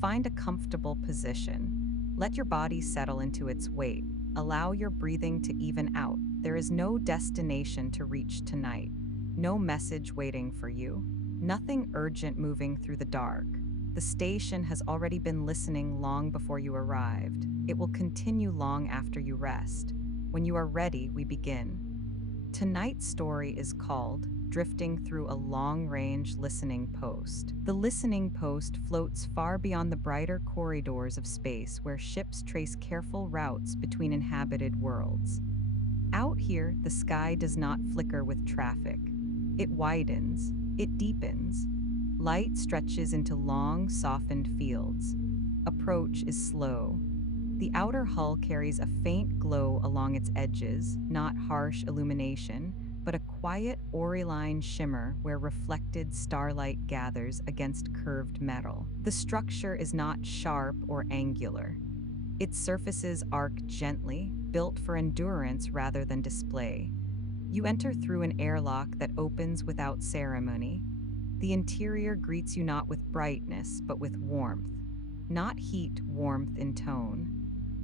Find a comfortable position. Let your body settle into its weight. Allow your breathing to even out. There is no destination to reach tonight, no message waiting for you, nothing urgent moving through the dark. The station has already been listening long before you arrived. It will continue long after you rest. When you are ready, we begin. Tonight's story is called Drifting Through a Long-Range Listening Post. The listening post floats far beyond the brighter corridors of space where ships trace careful routes between inhabited worlds. Out here, the sky does not flicker with traffic. It widens, it deepens. Light stretches into long, softened fields. Approach is slow. The outer hull carries a faint glow along its edges, not harsh illumination, but a quiet auriline shimmer where reflected starlight gathers against curved metal. The structure is not sharp or angular. Its surfaces arc gently, built for endurance rather than display. You enter through an airlock that opens without ceremony. The interior greets you not with brightness, but with warmth. Not heat, warmth in tone.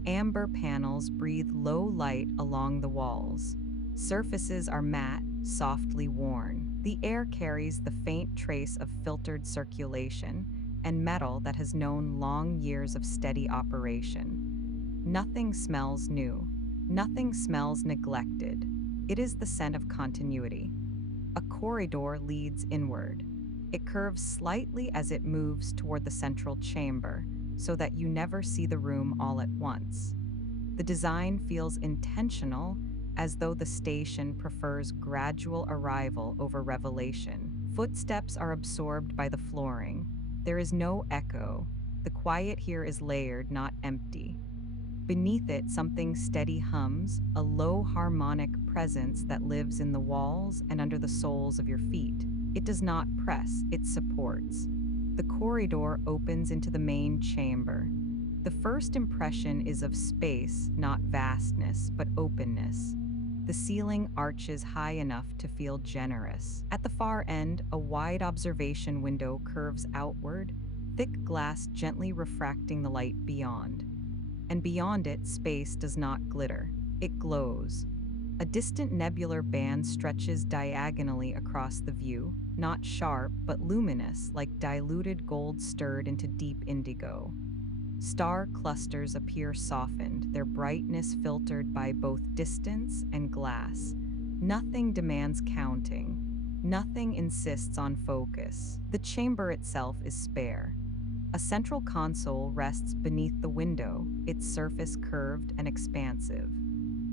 Amber panels breathe low light along the walls. Surfaces are matte, softly worn. The air carries the faint trace of filtered circulation and metal that has known long years of steady operation. Nothing smells new. Nothing smells neglected. It is the scent of continuity. A corridor leads inward. It curves slightly as it moves toward the central chamber, so that you never see the room all at once. The design feels intentional, as though the station prefers gradual arrival over revelation. Footsteps are absorbed by the flooring. There is no echo. The quiet here is layered, not empty. Beneath it, something steady hums, a low harmonic presence that lives in the walls and under the soles of your feet. It does not press, it supports. The corridor opens into the main chamber. The first impression is of space, not vastness, but openness. The ceiling arches high enough to feel generous. At the far end, a wide observation window curves outward, thick glass gently refracting the light beyond. And beyond it, space does not glitter. It glows. A distant nebular band stretches diagonally across the view, not sharp, but luminous, like diluted gold stirred into deep indigo. Star clusters appear softened, their brightness filtered by both distance and glass. Nothing demands counting. Nothing insists on focus. The chamber itself is spare. A central console rests beneath the window, its surface curved and expansive.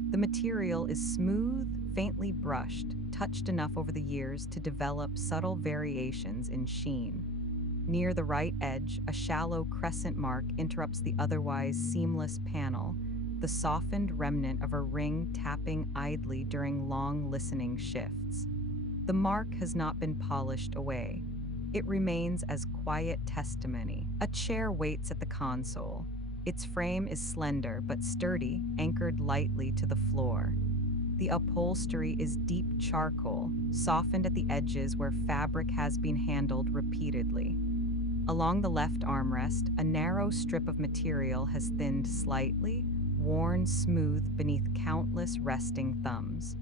The material is smooth, faintly brushed, touched enough over the years to develop subtle variations in sheen. Near the right edge, a shallow crescent mark interrupts the otherwise seamless panel, the softened remnant of a ring tapping idly during long listening shifts. The mark has not been polished away. It remains as quiet testimony. A chair waits at the console. Its frame is slender but sturdy, anchored lightly to the floor. The upholstery is deep charcoal, softened at the edges where fabric has been handled repeatedly. Along the left armrest, a narrow strip of material has thinned slightly, worn smooth beneath countless resting thumbs.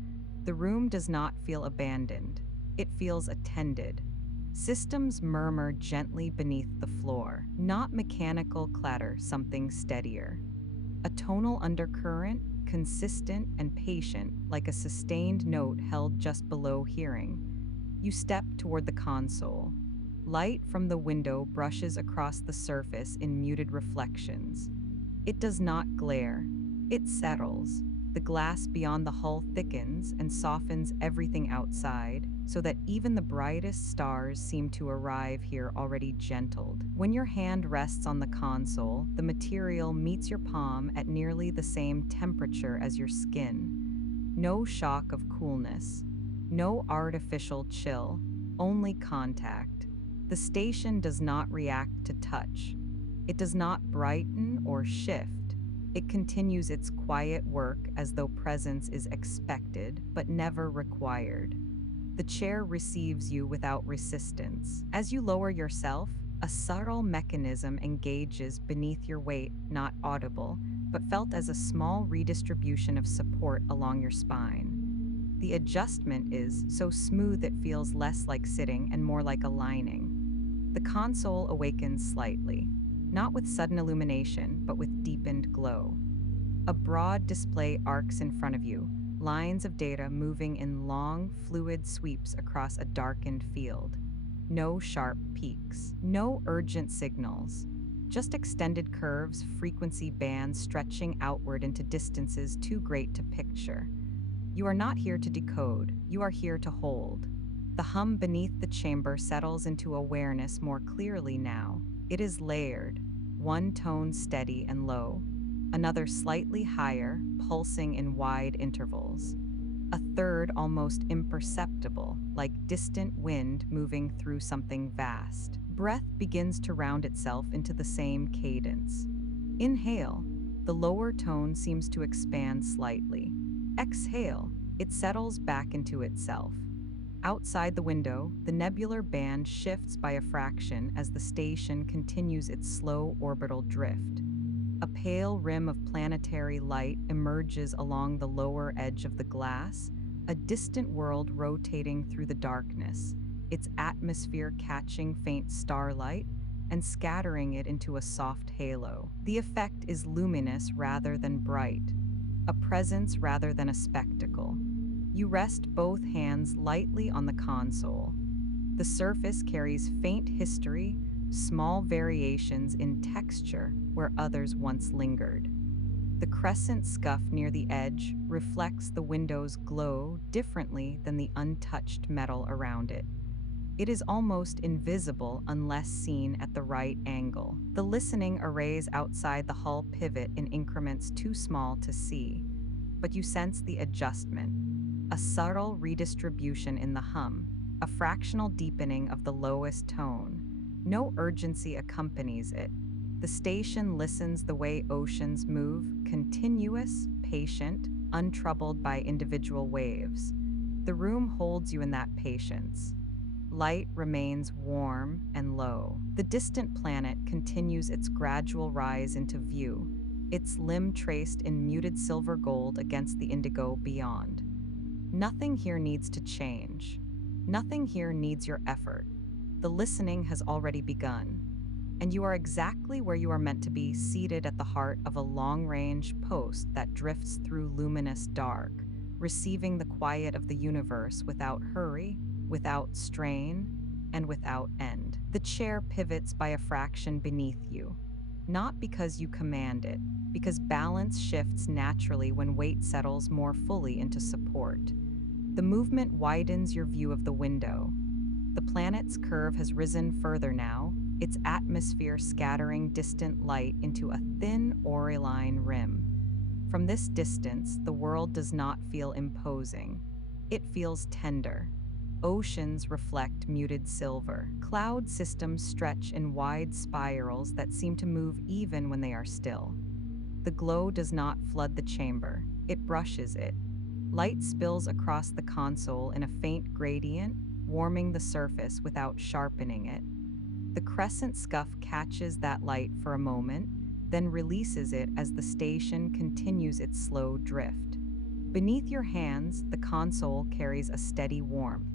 The room does not feel abandoned. It feels attended. Systems murmur gently beneath the floor, not mechanical clatter, something steadier. A tonal undercurrent, consistent and patient, like a sustained note held just below hearing. You step toward the console. Light from the window brushes across the surface in muted reflections. It does not glare. It settles. The glass beyond the hull thickens and softens everything outside, so that even the brightest stars seem to arrive here already gentled. When your hand rests on the console, the material meets your palm at nearly the same temperature as your skin. No shock of coolness, no artificial chill, only contact. The station does not react to touch. It does not brighten or shift. It continues its quiet work as though presence is expected, but never required. The chair receives you without resistance. As you lower yourself, A subtle mechanism engages beneath your weight, not audible, but felt as a small redistribution of support along your spine. The adjustment is so smooth it feels less like sitting and more like aligning. The console awakens slightly, not with sudden illumination, but with deepened glow. A broad display arcs in front of you, lines of data moving in long, fluid sweeps across a darkened field. No sharp peaks, no urgent signals, just extended curves, frequency bands stretching outward into distances too great to picture. You are not here to decode, you are here to hold. The hum beneath the chamber settles into awareness more clearly now. It is layered, one tone steady and low, another slightly higher, pulsing in wide intervals. A third almost imperceptible, like distant wind moving through something vast. Breath begins to round itself into the same cadence. Inhale, the lower tone seems to expand slightly. Exhale, it settles back into itself. Outside the window, the nebular band shifts by a fraction as the station continues its slow orbital drift. A pale rim of planetary light emerges along the lower edge of the glass, a distant world rotating through the darkness, its atmosphere catching faint starlight and scattering it into a soft halo. The effect is luminous rather than bright, a presence rather than a spectacle. You rest both hands lightly on the console. The surface carries faint history, small variations in texture where others once lingered. The crescent scuff near the edge reflects the window's glow differently than the untouched metal around it. It is almost invisible unless seen at the right angle. The listening arrays outside the hull pivot in increments too small to see, but you sense the adjustment, a subtle redistribution in the hum, a fractional deepening of the lowest tone. No urgency accompanies it. The station listens the way oceans move, continuous, patient, untroubled by individual waves. The room holds you in that patience. Light remains warm and low. The distant planet continues its gradual rise into view, its limb traced in muted silver gold against the indigo beyond. Nothing here needs to change. Nothing here needs your effort. The listening has already begun, and you are exactly where you are meant to be, seated at the heart of a long-range post that drifts through luminous dark, receiving the quiet of the universe without hurry, without strain, and without end. The chair pivots by a fraction beneath you, not because you command it, because balance shifts naturally when weight settles more fully into support. The movement widens your view of the window. The planet's curve has risen further now, its atmosphere scattering distant light into a thin aureline rim. From this distance, the world does not feel imposing. It feels tender. Oceans reflect muted silver. Cloud systems stretch in wide spirals that seem to move even when they are still. The glow does not flood the chamber, it brushes it. Light spills across the console in a faint gradient, warming the surface without sharpening it. The crescent scuff catches that light for a moment, then releases it as the station continues its slow drift. Beneath your hands, the console carries a steady warmth.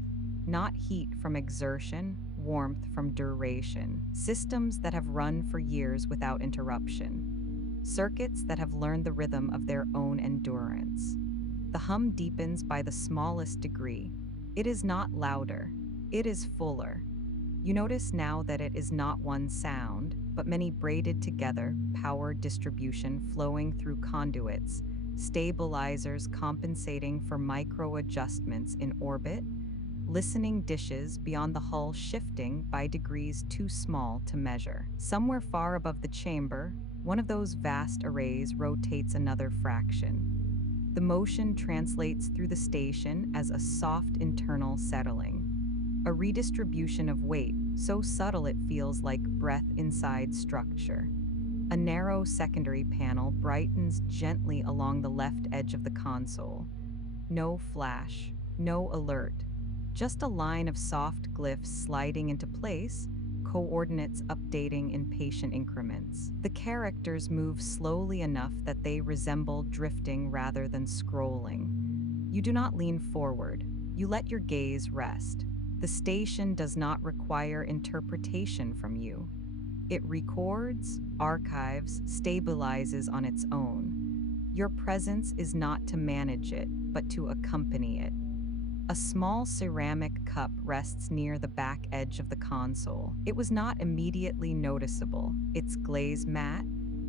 Not heat from exertion, warmth from duration. Systems that have run for years without interruption. Circuits that have learned the rhythm of their own endurance. The hum deepens by the smallest degree. It is not louder, it is fuller. You notice now that it is not one sound, but many braided together, power distribution flowing through conduits, stabilizers compensating for micro adjustments in orbit, listening dishes beyond the hull shifting by degrees too small to measure. Somewhere far above the chamber, one of those vast arrays rotates another fraction. The motion translates through the station as a soft internal settling, a redistribution of weight so subtle it feels like breath inside structure. A narrow secondary panel brightens gently along the left edge of the console. No flash, no alert, just a line of soft glyphs sliding into place, coordinates updating in patient increments. The characters move slowly enough that they resemble drifting rather than scrolling. You do not lean forward, you let your gaze rest. The station does not require interpretation from you. It records, archives, stabilizes on its own. Your presence is not to manage it, but to accompany it. A small ceramic cup rests near the back edge of the console. It was not immediately noticeable, its glaze matte,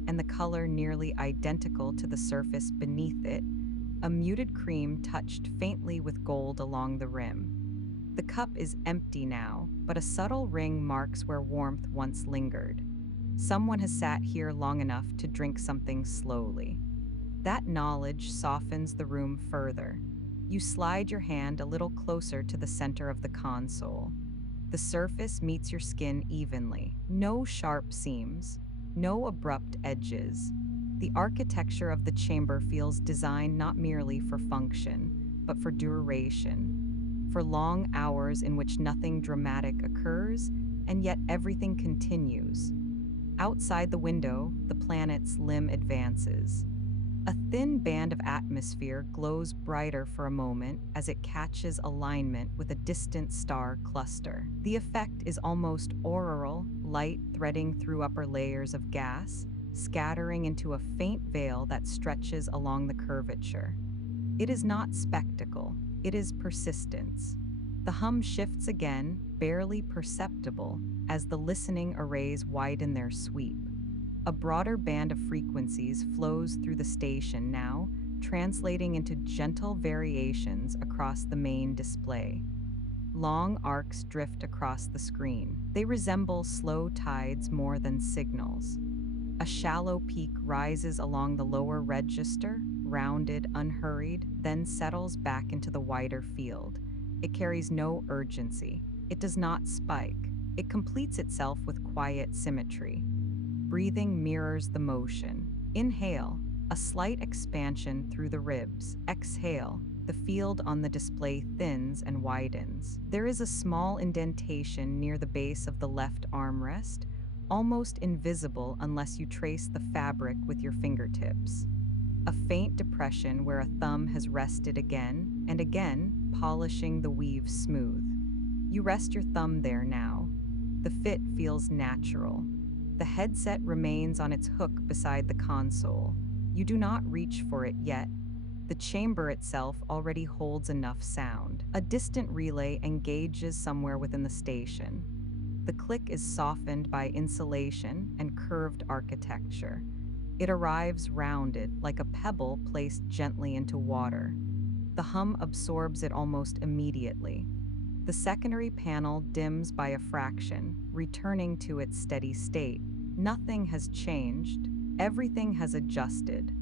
and the color nearly identical to the surface beneath it, a muted cream touched faintly with gold along the rim. The cup is empty now, but a subtle ring marks where warmth once lingered. Someone has sat here long enough to drink something slowly. That knowledge softens the room further. You slide your hand a little closer to the center of the console. The surface meets your skin evenly. No sharp seams, no abrupt edges. The architecture of the chamber feels designed not merely for function, but for duration. For long hours in which nothing dramatic occurs, and yet everything continues. Outside the window, the planet's limb advances. A thin band of atmosphere glows brighter for a moment as it catches alignment with a distant star cluster. The effect is almost auroral, light threading through upper layers of gas, scattering into a faint veil that stretches along the curvature. It is not spectacle, it is persistence. The hum shifts again, barely perceptible, as the listening arrays widen their sweep. A broader band of frequencies flows through the station now, translating into gentle variations across the main display. Long arcs drift across the screen. They resemble slow tides more than signals. A shallow peak rises along the lower register, rounded, unhurried, then settles back into the wider field. It carries no urgency. It does not spike. It completes itself with quiet symmetry. Breathing mirrors the motion. Inhale, a slight expansion through the ribs. Exhale, the field on the display thins and widens. There is a small indentation near the base of the left armrest, almost invisible unless you trace the fabric with your fingertips. A faint depression where a thumb has rested again and again, polishing the weave smooth. You rest your thumb there now. The fit feels natural. The headset remains on its hook beside the console. You do not reach for it yet. The chamber itself already holds enough sound. A distant relay engages somewhere within the station. The click is softened by insulation and curved architecture. It arrives rounded, like a pebble placed gently into water. The hum absorbs it almost immediately. The secondary panel dims by a fraction, returning to its steady state. Nothing has changed. Everything has adjusted.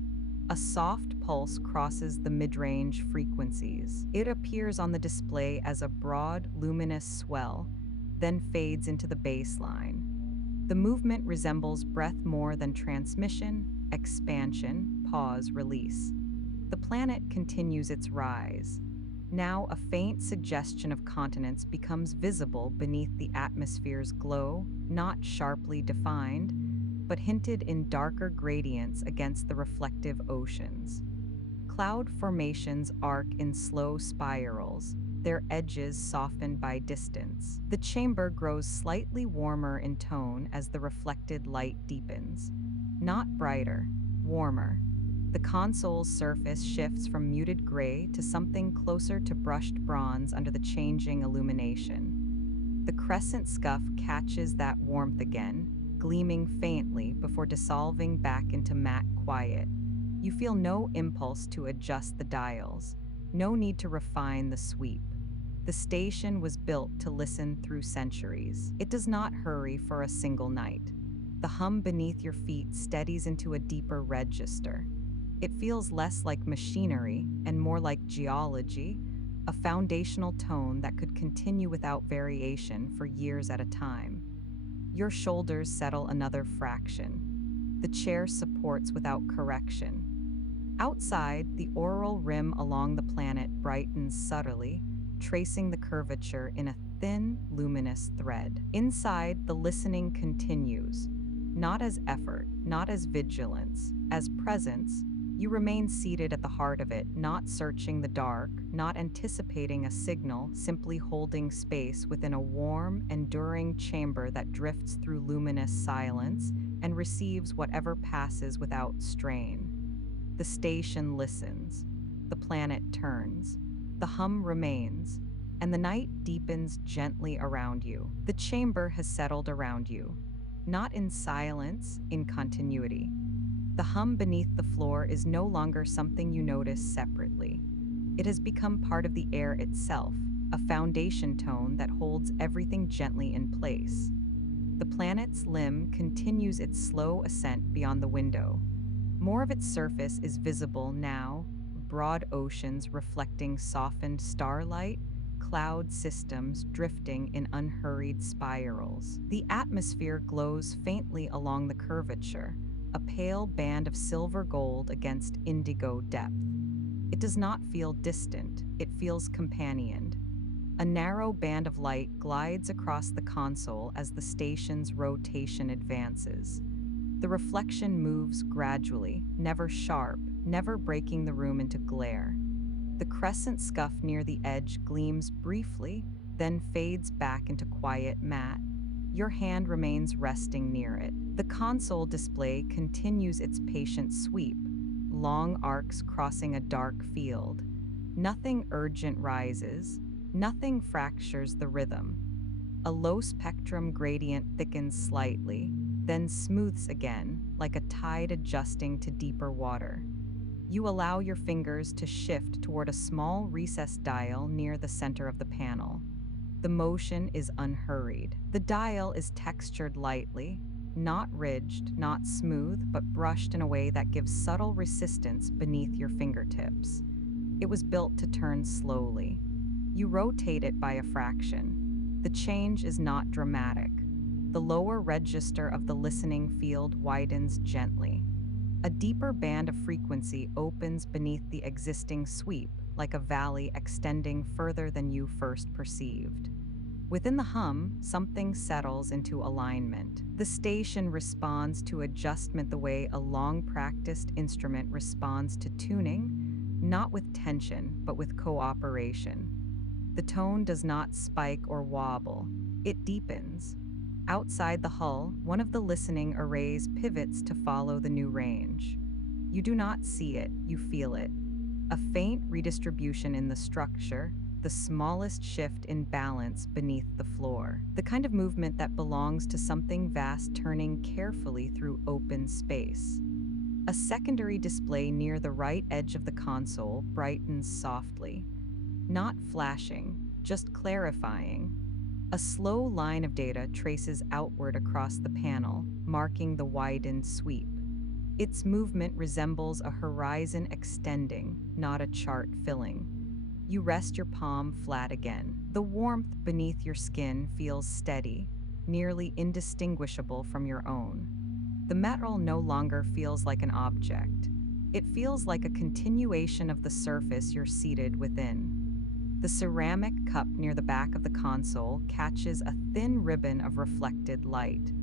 A soft pulse crosses the mid-range frequencies. It appears on the display as a broad, luminous swell, then fades into the baseline. The movement resembles breath more than transmission, expansion, pause, release. The planet continues its rise. Now a faint suggestion of continents becomes visible beneath the atmosphere's glow, not sharply defined, but hinted in darker gradients against the reflective oceans. Cloud formations arc in slow spirals, their edges softened by distance. The chamber grows slightly warmer in tone as the reflected light deepens. Not brighter, warmer. The console's surface shifts from muted gray to something closer to brushed bronze under the changing illumination. The crescent scuff catches that warmth again, gleaming faintly before dissolving back into matte quiet. You feel no impulse to adjust the dials, no need to refine the sweep. The station was built to listen through centuries. It does not hurry for a single night. The hum beneath your feet steadies into a deeper register. It feels less like machinery and more like geology, a foundational tone that could continue without variation for years at a time. Your shoulders settle another fraction. The chair supports without correction. Outside, the auroral rim along the planet brightens subtly, tracing the curvature in a thin, luminous thread. Inside, the listening continues, not as effort, not as vigilance, as presence. You remain seated at the heart of it, not searching the dark, not anticipating a signal, simply holding space within a warm, enduring chamber that drifts through luminous silence and receives whatever passes without strain. The station listens, the planet turns, the hum remains, and the night deepens gently around you. The chamber has settled around you, not in silence, in continuity. The hum beneath the floor is no longer something you notice separately. It has become part of the air itself, a foundation tone that holds everything gently in place. The planet's limb continues its slow ascent beyond the window. More of its surface is visible now, broad oceans reflecting softened starlight, cloud systems drifting in unhurried spirals. The atmosphere glows faintly along the curvature, a pale band of silver gold against indigo depth. It does not feel distant, it feels companioned. A narrow band of light glides across the console as the station's rotation advances. The reflection moves gradually, never sharp, never breaking the room into glare. The crescent scuff near the edge gleams briefly, then fades back into quiet matte. Your hand remains resting near it. The console display continues its patient sweep, long arcs crossing a dark field. Nothing urgent rises, nothing fractures the rhythm. A low spectrum gradient thickens slightly, then smooths again, like a tide adjusting to deeper water. You allow your fingers to shift toward a small recessed dial near the center of the panel. The motion is unhurried. The dial is textured lightly, not ridged, not smooth, but brushed in a way that gives subtle resistance beneath your fingertips. It was built to turn slowly. You rotate it by a fraction. The change is not dramatic. The lower register of the listening field widens gently. A deeper band of frequency opens beneath the existing sweep, like a valley extending further than you first perceived. Within the hum, something settles into alignment. The station responds to adjustment the way a long-practiced instrument responds to tuning, not with tension, but with cooperation. The tone does not spike or wobble, it deepens. Outside the hull, one of the listening arrays pivots to follow the new range. You do not see it, you feel it. A faint redistribution in the structure, the smallest shift in balance beneath the floor. The kind of movement that belongs to something vast turning carefully through open space. A secondary display near the right edge of the console brightens softly. Not flashing, just clarifying. A slow line of data traces outward across the panel, marking the widened sweep. Its movement resembles a horizon extending, not a chart filling. You rest your palm flat again. The warmth beneath your skin feels steady, nearly indistinguishable from your own. The metal no longer feels like an object. It feels like a continuation of the surface you're seated within. The ceramic cup near the back of the console catches a thin ribbon of reflected light.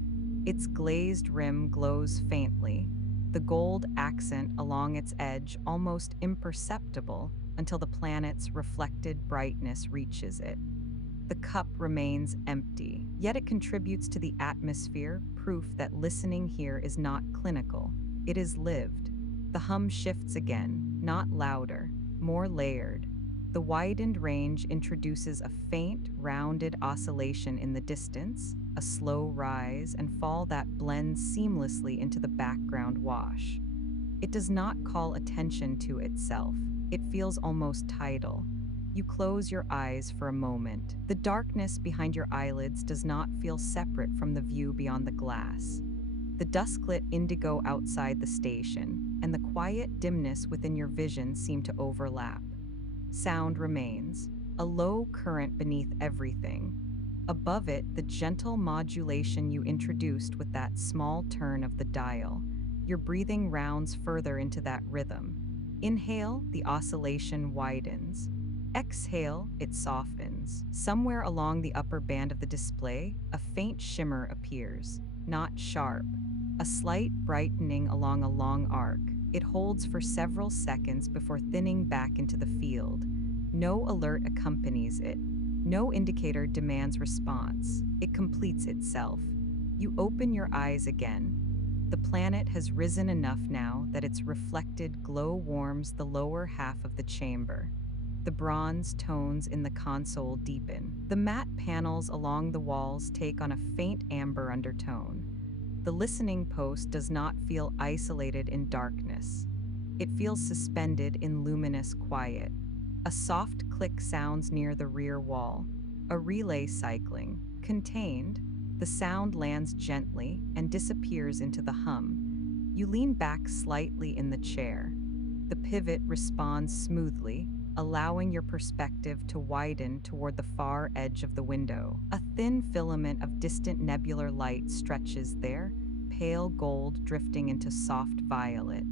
Its glazed rim glows faintly, the gold accent along its edge almost imperceptible until the planet's reflected brightness reaches it. The cup remains empty, yet it contributes to the atmosphere, proof that listening here is not clinical. It is lived. The hum shifts again, not louder, more layered. The widened range introduces a faint, rounded oscillation in the distance, a slow rise and fall that blends seamlessly into the background wash. It does not call attention to itself. It feels almost tidal. You close your eyes for a moment. The darkness behind your eyelids does not feel separate from the view beyond the glass. The dusk-lit indigo outside the station and the quiet dimness within your vision seem to overlap. Sound remains, a low current beneath everything. Above it, the gentle modulation you introduced with that small turn of the dial. Your breathing rounds further into that rhythm. Inhale, the oscillation widens. Exhale, it softens. Somewhere along the upper band of the display, a faint shimmer appears, not sharp, a slight brightening along a long arc. It holds for several seconds before thinning back into the field. No alert accompanies it. No indicator demands response. It completes itself. You open your eyes again. The planet has risen enough now that its reflected glow warms the lower half of the chamber. The bronze tones in the console deepen. The matte panels along the walls take on a faint amber undertone. The listening post does not feel isolated in darkness. It feels suspended in luminous quiet. A soft click sounds near the rear wall. A relay cycling. Contained, the sound lands gently and disappears into the hum. You lean back slightly in the chair. The pivot responds smoothly, allowing your perspective to widen toward the far edge of the window. A thin filament of distant nebular light stretches there, pale gold drifting into soft violet.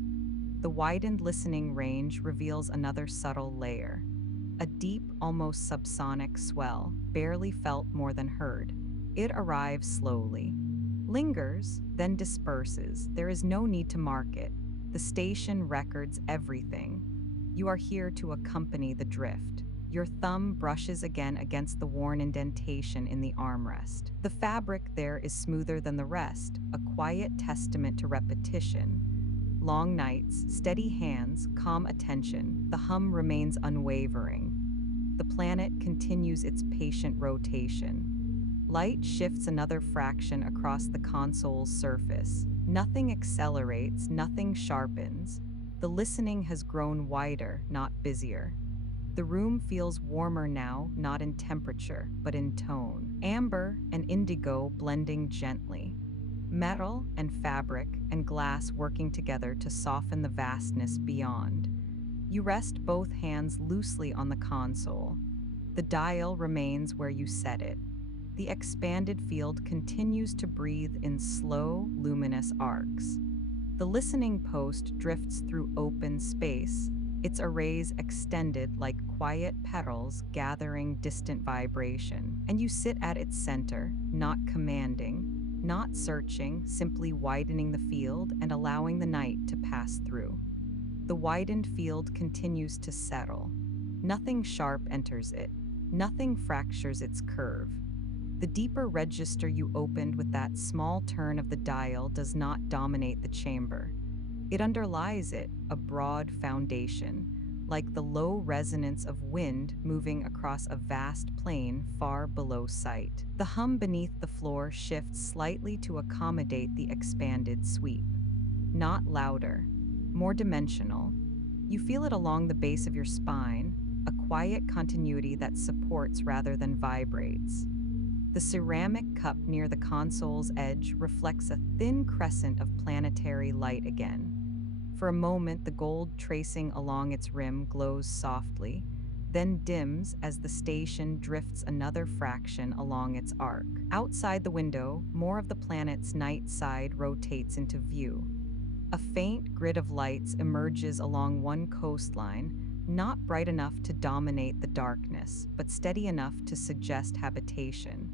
The widened listening range reveals another subtle layer. A deep, almost subsonic swell, barely felt more than heard. It arrives slowly, lingers, then disperses. There is no need to mark it. The station records everything. You are here to accompany the drift. Your thumb brushes again against the worn indentation in the armrest. The fabric there is smoother than the rest, a quiet testament to repetition. Long nights, steady hands, calm attention, the hum remains unwavering. The planet continues its patient rotation. Light shifts another fraction across the console's surface. Nothing accelerates, nothing sharpens. The listening has grown wider, not busier. The room feels warmer now, not in temperature, but in tone. Amber and indigo blending gently. Metal and fabric and glass working together to soften the vastness beyond. You rest both hands loosely on the console. The dial remains where you set it. The expanded field continues to breathe in slow, luminous arcs. The listening post drifts through open space, its arrays extended like quiet petals gathering distant vibration. And you sit at its center, not commanding, not searching, simply widening the field and allowing the night to pass through. The widened field continues to settle. Nothing sharp enters it. Nothing fractures its curve. The deeper register you opened with that small turn of the dial does not dominate the chamber. It underlies it, a broad foundation, like the low resonance of wind moving across a vast plain far below sight. The hum beneath the floor shifts slightly to accommodate the expanded sweep. Not louder, more dimensional. You feel it along the base of your spine, a quiet continuity that supports rather than vibrates. The ceramic cup near the console's edge reflects a thin crescent of planetary light again. For a moment, the gold tracing along its rim glows softly, then dims as the station drifts another fraction along its arc. Outside the window, more of the planet's night side rotates into view. A faint grid of lights emerges along one coastline, not bright enough to dominate the darkness, but steady enough to suggest habitation.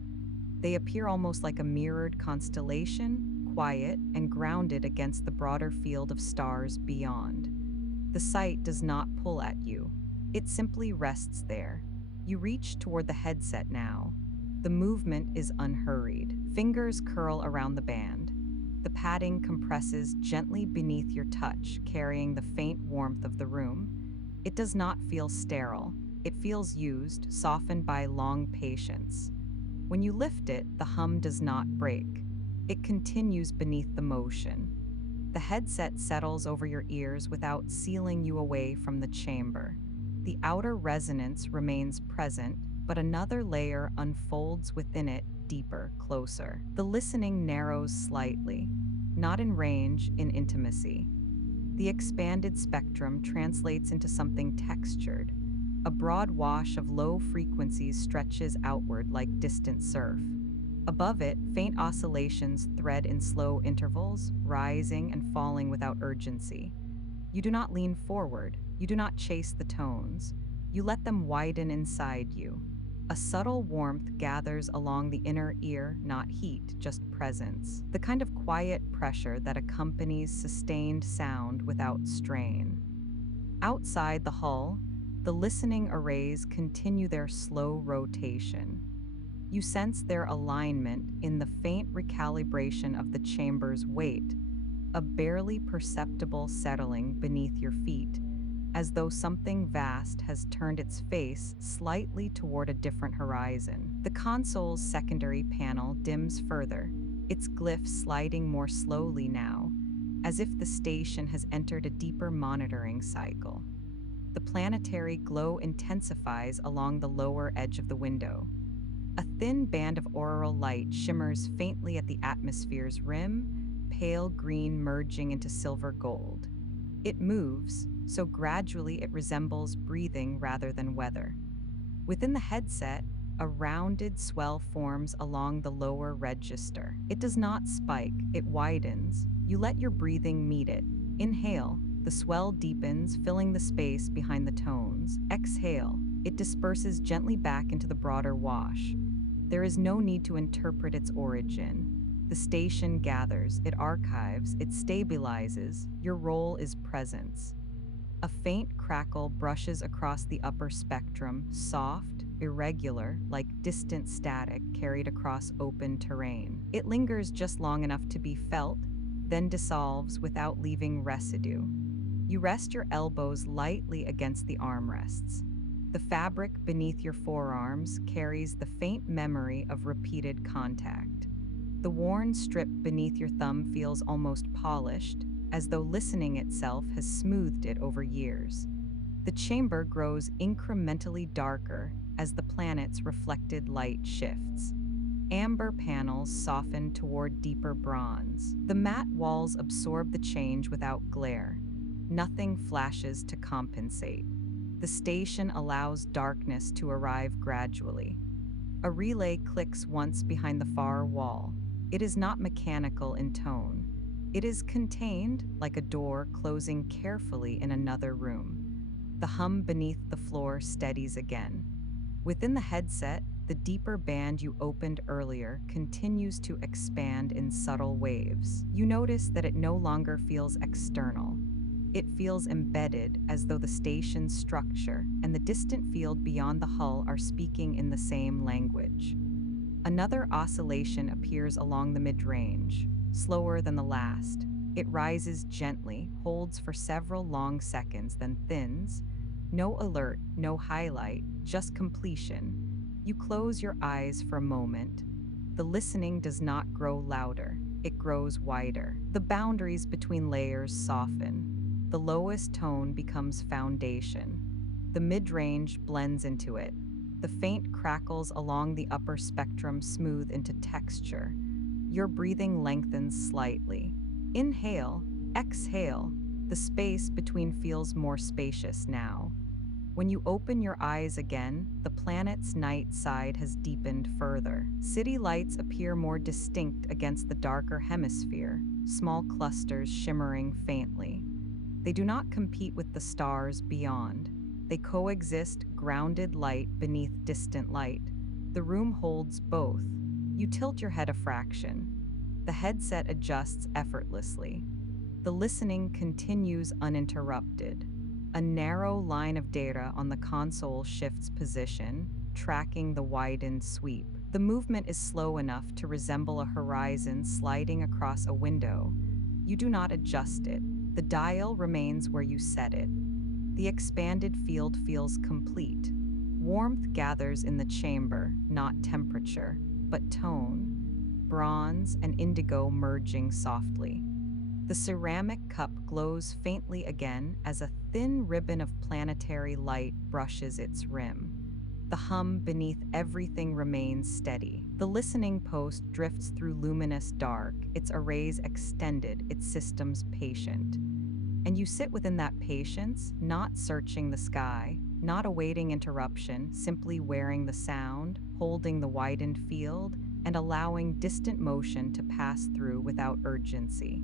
They appear almost like a mirrored constellation, quiet and grounded against the broader field of stars beyond. The sight does not pull at you. It simply rests there. You reach toward the headset now. The movement is unhurried. Fingers curl around the band. The padding compresses gently beneath your touch, carrying the faint warmth of the room. It does not feel sterile. It feels used, softened by long patience. When you lift it, the hum does not break. It continues beneath the motion. The headset settles over your ears without sealing you away from the chamber. The outer resonance remains present, but another layer unfolds within it, deeper, closer. The listening narrows slightly, not in range, in intimacy. The expanded spectrum translates into something textured. A broad wash of low frequencies stretches outward like distant surf. Above it, faint oscillations thread in slow intervals, rising and falling without urgency. You do not lean forward. You do not chase the tones. You let them widen inside you. A subtle warmth gathers along the inner ear, not heat, just presence. The kind of quiet pressure that accompanies sustained sound without strain. Outside the hull, the listening arrays continue their slow rotation. You sense their alignment in the faint recalibration of the chamber's weight, a barely perceptible settling beneath your feet, as though something vast has turned its face slightly toward a different horizon. The console's secondary panel dims further, its glyph sliding more slowly now, as if the station has entered a deeper monitoring cycle. The planetary glow intensifies along the lower edge of the window. A thin band of auroral light shimmers faintly at the atmosphere's rim, pale green merging into silver gold. It moves, so gradually it resembles breathing rather than weather. Within the headset, a rounded swell forms along the lower register. It does not spike, it widens. You let your breathing meet it. Inhale, the swell deepens, filling the space behind the tones. Exhale, it disperses gently back into the broader wash. There is no need to interpret its origin. The station gathers, it archives, it stabilizes. Your role is presence. A faint crackle brushes across the upper spectrum, soft, irregular, like distant static carried across open terrain. It lingers just long enough to be felt, then dissolves without leaving residue. You rest your elbows lightly against the armrests. The fabric beneath your forearms carries the faint memory of repeated contact. The worn strip beneath your thumb feels almost polished, as though listening itself has smoothed it over years. The chamber grows incrementally darker as the planet's reflected light shifts. Amber panels soften toward deeper bronze. The matte walls absorb the change without glare. Nothing flashes to compensate. The station allows darkness to arrive gradually. A relay clicks once behind the far wall. It is not mechanical in tone. It is contained, like a door closing carefully in another room. The hum beneath the floor steadies again. Within the headset, the deeper band you opened earlier continues to expand in subtle waves. You notice that it no longer feels external. It feels embedded, as though the station's structure and the distant field beyond the hull are speaking in the same language. Another oscillation appears along the mid-range, slower than the last. It rises gently, holds for several long seconds, then thins. No alert, no highlight, just completion. You close your eyes for a moment. The listening does not grow louder, it grows wider. The boundaries between layers soften. The lowest tone becomes foundation. The mid-range blends into it. The faint crackles along the upper spectrum smooth into texture. Your breathing lengthens slightly. Inhale, exhale. The space between feels more spacious now. When you open your eyes again, the planet's night side has deepened further. City lights appear more distinct against the darker hemisphere, small clusters shimmering faintly. They do not compete with the stars beyond. They coexist, grounded light beneath distant light. The room holds both. You tilt your head a fraction. The headset adjusts effortlessly. The listening continues uninterrupted. A narrow line of data on the console shifts position, tracking the widened sweep. The movement is slow enough to resemble a horizon sliding across a window. You do not adjust it. The dial remains where you set it. The expanded field feels complete. Warmth gathers in the chamber, not temperature, but tone. Bronze and indigo merging softly. The ceramic cup glows faintly again as a thin ribbon of planetary light brushes its rim. The hum beneath everything remains steady. The listening post drifts through luminous dark, its arrays extended, its systems patient. And you sit within that patience, not searching the sky, not awaiting interruption, simply wearing the sound, holding the widened field, and allowing distant motion to pass through without urgency.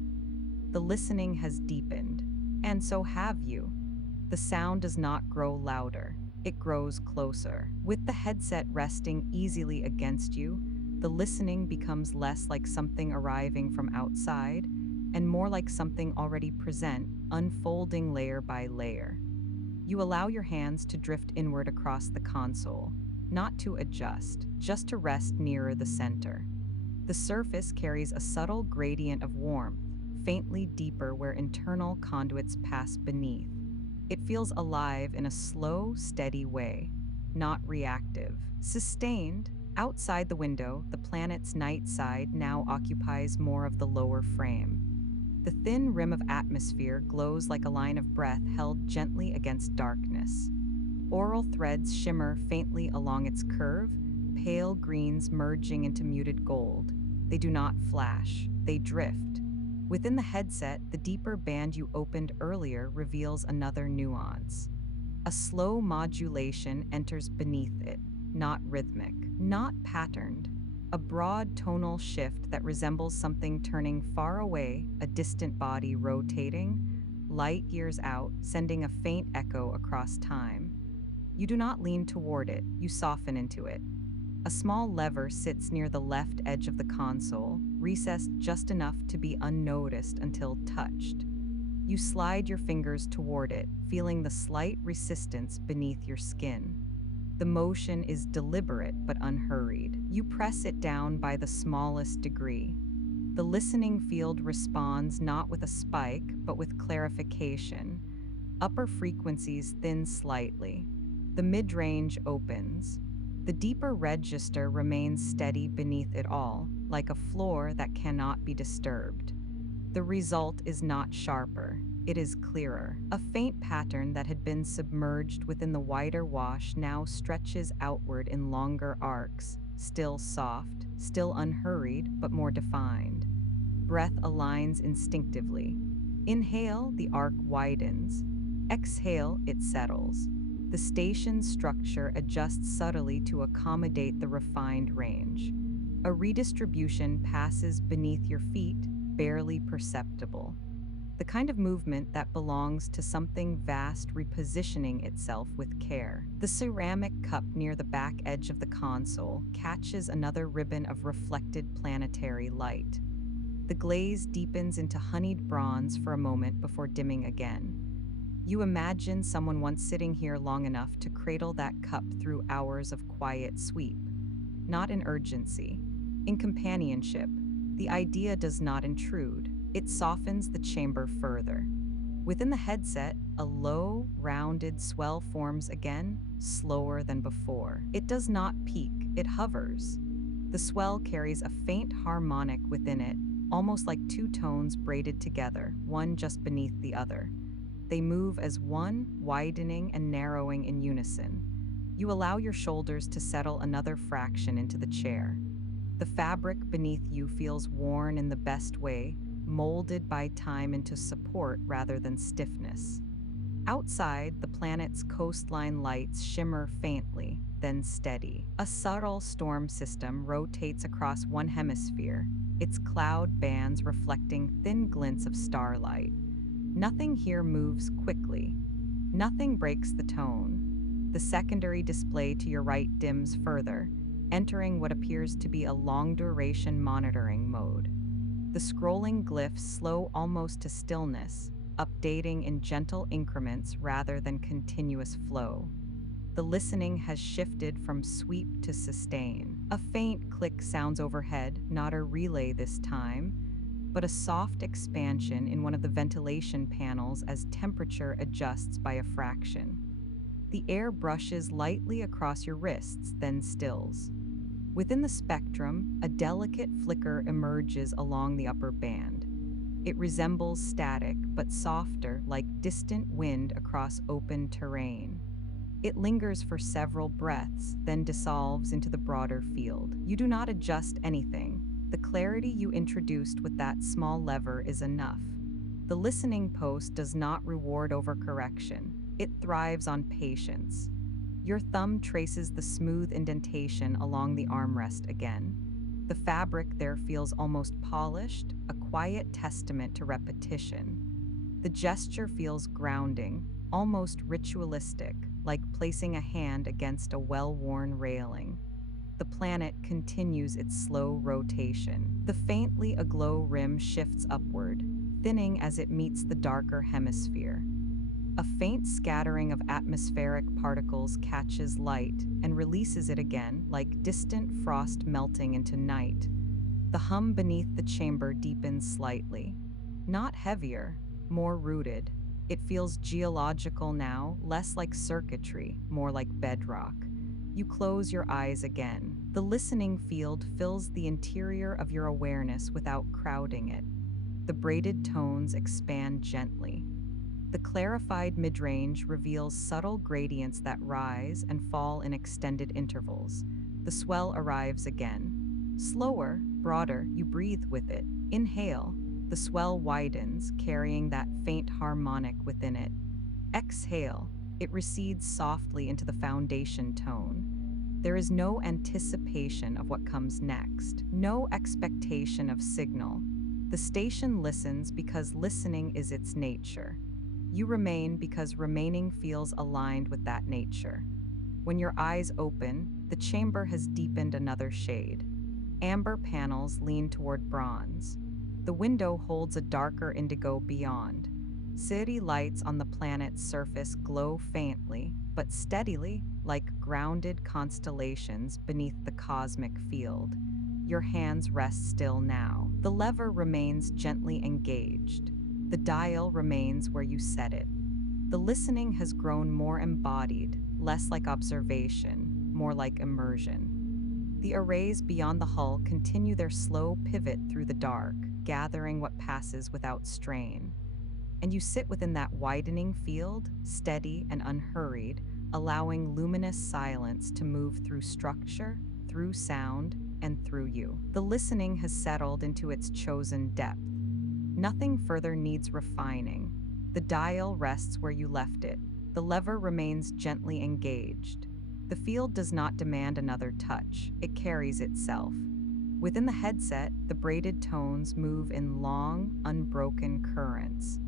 The listening has deepened, and so have you. The sound does not grow louder. It grows closer. With the headset resting easily against you, the listening becomes less like something arriving from outside and more like something already present, unfolding layer by layer. You allow your hands to drift inward across the console, not to adjust, just to rest nearer the center. The surface carries a subtle gradient of warmth, faintly deeper where internal conduits pass beneath. It feels alive in a slow, steady way, not reactive. Sustained, outside the window, the planet's night side now occupies more of the lower frame. The thin rim of atmosphere glows like a line of breath held gently against darkness. Aural threads shimmer faintly along its curve, pale greens merging into muted gold. They do not flash, they drift. Within the headset, the deeper band you opened earlier reveals another nuance. A slow modulation enters beneath it, not rhythmic, not patterned. A broad tonal shift that resembles something turning far away, a distant body rotating, light years out, sending a faint echo across time. You do not lean toward it, you soften into it. A small lever sits near the left edge of the console, recessed just enough to be unnoticed until touched. You slide your fingers toward it, feeling the slight resistance beneath your skin. The motion is deliberate but unhurried. You press it down by the smallest degree. The listening field responds not with a spike, but with clarification. Upper frequencies thin slightly. The mid-range opens. The deeper register remains steady beneath it all, like a floor that cannot be disturbed. The result is not sharper, it is clearer. A faint pattern that had been submerged within the wider wash now stretches outward in longer arcs, still soft, still unhurried, but more defined. Breath aligns instinctively. Inhale, the arc widens. Exhale, it settles. The station's structure adjusts subtly to accommodate the refined range. A redistribution passes beneath your feet, barely perceptible. The kind of movement that belongs to something vast repositioning itself with care. The ceramic cup near the back edge of the console catches another ribbon of reflected planetary light. The glaze deepens into honeyed bronze for a moment before dimming again. You imagine someone once sitting here long enough to cradle that cup through hours of quiet sweep. Not in urgency. In companionship, the idea does not intrude. It softens the chamber further. Within the headset, a low, rounded swell forms again, slower than before. It does not peak, it hovers. The swell carries a faint harmonic within it, almost like two tones braided together, one just beneath the other. They move as one, widening and narrowing in unison. You allow your shoulders to settle another fraction into the chair. The fabric beneath you feels worn in the best way, molded by time into support rather than stiffness. Outside, the planet's coastline lights shimmer faintly, then steady. A subtle storm system rotates across one hemisphere, its cloud bands reflecting thin glints of starlight. Nothing here moves quickly. Nothing breaks the tone. The secondary display to your right dims further, entering what appears to be a long-duration monitoring mode. The scrolling glyphs slow almost to stillness, updating in gentle increments rather than continuous flow. The listening has shifted from sweep to sustain. A faint click sounds overhead, not a relay this time, but a soft expansion in one of the ventilation panels as temperature adjusts by a fraction. The air brushes lightly across your wrists, then stills. Within the spectrum, a delicate flicker emerges along the upper band. It resembles static, but softer, like distant wind across open terrain. It lingers for several breaths, then dissolves into the broader field. You do not adjust anything. The clarity you introduced with that small lever is enough. The listening post does not reward overcorrection. It thrives on patience. Your thumb traces the smooth indentation along the armrest again. The fabric there feels almost polished, a quiet testament to repetition. The gesture feels grounding, almost ritualistic, like placing a hand against a well-worn railing. The planet continues its slow rotation. The faintly aglow rim shifts upward, thinning as it meets the darker hemisphere. A faint scattering of atmospheric particles catches light and releases it again, like distant frost melting into night. The hum beneath the chamber deepens slightly. Not heavier, more rooted. It feels geological now, less like circuitry, more like bedrock. You close your eyes again. The listening field fills the interior of your awareness without crowding it. The braided tones expand gently. The clarified midrange reveals subtle gradients that rise and fall in extended intervals. The swell arrives again. Slower, broader, you breathe with it. Inhale. The swell widens, carrying that faint harmonic within it. Exhale. It recedes softly into the foundation tone. There is no anticipation of what comes next, no expectation of signal. The station listens because listening is its nature. You remain because remaining feels aligned with that nature. When your eyes open, the chamber has deepened another shade. Amber panels lean toward bronze. The window holds a darker indigo beyond. City lights on the planet's surface glow faintly, but steadily, like grounded constellations beneath the cosmic field. Your hands rest still now. The lever remains gently engaged. The dial remains where you set it. The listening has grown more embodied, less like observation, more like immersion. The arrays beyond the hull continue their slow pivot through the dark, gathering what passes without strain. And you sit within that widening field, steady and unhurried, allowing luminous silence to move through structure, through sound, and through you. The listening has settled into its chosen depth. Nothing further needs refining. The dial rests where you left it. The lever remains gently engaged. The field does not demand another touch. It carries itself. Within the headset, the braided tones move in long, unbroken currents.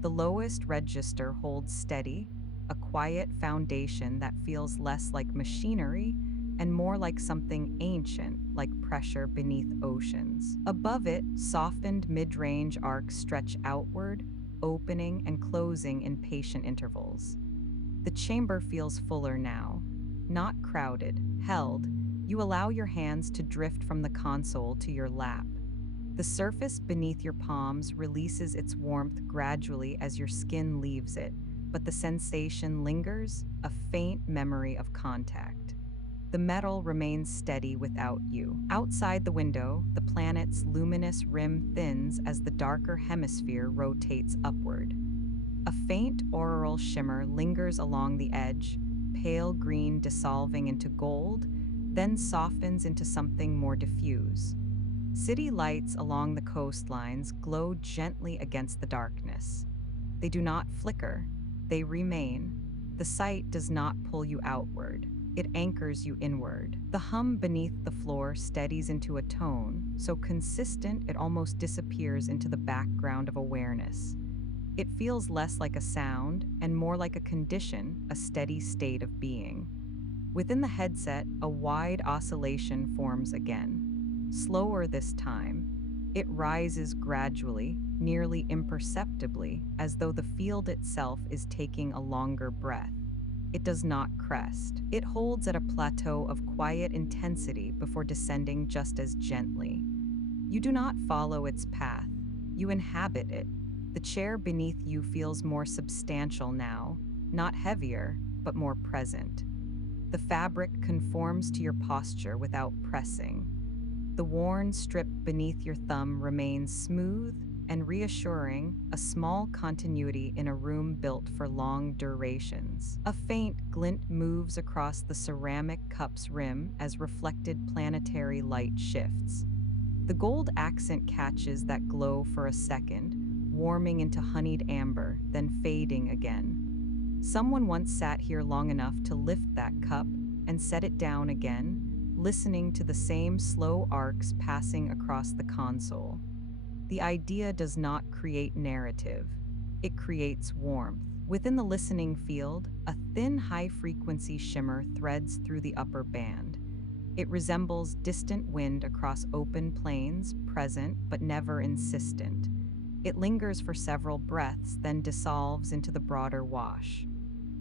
The lowest register holds steady, a quiet foundation that feels less like machinery and more like something ancient, like pressure beneath oceans. Above it, softened mid-range arcs stretch outward, opening and closing in patient intervals. The chamber feels fuller now, not crowded, held. You allow your hands to drift from the console to your lap. The surface beneath your palms releases its warmth gradually as your skin leaves it, but the sensation lingers, a faint memory of contact. The metal remains steady without you. Outside the window, the planet's luminous rim thins as the darker hemisphere rotates upward. A faint auroral shimmer lingers along the edge, pale green dissolving into gold, then softens into something more diffuse. City lights along the coastlines glow gently against the darkness. They do not flicker, they remain. The sight does not pull you outward. It anchors you inward. The hum beneath the floor steadies into a tone, so consistent it almost disappears into the background of awareness. It feels less like a sound and more like a condition, a steady state of being. Within the headset, a wide oscillation forms again. Slower this time. It rises gradually, nearly imperceptibly, as though the field itself is taking a longer breath. It does not crest. It holds at a plateau of quiet intensity before descending just as gently. You do not follow its path. You inhabit it. The chair beneath you feels more substantial now, not heavier, but more present. The fabric conforms to your posture without pressing. The worn strip beneath your thumb remains smooth and reassuring, a small continuity in a room built for long durations. A faint glint moves across the ceramic cup's rim as reflected planetary light shifts. The gold accent catches that glow for a second, warming into honeyed amber, then fading again. Someone once sat here long enough to lift that cup and set it down again, listening to the same slow arcs passing across the console. The idea does not create narrative. It creates warmth. Within the listening field, a thin high-frequency shimmer threads through the upper band. It resembles distant wind across open plains, present but never insistent. It lingers for several breaths, then dissolves into the broader wash.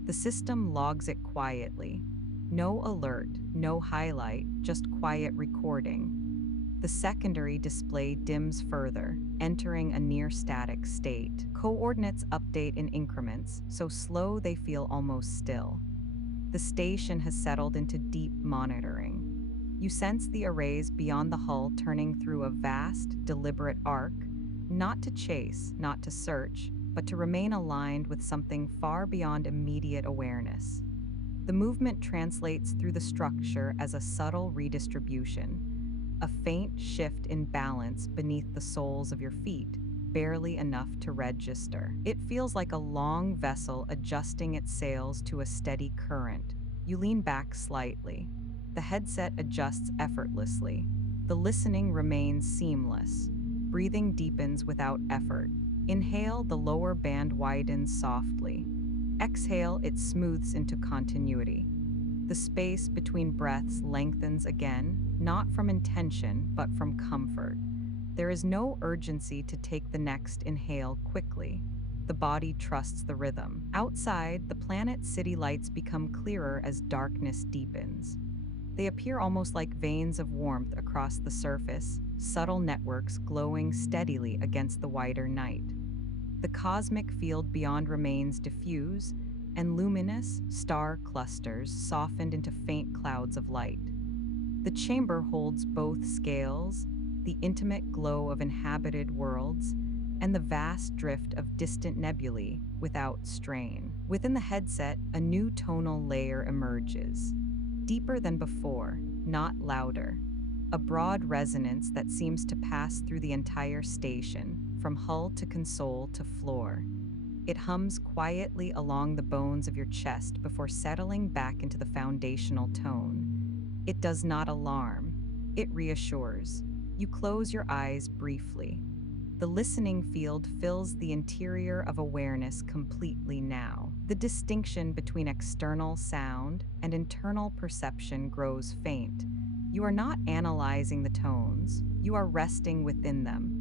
The system logs it quietly. No alert, no highlight, just quiet recording. The secondary display dims further, entering a near-static state. Coordinates update in increments, so slow they feel almost still. The station has settled into deep monitoring. You sense the arrays beyond the hull turning through a vast, deliberate arc, not to chase, not to search, but to remain aligned with something far beyond immediate awareness. The movement translates through the structure as a subtle redistribution, a faint shift in balance beneath the soles of your feet, barely enough to register. It feels like a long vessel adjusting its sails to a steady current. You lean back slightly. The headset adjusts effortlessly. The listening remains seamless. Breathing deepens without effort. Inhale, the lower band widens softly. Exhale, it smooths into continuity. The space between breaths lengthens again, not from intention, but from comfort. There is no urgency to take the next inhale quickly. The body trusts the rhythm. Outside, the planet's city lights become clearer as darkness deepens. They appear almost like veins of warmth across the surface, subtle networks glowing steadily against the wider night. The cosmic field beyond remains diffuse, and luminous star clusters softened into faint clouds of light. The chamber holds both scales, the intimate glow of inhabited worlds, and the vast drift of distant nebulae without strain. Within the headset, a new tonal layer emerges, deeper than before, not louder. A broad resonance that seems to pass through the entire station, from hull to console to floor. It hums quietly along the bones of your chest before settling back into the foundational tone. It does not alarm, it reassures. You close your eyes briefly. The listening field fills the interior of awareness completely now. The distinction between external sound and internal perception grows faint. You are not analyzing the tones, you are resting within them.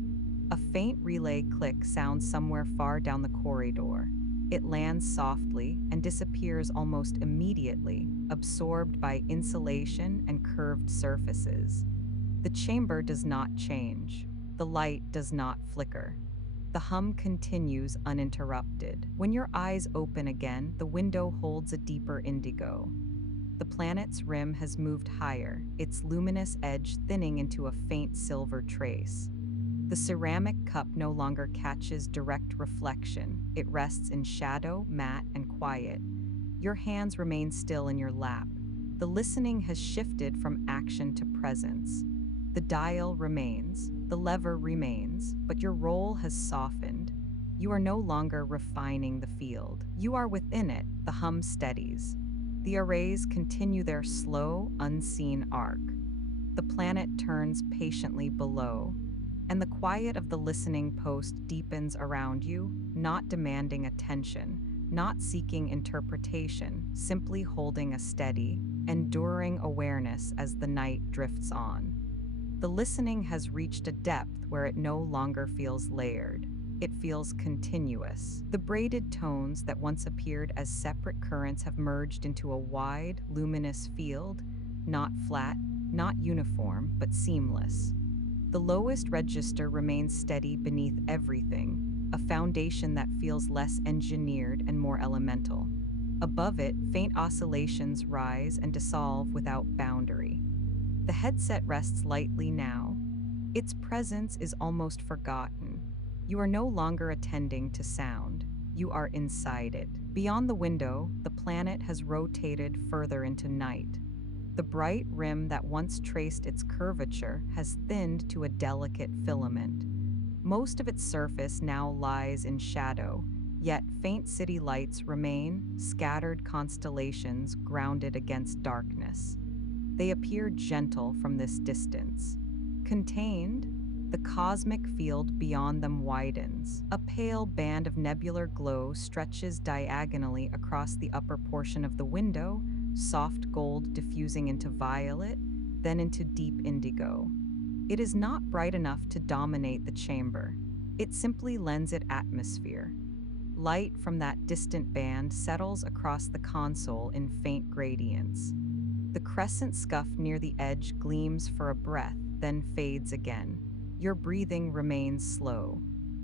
A faint relay click sounds somewhere far down the corridor. It lands softly and disappears almost immediately, absorbed by insulation and curved surfaces. The chamber does not change. The light does not flicker. The hum continues uninterrupted. When your eyes open again, the window holds a deeper indigo. The planet's rim has moved higher, its luminous edge thinning into a faint silver trace. The ceramic cup no longer catches direct reflection. It rests in shadow, matte, and quiet. Your hands remain still in your lap. The listening has shifted from action to presence. The dial remains, the lever remains, but your role has softened. You are no longer refining the field. You are within it. The hum steadies. The arrays continue their slow, unseen arc. The planet turns patiently below, and the quiet of the listening post deepens around you, not demanding attention, not seeking interpretation, simply holding a steady, enduring awareness as the night drifts on. The listening has reached a depth where it no longer feels layered. It feels continuous. The braided tones that once appeared as separate currents have merged into a wide, luminous field, not flat, not uniform, but seamless. The lowest register remains steady beneath everything, a foundation that feels less engineered and more elemental. Above it, faint oscillations rise and dissolve without boundary. The headset rests lightly now. Its presence is almost forgotten. You are no longer attending to sound. You are inside it. Beyond the window, the planet has rotated further into night. The bright rim that once traced its curvature has thinned to a delicate filament. Most of its surface now lies in shadow, yet faint city lights remain, scattered constellations grounded against darkness. They appear gentle from this distance, contained, The cosmic field beyond them widens. A pale band of nebular glow stretches diagonally across the upper portion of the window, soft gold diffusing into violet, then into deep indigo. It is not bright enough to dominate the chamber. It simply lends it atmosphere. Light from that distant band settles across the console in faint gradients. The crescent scuff near the edge gleams for a breath, then fades again. Your breathing remains slow.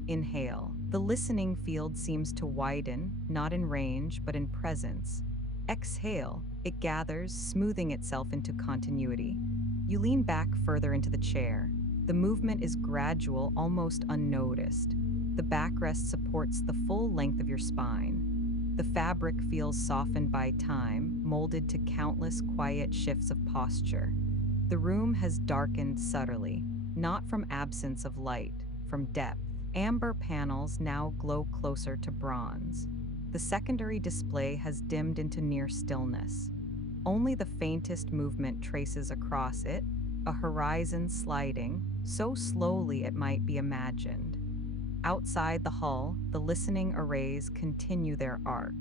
Inhale. The listening field seems to widen, not in range, but in presence. Exhale. It gathers, smoothing itself into continuity. You lean back further into the chair. The movement is gradual, almost unnoticed. The backrest supports the full length of your spine. The fabric feels softened by time, molded to countless quiet shifts of posture. The room has darkened subtly, not from absence of light, from depth. Amber panels now glow closer to bronze. The secondary display has dimmed into near stillness. Only the faintest movement traces across it, a horizon sliding, so slowly it might be imagined. Outside the hull, the listening arrays continue their arc.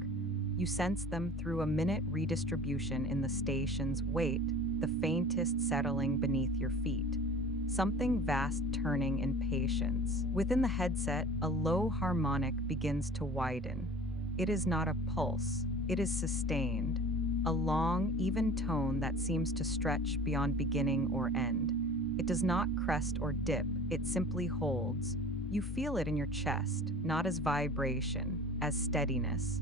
You sense them through a minute redistribution in the station's weight, the faintest settling beneath your feet. Something vast turning in patience. Within the headset, a low harmonic begins to widen. It is not a pulse, it is sustained. A long, even tone that seems to stretch beyond beginning or end. It does not crest or dip, it simply holds. You feel it in your chest, not as vibration, as steadiness.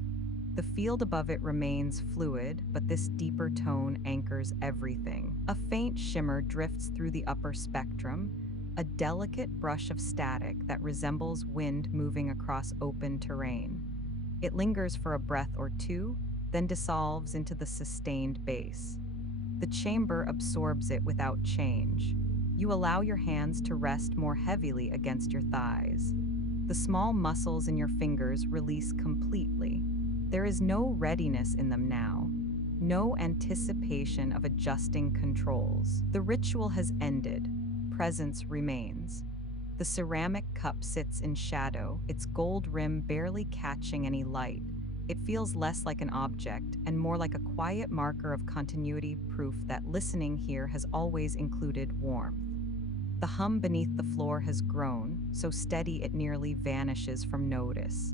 The field above it remains fluid, but this deeper tone anchors everything. A faint shimmer drifts through the upper spectrum, a delicate brush of static that resembles wind moving across open terrain. It lingers for a breath or two, then dissolves into the sustained bass. The chamber absorbs it without change. You allow your hands to rest more heavily against your thighs. The small muscles in your fingers release completely. There is no readiness in them now, no anticipation of adjusting controls. The ritual has ended. Presence remains. The ceramic cup sits in shadow, its gold rim barely catching any light. It feels less like an object and more like a quiet marker of continuity, proof that listening here has always included warmth. The hum beneath the floor has grown, so steady it nearly vanishes from notice.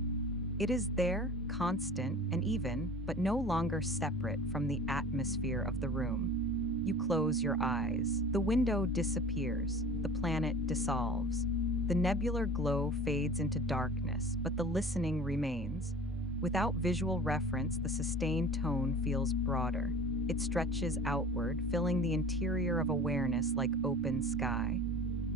It is there, constant and even, but no longer separate from the atmosphere of the room. You close your eyes. The window disappears. The planet dissolves. The nebular glow fades into darkness, but the listening remains. Without visual reference, the sustained tone feels broader. It stretches outward, filling the interior of awareness like open sky.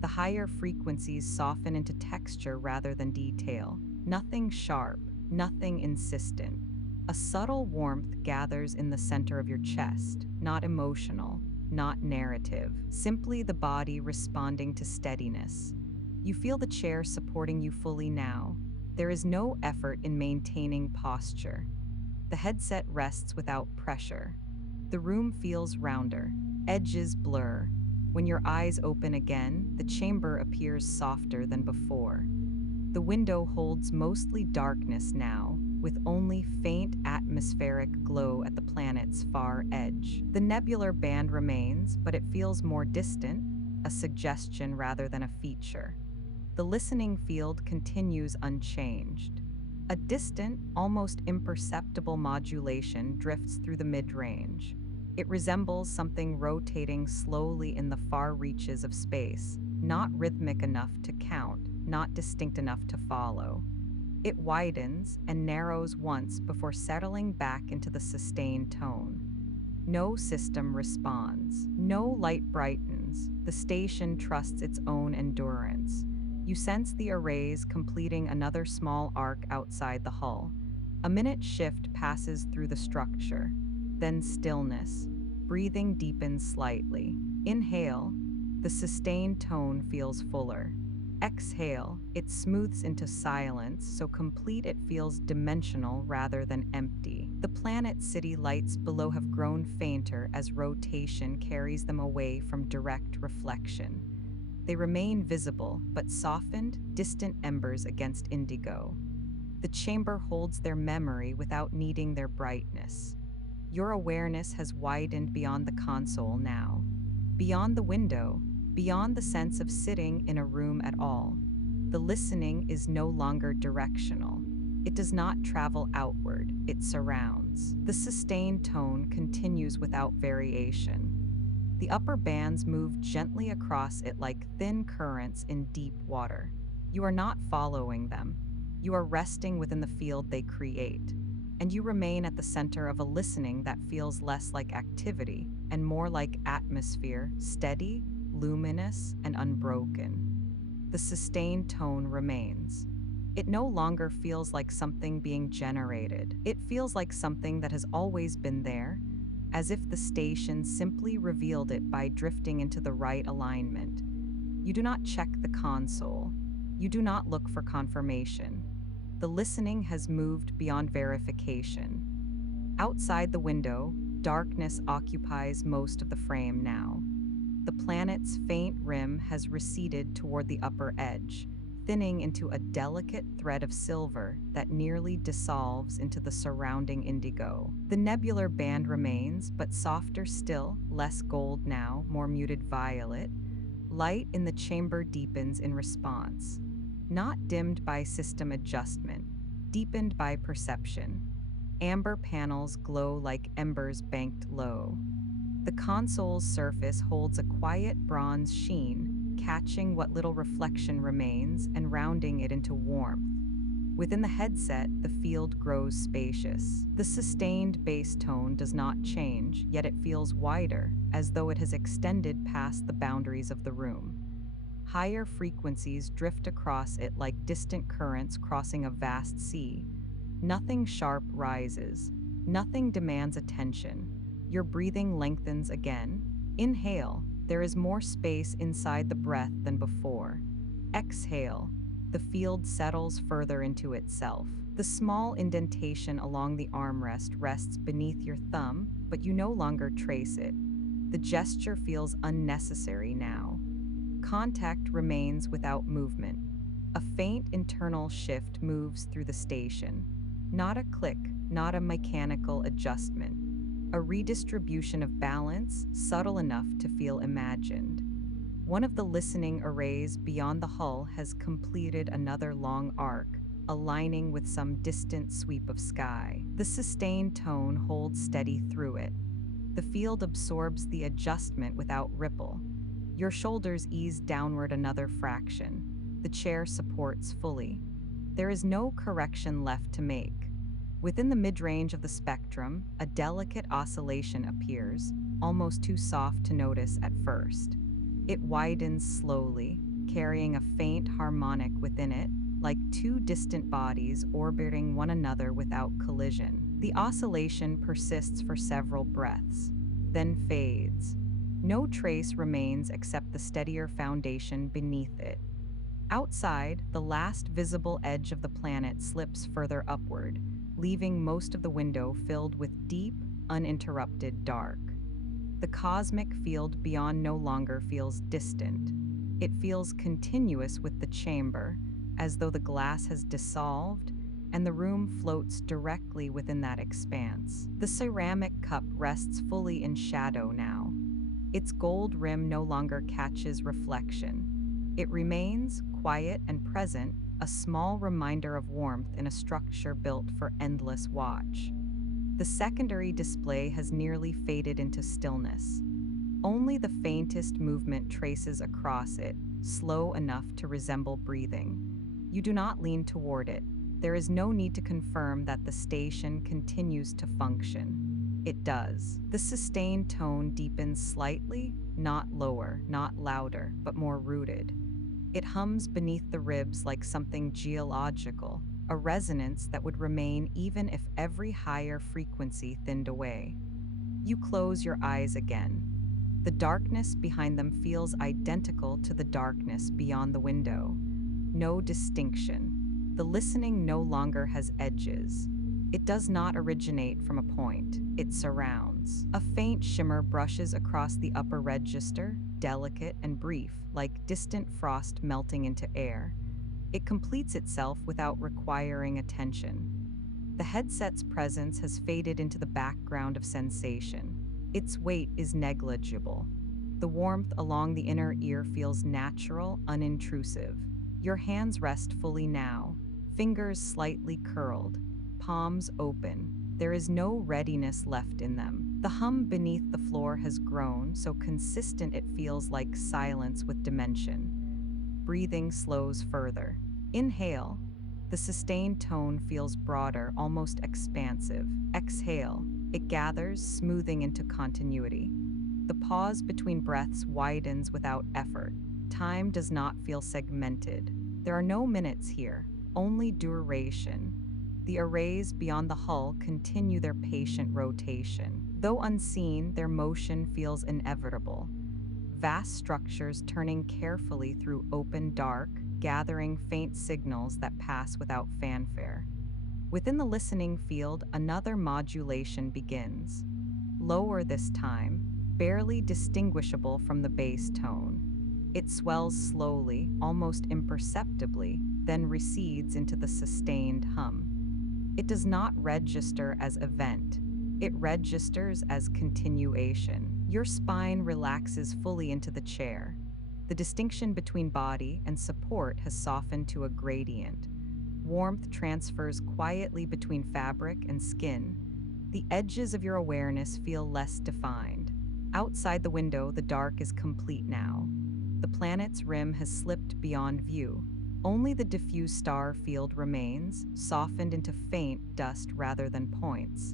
The higher frequencies soften into texture rather than detail. Nothing sharp, nothing insistent. A subtle warmth gathers in the center of your chest, not emotional, not narrative, simply the body responding to steadiness. You feel the chair supporting you fully now. There is no effort in maintaining posture. The headset rests without pressure. The room feels rounder. Edges blur. When your eyes open again, the chamber appears softer than before. The window holds mostly darkness now, with only faint atmospheric glow at the planet's far edge. The nebular band remains, but it feels more distant, a suggestion rather than a feature. The listening field continues unchanged. A distant, almost imperceptible modulation drifts through the mid-range. It resembles something rotating slowly in the far reaches of space, not rhythmic enough to count, not distinct enough to follow. It widens and narrows once before settling back into the sustained tone. No system responds. No light brightens. The station trusts its own endurance. You sense the arrays completing another small arc outside the hull. A minute shift passes through the structure. Then stillness. Breathing deepens slightly. Inhale. The sustained tone feels fuller. Exhale. It smooths into silence, so complete it feels dimensional rather than empty. The planet city lights below have grown fainter as rotation carries them away from direct reflection. They remain visible, but softened, distant embers against indigo. The chamber holds their memory without needing their brightness. Your awareness has widened beyond the console now, beyond the window, beyond the sense of sitting in a room at all. The listening is no longer directional. It does not travel outward, it surrounds. The sustained tone continues without variation. The upper bands move gently across it like thin currents in deep water. You are not following them. You are resting within the field they create, and you remain at the center of a listening that feels less like activity and more like atmosphere, steady, luminous, and unbroken. The sustained tone remains. It no longer feels like something being generated. It feels like something that has always been there, as if the station simply revealed it by drifting into the right alignment. You do not check the console. You do not look for confirmation. The listening has moved beyond verification. Outside the window, darkness occupies most of the frame now. The planet's faint rim has receded toward the upper edge, thinning into a delicate thread of silver that nearly dissolves into the surrounding indigo. The nebular band remains, but softer still, less gold now, more muted violet. Light in the chamber deepens in response, not dimmed by system adjustment, deepened by perception. Amber panels glow like embers banked low. The console's surface holds a quiet bronze sheen, catching what little reflection remains and rounding it into warmth. Within the headset, the field grows spacious. The sustained bass tone does not change, yet it feels wider, as though it has extended past the boundaries of the room. Higher frequencies drift across it like distant currents crossing a vast sea. Nothing sharp rises. Nothing demands attention. Your breathing lengthens again. Inhale. There is more space inside the breath than before. Exhale. The field settles further into itself. The small indentation along the armrest rests beneath your thumb, but you no longer trace it. The gesture feels unnecessary now. Contact remains without movement. A faint internal shift moves through the station. Not a click, not a mechanical adjustment. A redistribution of balance, subtle enough to feel imagined. One of the listening arrays beyond the hull has completed another long arc, aligning with some distant sweep of sky. The sustained tone holds steady through it. The field absorbs the adjustment without ripple. Your shoulders ease downward another fraction. The chair supports fully. There is no correction left to make. Within the mid-range of the spectrum, a delicate oscillation appears, almost too soft to notice at first. It widens slowly, carrying a faint harmonic within it, like two distant bodies orbiting one another without collision. The oscillation persists for several breaths, then fades. No trace remains except the steadier foundation beneath it. Outside, the last visible edge of the planet slips further upward, leaving most of the window filled with deep, uninterrupted dark. The cosmic field beyond no longer feels distant. It feels continuous with the chamber, as though the glass has dissolved and the room floats directly within that expanse. The ceramic cup rests fully in shadow now. Its gold rim no longer catches reflection. It remains, quiet and present, a small reminder of warmth in a structure built for endless watch. The secondary display has nearly faded into stillness. Only the faintest movement traces across it, slow enough to resemble breathing. You do not lean toward it. There is no need to confirm that the station continues to function. It does. The sustained tone deepens slightly, not lower, not louder, but more rooted. It hums beneath the ribs like something geological, a resonance that would remain even if every higher frequency thinned away. You close your eyes again. The darkness behind them feels identical to the darkness beyond the window. No distinction. The listening no longer has edges. It does not originate from a point, it surrounds. A faint shimmer brushes across the upper register, delicate and brief, like distant frost melting into air. It completes itself without requiring attention. The headset's presence has faded into the background of sensation. Its weight is negligible. The warmth along the inner ear feels natural, unintrusive. Your hands rest fully now, fingers slightly curled, palms open. There is no readiness left in them. The hum beneath the floor has grown so consistent it feels like silence with dimension. Breathing slows further. Inhale. The sustained tone feels broader, almost expansive. Exhale. It gathers, smoothing into continuity. The pause between breaths widens without effort. Time does not feel segmented. There are no minutes here, only duration. The arrays beyond the hull continue their patient rotation. Though unseen, their motion feels inevitable. Vast structures turning carefully through open dark, gathering faint signals that pass without fanfare. Within the listening field, another modulation begins. Lower this time, barely distinguishable from the bass tone. It swells slowly, almost imperceptibly, then recedes into the sustained hum. It does not register as event. It registers as continuation. Your spine relaxes fully into the chair. The distinction between body and support has softened to a gradient. Warmth transfers quietly between fabric and skin. The edges of your awareness feel less defined. Outside the window, the dark is complete now. The planet's rim has slipped beyond view. Only the diffuse star field remains, softened into faint dust rather than points.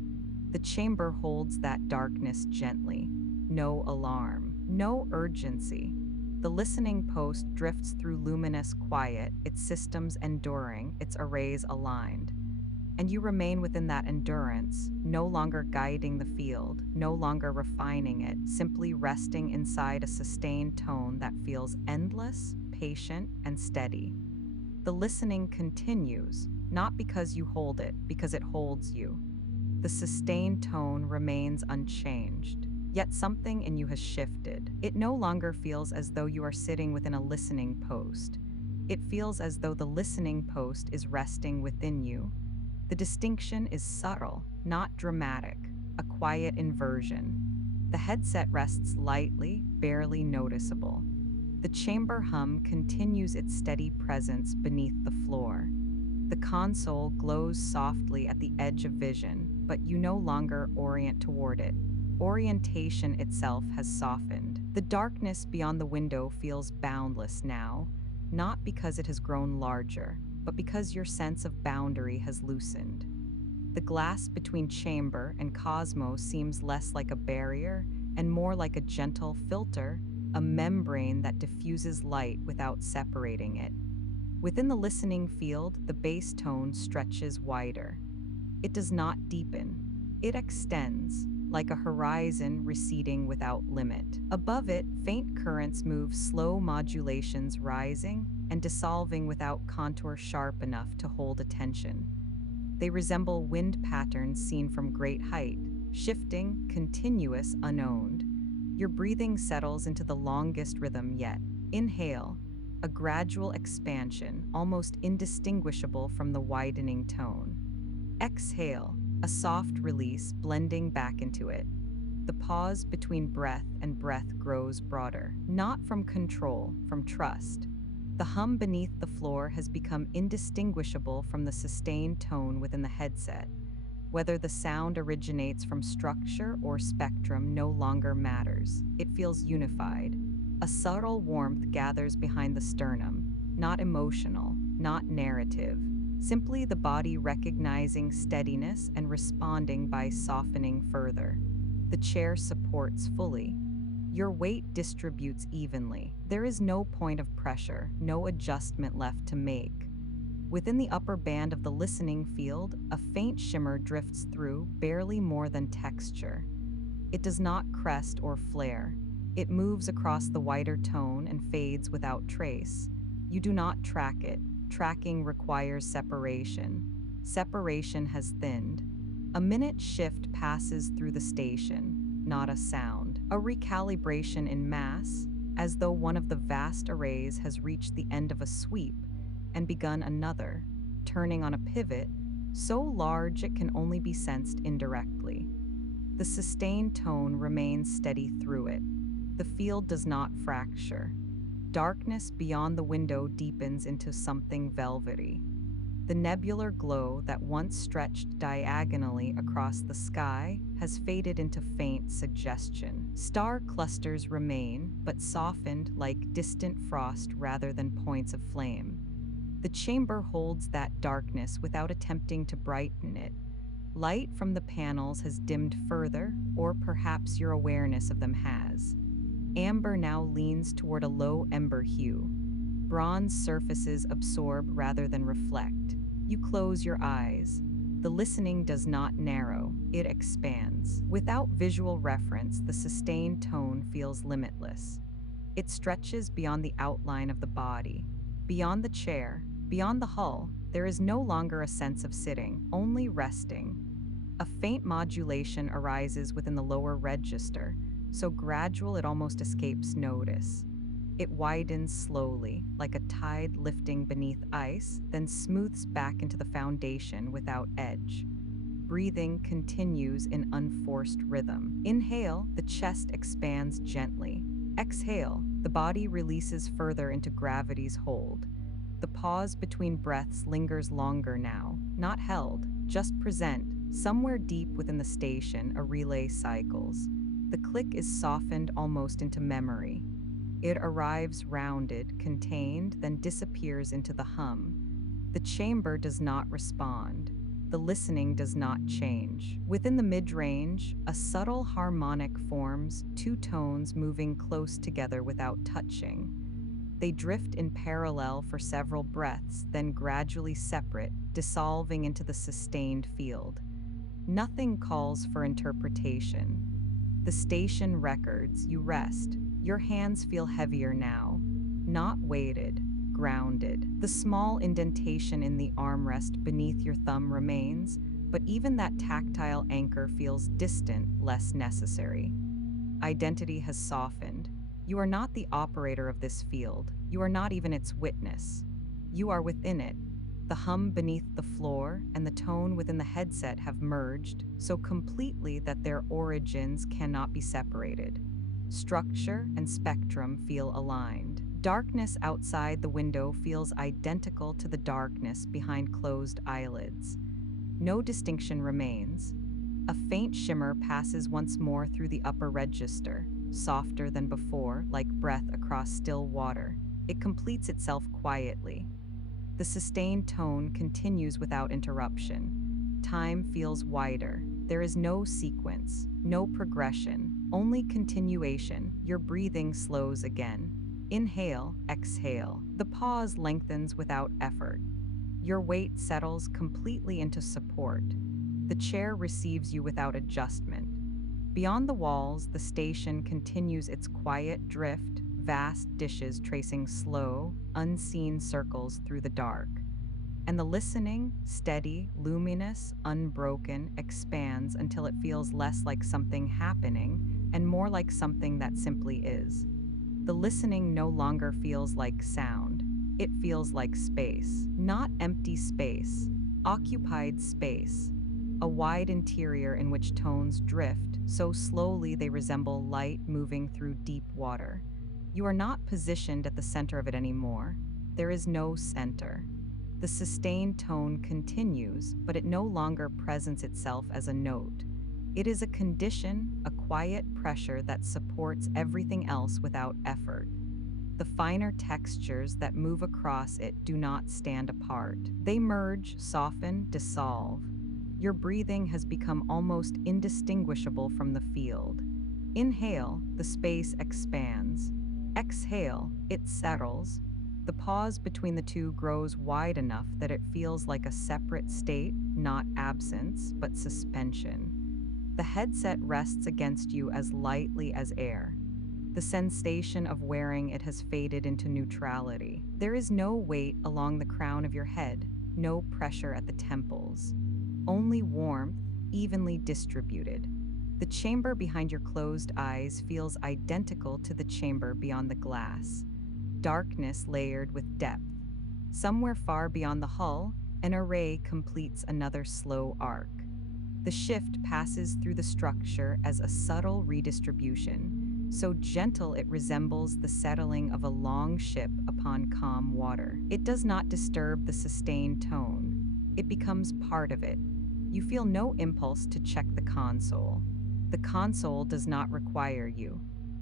The chamber holds that darkness gently. No alarm, no urgency. The listening post drifts through luminous quiet, its systems enduring, its arrays aligned. And you remain within that endurance, no longer guiding the field, no longer refining it, simply resting inside a sustained tone that feels endless, patient, and steady. The listening continues, not because you hold it, because it holds you. The sustained tone remains unchanged. Yet something in you has shifted. It no longer feels as though you are sitting within a listening post. It feels as though the listening post is resting within you. The distinction is subtle, not dramatic, a quiet inversion. The headset rests lightly, barely noticeable. The chamber hum continues its steady presence beneath the floor. The console glows softly at the edge of vision, but you no longer orient toward it. Orientation itself has softened. The darkness beyond the window feels boundless now, not because it has grown larger, but because your sense of boundary has loosened. The glass between chamber and cosmos seems less like a barrier and more like a gentle filter, a membrane that diffuses light without separating it. Within the listening field, the bass tone stretches wider. It does not deepen. It extends, like a horizon receding without limit. Above it, faint currents move, slow modulations rising and dissolving without contour sharp enough to hold attention. They resemble wind patterns seen from great height, shifting, continuous, unowned. Your breathing settles into the longest rhythm yet. Inhale, a gradual expansion, almost indistinguishable from the widening tone. Exhale, a soft release blending back into it. The pause between breath and breath grows broader, not from control, from trust. The hum beneath the floor has become indistinguishable from the sustained tone within the headset. Whether the sound originates from structure or spectrum no longer matters. It feels unified. A subtle warmth gathers behind the sternum, not emotional, not narrative, simply the body recognizing steadiness and responding by softening further. The chair supports fully. Your weight distributes evenly. There is no point of pressure, no adjustment left to make. Within the upper band of the listening field, a faint shimmer drifts through, barely more than texture. It does not crest or flare. It moves across the wider tone and fades without trace. You do not track it. Tracking requires separation. Separation has thinned. A minute shift passes through the station, not a sound. A recalibration in mass, as though one of the vast arrays has reached the end of a sweep and begun another, turning on a pivot so large it can only be sensed indirectly. The sustained tone remains steady through it. The field does not fracture. Darkness beyond the window deepens into something velvety. The nebular glow that once stretched diagonally across the sky has faded into faint suggestion. Star clusters remain, but softened like distant frost rather than points of flame. The chamber holds that darkness without attempting to brighten it. Light from the panels has dimmed further, or perhaps your awareness of them has. Amber now leans toward a low ember hue. Bronze surfaces absorb rather than reflect. You close your eyes. The listening does not narrow, it expands. Without visual reference, the sustained tone feels limitless. It stretches beyond the outline of the body, beyond the chair, beyond the hull. There is no longer a sense of sitting, only resting. A faint modulation arises within the lower register, so gradual it almost escapes notice. It widens slowly, like a tide lifting beneath ice, then smooths back into the foundation without edge. Breathing continues in unforced rhythm. Inhale, the chest expands gently. Exhale, the body releases further into gravity's hold. The pause between breaths lingers longer now, not held, just present. Somewhere deep within the station, a relay cycles. The click is softened almost into memory. It arrives rounded, contained, then disappears into the hum. The chamber does not respond. The listening does not change. Within the mid-range, a subtle harmonic forms, two tones moving close together without touching. They drift in parallel for several breaths, then gradually separate, dissolving into the sustained field. Nothing calls for interpretation. The station records, you rest. Your hands feel heavier now, not weighted, grounded. The small indentation in the armrest beneath your thumb remains, but even that tactile anchor feels distant, less necessary. Identity has softened. You are not the operator of this field. You are not even its witness. You are within it. The hum beneath the floor and the tone within the headset have merged so completely that their origins cannot be separated. Structure and spectrum feel aligned. Darkness outside the window feels identical to the darkness behind closed eyelids. No distinction remains. A faint shimmer passes once more through the upper register, softer than before, like breath across still water. It completes itself quietly. The sustained tone continues without interruption. Time feels wider. There is no sequence, no progression, only continuation. Your breathing slows again. Inhale, exhale. The pause lengthens without effort. Your weight settles completely into support. The chair receives you without adjustment. Beyond the walls, the station continues its quiet drift, vast dishes tracing slow, unseen circles through the dark. And the listening, steady, luminous, unbroken, expands until it feels less like something happening and more like something that simply is. The listening no longer feels like sound. It feels like space. Not empty space, occupied space. A wide interior in which tones drift so slowly they resemble light moving through deep water. You are not positioned at the center of it anymore. There is no center. The sustained tone continues, but it no longer presents itself as a note. It is a condition, a quiet pressure that supports everything else without effort. The finer textures that move across it do not stand apart. They merge, soften, dissolve. Your breathing has become almost indistinguishable from the field. Inhale, the space expands. Exhale, it settles. The pause between the two grows wide enough that it feels like a separate state, not absence, but suspension. The headset rests against you as lightly as air. The sensation of wearing it has faded into neutrality. There is no weight along the crown of your head. no pressure at the temples. Only warmth, evenly distributed. The chamber behind your closed eyes feels identical to the chamber beyond the glass. Darkness layered with depth. Somewhere far beyond the hull, an array completes another slow arc. The shift passes through the structure as a subtle redistribution, so gentle it resembles the settling of a long ship upon calm water. It does not disturb the sustained tone. It becomes part of it. You feel no impulse to check the console. The console does not require you.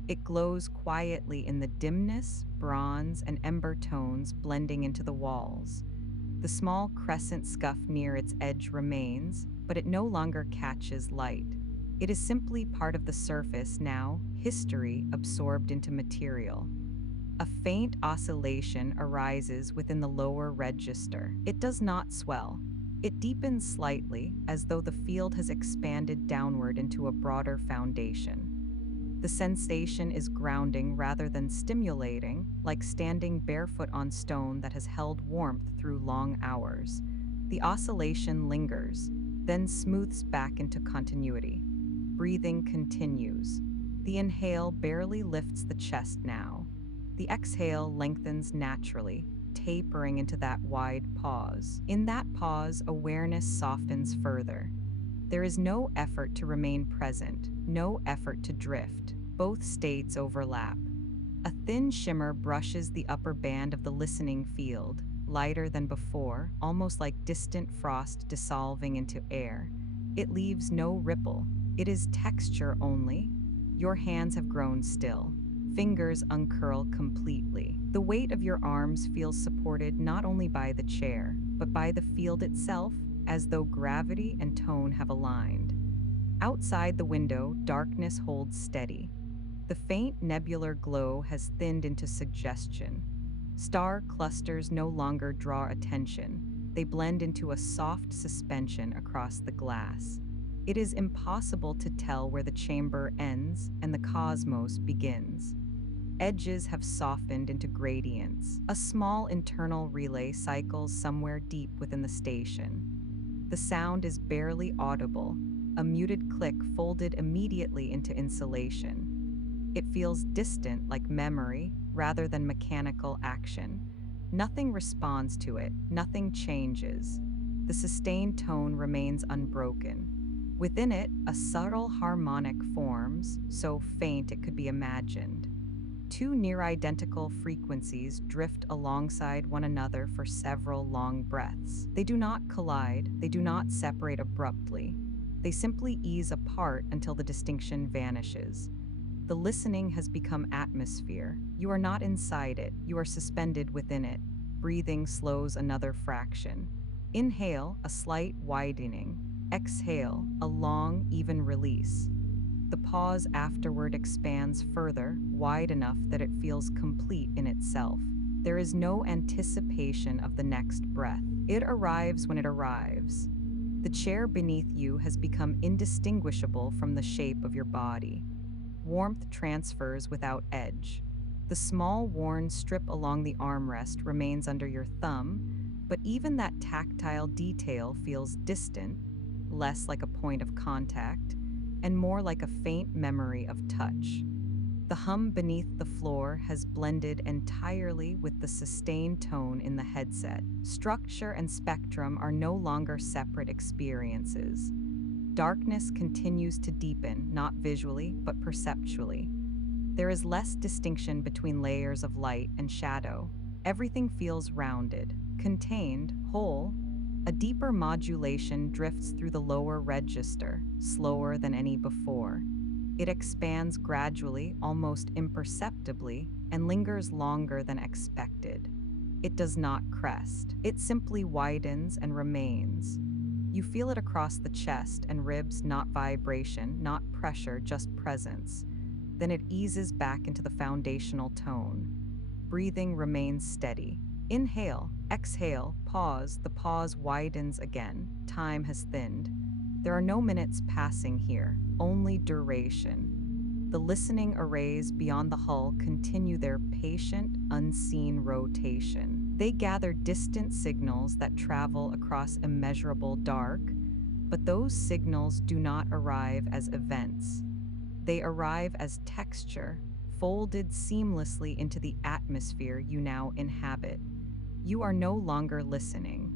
It glows quietly in the dimness, bronze, and ember tones blending into the walls. The small crescent scuff near its edge remains, but it no longer catches light. It is simply part of the surface now, history absorbed into material. A faint oscillation arises within the lower register. It does not swell. It deepens slightly, as though the field has expanded downward into a broader foundation. The sensation is grounding rather than stimulating, like standing barefoot on stone that has held warmth through long hours. The oscillation lingers, then smooths back into continuity. Breathing continues. The inhale barely lifts the chest now. The exhale lengthens naturally, tapering into that wide pause. In that pause, awareness softens further. There is no effort to remain present, no effort to drift. Both states overlap. A thin shimmer brushes the upper band of the listening field, lighter than before, almost like distant frost dissolving into air. It leaves no ripple. It is texture only. Your hands have grown still. Fingers uncurl completely. The weight of your arms feels supported not only by the chair, but by the field itself, as though gravity and tone have aligned. Outside the window, darkness holds steady. The faint nebular glow has thinned into suggestion. Star clusters no longer draw attention. They blend into a soft suspension across the glass. It is impossible to tell where the chamber ends and the cosmos begins. Edges have softened into gradients. A small internal relay cycles somewhere deep within the station. The sound is barely audible, a muted click folded immediately into insulation. It feels distant, like memory, rather than mechanical action. Nothing responds to it, nothing changes. The sustained tone remains unbroken. Within it, a subtle harmonic forms, so faint it could be imagined. Two near-identical frequencies drift alongside one another for several long breaths. They do not collide, they do not separate abruptly. They simply ease apart until the distinction vanishes. The listening has become atmosphere. You are not inside it, you are suspended within it. Breathing slows another fraction. Inhale, a slight widening. Exhale, a long, even release. The pause afterward expands further, wide enough that it feels complete in itself. There is no anticipation of the next breath. It arrives when it arrives. The chair beneath you has become indistinguishable from the shape of your body. Warmth transfers without edge. The small worn strip along the armrest remains under your thumb, but even that tactile detail feels distant, less like a point of contact, and more like a faint memory of touch. The hum beneath the floor has blended entirely with the sustained tone in the headset. Structure and spectrum are no longer separate experiences. Darkness continues to deepen, not visually, but perceptually. There is less distinction between layers of light and shadow. Everything feels rounded, contained, whole. A deeper modulation drifts through the lower register, slower than any before. It expands gradually, almost imperceptibly, and lingers longer than expected. It does not crest. It simply widens and remains. You feel it across the chest and ribs, not vibration, not pressure, just presence. Then it eases back into the foundational tone. Breathing remains steady. Inhale, exhale, pause. The pause widens again. Time has thinned. There are no minutes passing here, only duration. The listening arrays beyond the hull continue their patient, unseen rotation. They gather distant signals that travel across immeasurable dark, but those signals do not arrive as events. They arrive as texture, folded seamlessly into the atmosphere you now inhabit. You are no longer listening.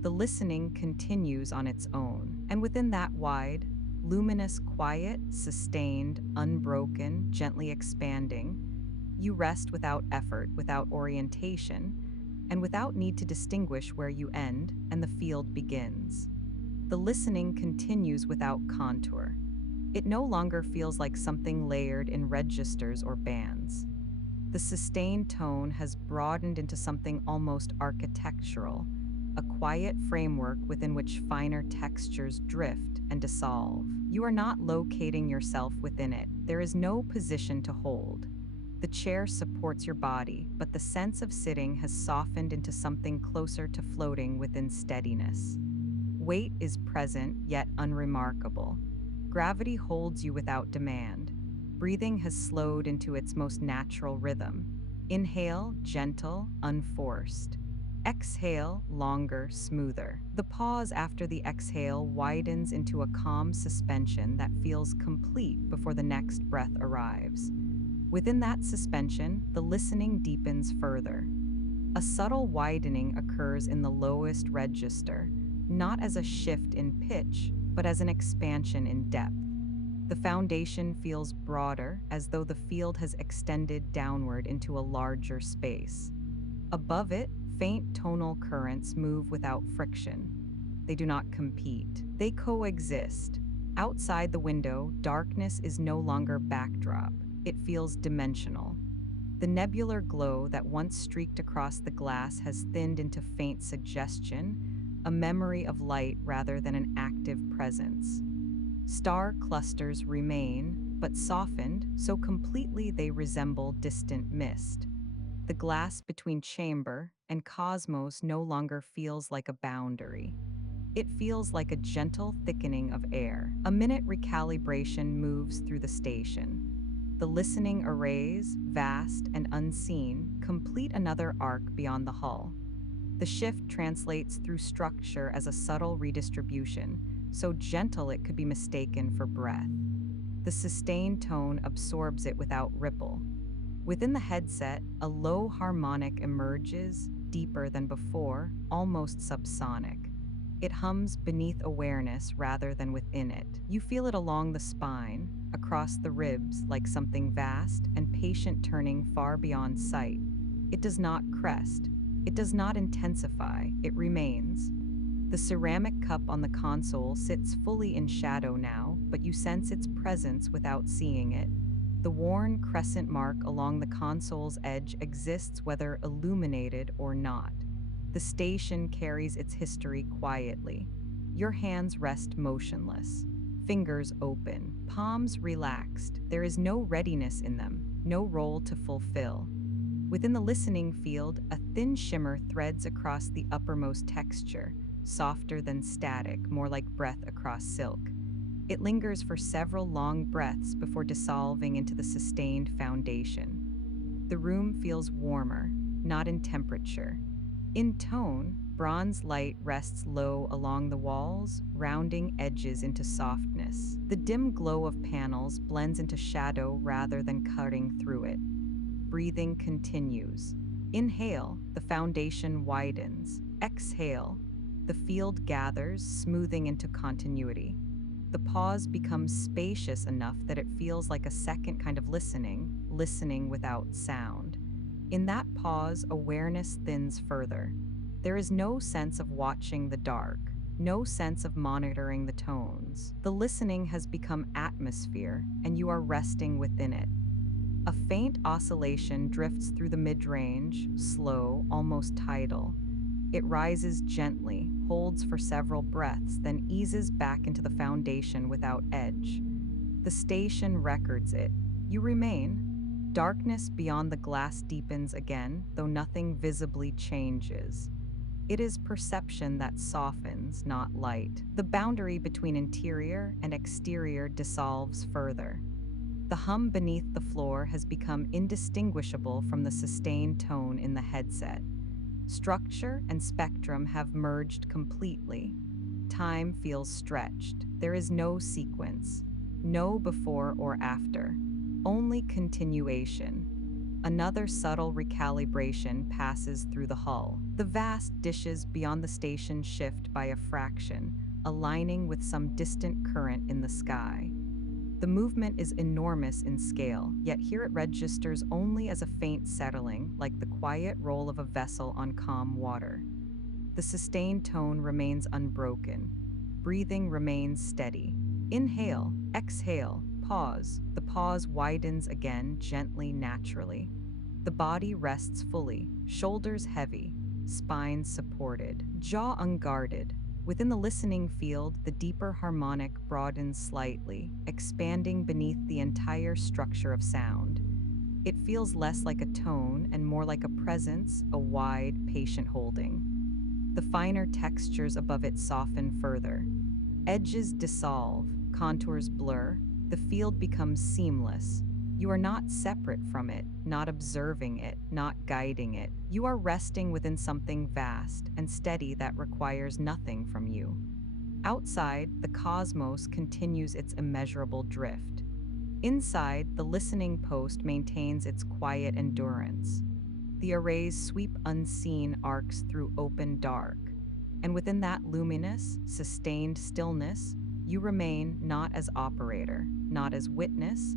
The listening continues on its own, and within that wide, luminous quiet, sustained, unbroken, gently expanding, you rest without effort, without orientation, and without need to distinguish where you end and the field begins. The listening continues without contour. It no longer feels like something layered in registers or bands. The sustained tone has broadened into something almost architectural, a quiet framework within which finer textures drift and dissolve. You are not locating yourself within it. There is no position to hold. The chair supports your body, but the sense of sitting has softened into something closer to floating within steadiness. Weight is present, yet unremarkable. Gravity holds you without demand. Breathing has slowed into its most natural rhythm. Inhale, gentle, unforced. Exhale, longer, smoother. The pause after the exhale widens into a calm suspension that feels complete before the next breath arrives. Within that suspension, the listening deepens further. A subtle widening occurs in the lowest register, not as a shift in pitch, but as an expansion in depth. The foundation feels broader, as though the field has extended downward into a larger space. Above it, faint tonal currents move without friction. They do not compete, they coexist. Outside the window, darkness is no longer backdrop, it feels dimensional. The nebular glow that once streaked across the glass has thinned into faint suggestion, a memory of light rather than an active presence. Star clusters remain, but softened so completely they resemble distant mist. The glass between chamber and cosmos no longer feels like a boundary. It feels like a gentle thickening of air. A minute recalibration moves through the station. The listening arrays, vast and unseen, complete another arc beyond the hull. The shift translates through structure as a subtle redistribution, so gentle it could be mistaken for breath. The sustained tone absorbs it without ripple. Within the headset, a low harmonic emerges, deeper than before, almost subsonic. It hums beneath awareness rather than within it. You feel it along the spine, across the ribs, like something vast and patient turning far beyond sight. It does not crest. It does not intensify. It remains. The ceramic cup on the console sits fully in shadow now, but you sense its presence without seeing it. The worn crescent mark along the console's edge exists whether illuminated or not. The station carries its history quietly. Your hands rest motionless, fingers open, palms relaxed. There is no readiness in them, no role to fulfill. Within the listening field, a thin shimmer threads across the uppermost texture, softer than static, more like breath across silk. It lingers for several long breaths before dissolving into the sustained foundation. The room feels warmer, not in temperature. In tone, bronze light rests low along the walls, rounding edges into softness. The dim glow of panels blends into shadow rather than cutting through it. Breathing continues. Inhale, the foundation widens. Exhale, the field gathers, smoothing into continuity. The pause becomes spacious enough that it feels like a second kind of listening, listening without sound. In that pause, awareness thins further. There is no sense of watching the dark, no sense of monitoring the tones. The listening has become atmosphere, and you are resting within it. A faint oscillation drifts through the mid-range, slow, almost tidal. It rises gently, holds for several breaths, then eases back into the foundation without edge. The station records it. You remain. Darkness beyond the glass deepens again, though nothing visibly changes. It is perception that softens, not light. The boundary between interior and exterior dissolves further. The hum beneath the floor has become indistinguishable from the sustained tone in the headset. Structure and spectrum have merged completely. Time feels stretched. There is no sequence, no before or after, only continuation. Another subtle recalibration passes through the hull. The vast dishes beyond the station shift by a fraction, aligning with some distant current in the sky. The movement is enormous in scale, yet here it registers only as a faint settling, like the quiet roll of a vessel on calm water. The sustained tone remains unbroken. Breathing remains steady. Inhale, exhale, pause. The pause widens again, gently, naturally. The body rests fully, shoulders heavy, spine supported, jaw unguarded. Within the listening field, the deeper harmonic broadens slightly, expanding beneath the entire structure of sound. It feels less like a tone and more like a presence, a wide, patient holding. The finer textures above it soften further. Edges dissolve, contours blur, the field becomes seamless. You are not separate from it, not observing it, not guiding it. You are resting within something vast and steady that requires nothing from you. Outside, the cosmos continues its immeasurable drift. Inside, the listening post maintains its quiet endurance. The array's sweep unseen arcs through open dark, and within that luminous, sustained stillness, you remain not as operator, not as witness,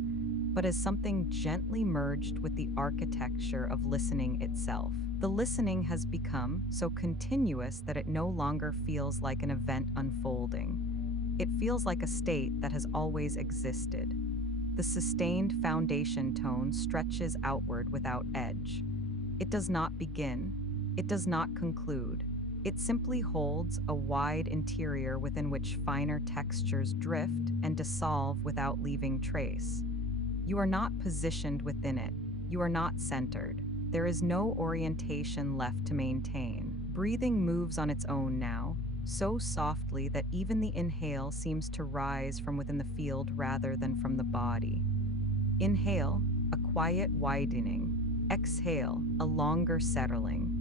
but as something gently merged with the architecture of listening itself. The listening has become so continuous that it no longer feels like an event unfolding. It feels like a state that has always existed. The sustained foundation tone stretches outward without edge. It does not begin. It does not conclude. It simply holds a wide interior within which finer textures drift and dissolve without leaving trace. You are not positioned within it. You are not centered. There is no orientation left to maintain. Breathing moves on its own now, so softly that even the inhale seems to rise from within the field rather than from the body. Inhale, a quiet widening. Exhale, a longer settling.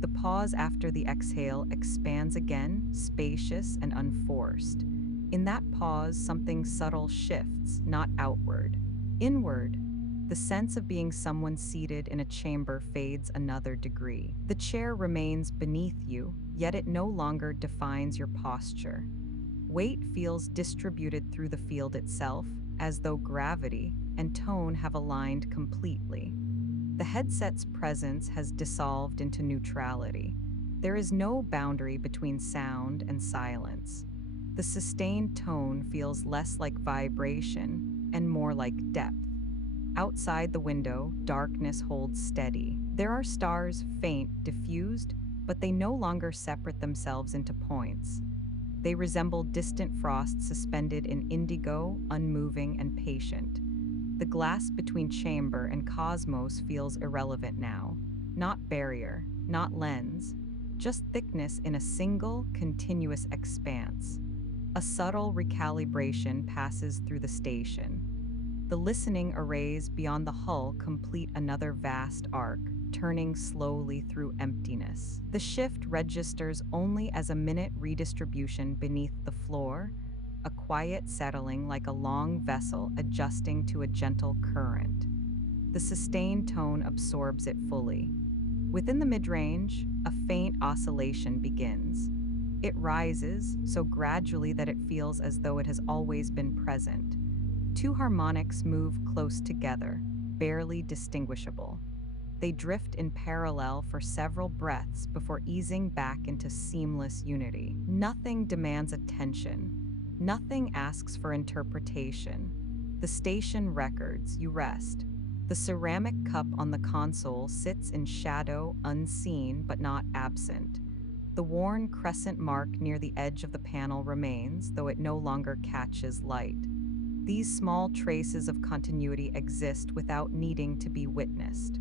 The pause after the exhale expands again, spacious and unforced. In that pause, something subtle shifts, not outward, inward. The sense of being someone seated in a chamber fades another degree. The chair remains beneath you, yet it no longer defines your posture. Weight feels distributed through the field itself, as though gravity and tone have aligned completely. The headset's presence has dissolved into neutrality. There is no boundary between sound and silence. The sustained tone feels less like vibration and more like depth. Outside the window, darkness holds steady. There are stars, faint, diffused, but they no longer separate themselves into points. They resemble distant frost suspended in indigo, unmoving and patient. The glass between chamber and cosmos feels irrelevant now. Not barrier, not lens, just thickness in a single, continuous expanse. A subtle recalibration passes through the station. The listening arrays beyond the hull complete another vast arc, turning slowly through emptiness. The shift registers only as a minute redistribution beneath the floor, a quiet settling like a long vessel adjusting to a gentle current. The sustained tone absorbs it fully. Within the mid-range, a faint oscillation begins. It rises so gradually that it feels as though it has always been present. Two harmonics move close together, barely distinguishable. They drift in parallel for several breaths before easing back into seamless unity. Nothing demands attention. Nothing asks for interpretation. The station records, you rest. The ceramic cup on the console sits in shadow, unseen but not absent. The worn crescent mark near the edge of the panel remains, though it no longer catches light. These small traces of continuity exist without needing to be witnessed.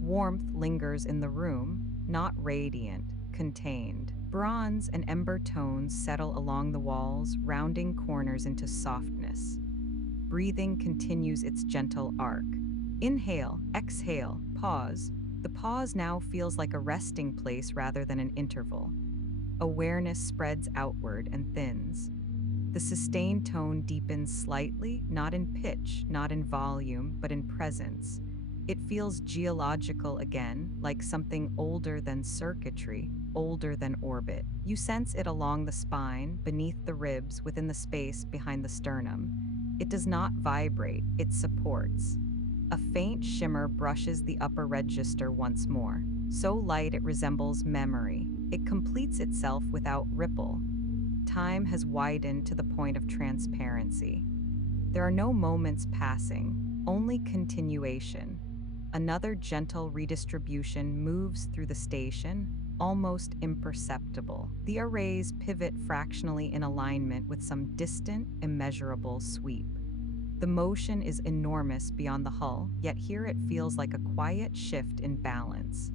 Warmth lingers in the room, not radiant, contained. Bronze and ember tones settle along the walls, rounding corners into softness. Breathing continues its gentle arc. Inhale, exhale, pause. The pause now feels like a resting place rather than an interval. Awareness spreads outward and thins. The sustained tone deepens slightly, not in pitch, not in volume, but in presence. It feels geological again, like something older than circuitry, older than orbit. You sense it along the spine, beneath the ribs, within the space behind the sternum. It does not vibrate, it supports. A faint shimmer brushes the upper register once more, so light it resembles memory. It completes itself without ripple. Time has widened to the point of transparency. There are no moments passing, only continuation. Another gentle redistribution moves through the station, almost imperceptible. The arrays pivot fractionally in alignment with some distant, immeasurable sweep. The motion is enormous beyond the hull, yet here it feels like a quiet shift in balance.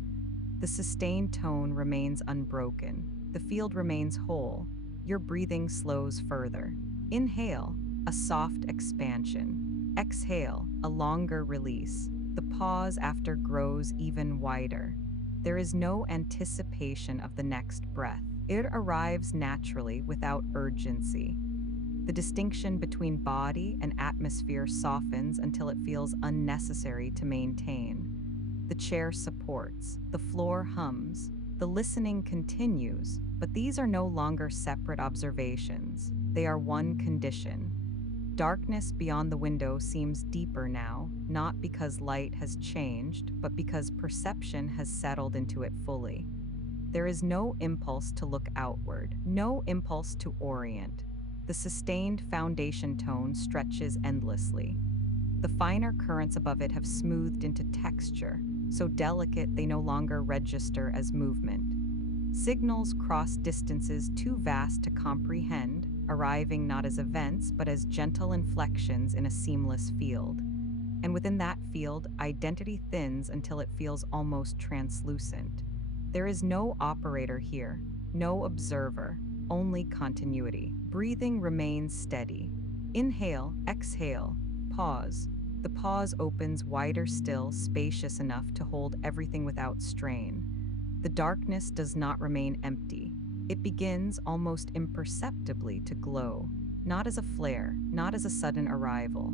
The sustained tone remains unbroken. The field remains whole. Your breathing slows further. Inhale, a soft expansion. Exhale, a longer release. The pause after grows even wider. There is no anticipation of the next breath. It arrives naturally without urgency. The distinction between body and atmosphere softens until it feels unnecessary to maintain. The chair supports, the floor hums, the listening continues, but these are no longer separate observations. They are one condition. Darkness beyond the window seems deeper now, not because light has changed, but because perception has settled into it fully. There is no impulse to look outward, no impulse to orient. The sustained foundation tone stretches endlessly. The finer currents above it have smoothed into texture, so delicate they no longer register as movement. Signals cross distances too vast to comprehend, arriving not as events but as gentle inflections in a seamless field. And within that field, identity thins until it feels almost translucent. There is no operator here, no observer, only continuity. Breathing remains steady. Inhale, exhale, pause. The pause opens wider still, spacious enough to hold everything without strain. The darkness does not remain empty. It begins almost imperceptibly to glow, not as a flare, not as a sudden arrival,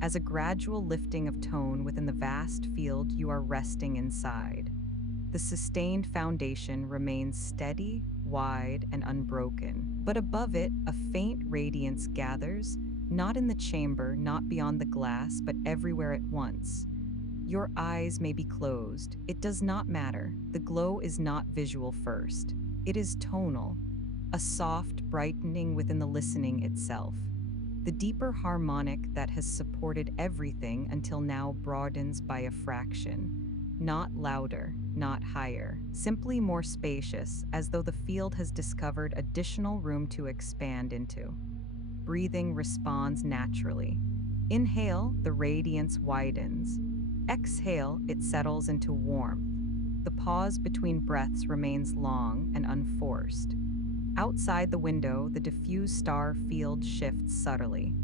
as a gradual lifting of tone within the vast field you are resting inside. The sustained foundation remains steady, wide, and unbroken, but above it, a faint radiance gathers, not in the chamber, not beyond the glass, but everywhere at once. Your eyes may be closed. It does not matter. The glow is not visual first. It is tonal, a soft brightening within the listening itself. The deeper harmonic that has supported everything until now broadens by a fraction. Not louder, not higher, simply more spacious, as though the field has discovered additional room to expand into. Breathing responds naturally. Inhale, the radiance widens. Exhale, it settles into warmth. The pause between breaths remains long and unforced. Outside the window, the diffuse star field shifts subtly.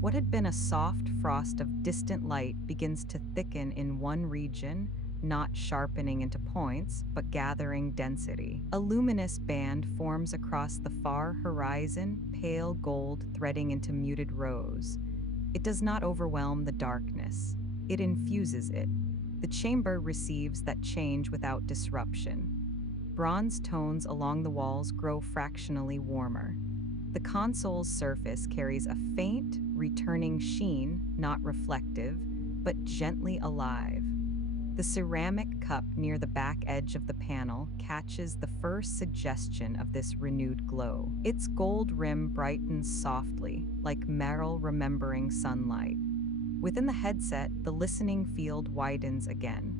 What had been a soft frost of distant light begins to thicken in one region, not sharpening into points, but gathering density. A luminous band forms across the far horizon, pale gold threading into muted rose. It does not overwhelm the darkness. It infuses it. The chamber receives that change without disruption. Bronze tones along the walls grow fractionally warmer. The console's surface carries a faint, returning sheen, not reflective, but gently alive. The ceramic cup near the back edge of the panel catches the first suggestion of this renewed glow. Its gold rim brightens softly, like metal remembering sunlight. Within the headset, the listening field widens again.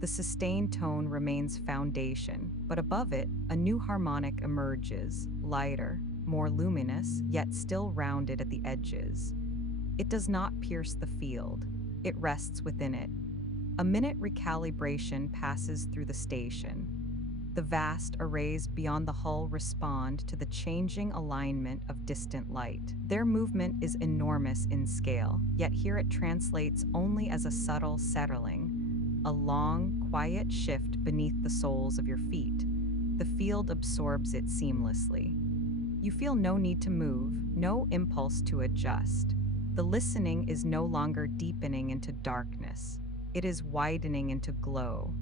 The sustained tone remains foundation, but above it, a new harmonic emerges, lighter, more luminous, yet still rounded at the edges. It does not pierce the field. It rests within it. A minute recalibration passes through the station. The vast arrays beyond the hull respond to the changing alignment of distant light. Their movement is enormous in scale, yet here it translates only as a subtle settling. a long, quiet shift beneath the soles of your feet. The field absorbs it seamlessly. You feel no need to move, no impulse to adjust. The listening is no longer deepening into darkness, it is widening into glow.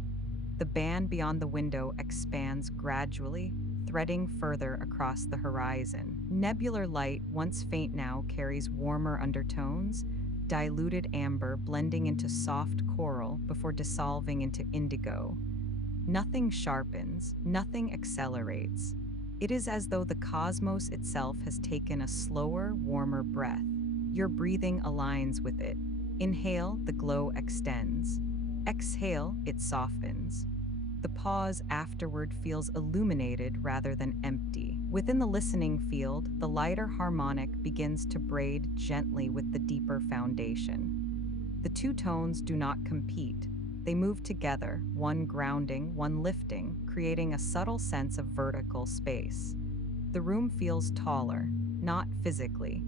The band beyond the window expands gradually, threading further across the horizon. Nebular light, once faint now, carries warmer undertones, diluted amber blending into soft coral before dissolving into indigo. Nothing sharpens, nothing accelerates. It is as though the cosmos itself has taken a slower, warmer breath. Your breathing aligns with it. Inhale, the glow extends. Exhale, it softens. The pause afterward feels illuminated rather than empty. Within the listening field, the lighter harmonic begins to braid gently with the deeper foundation. The two tones do not compete. They move together, one grounding, one lifting, creating a subtle sense of vertical space. The room feels taller, not physically,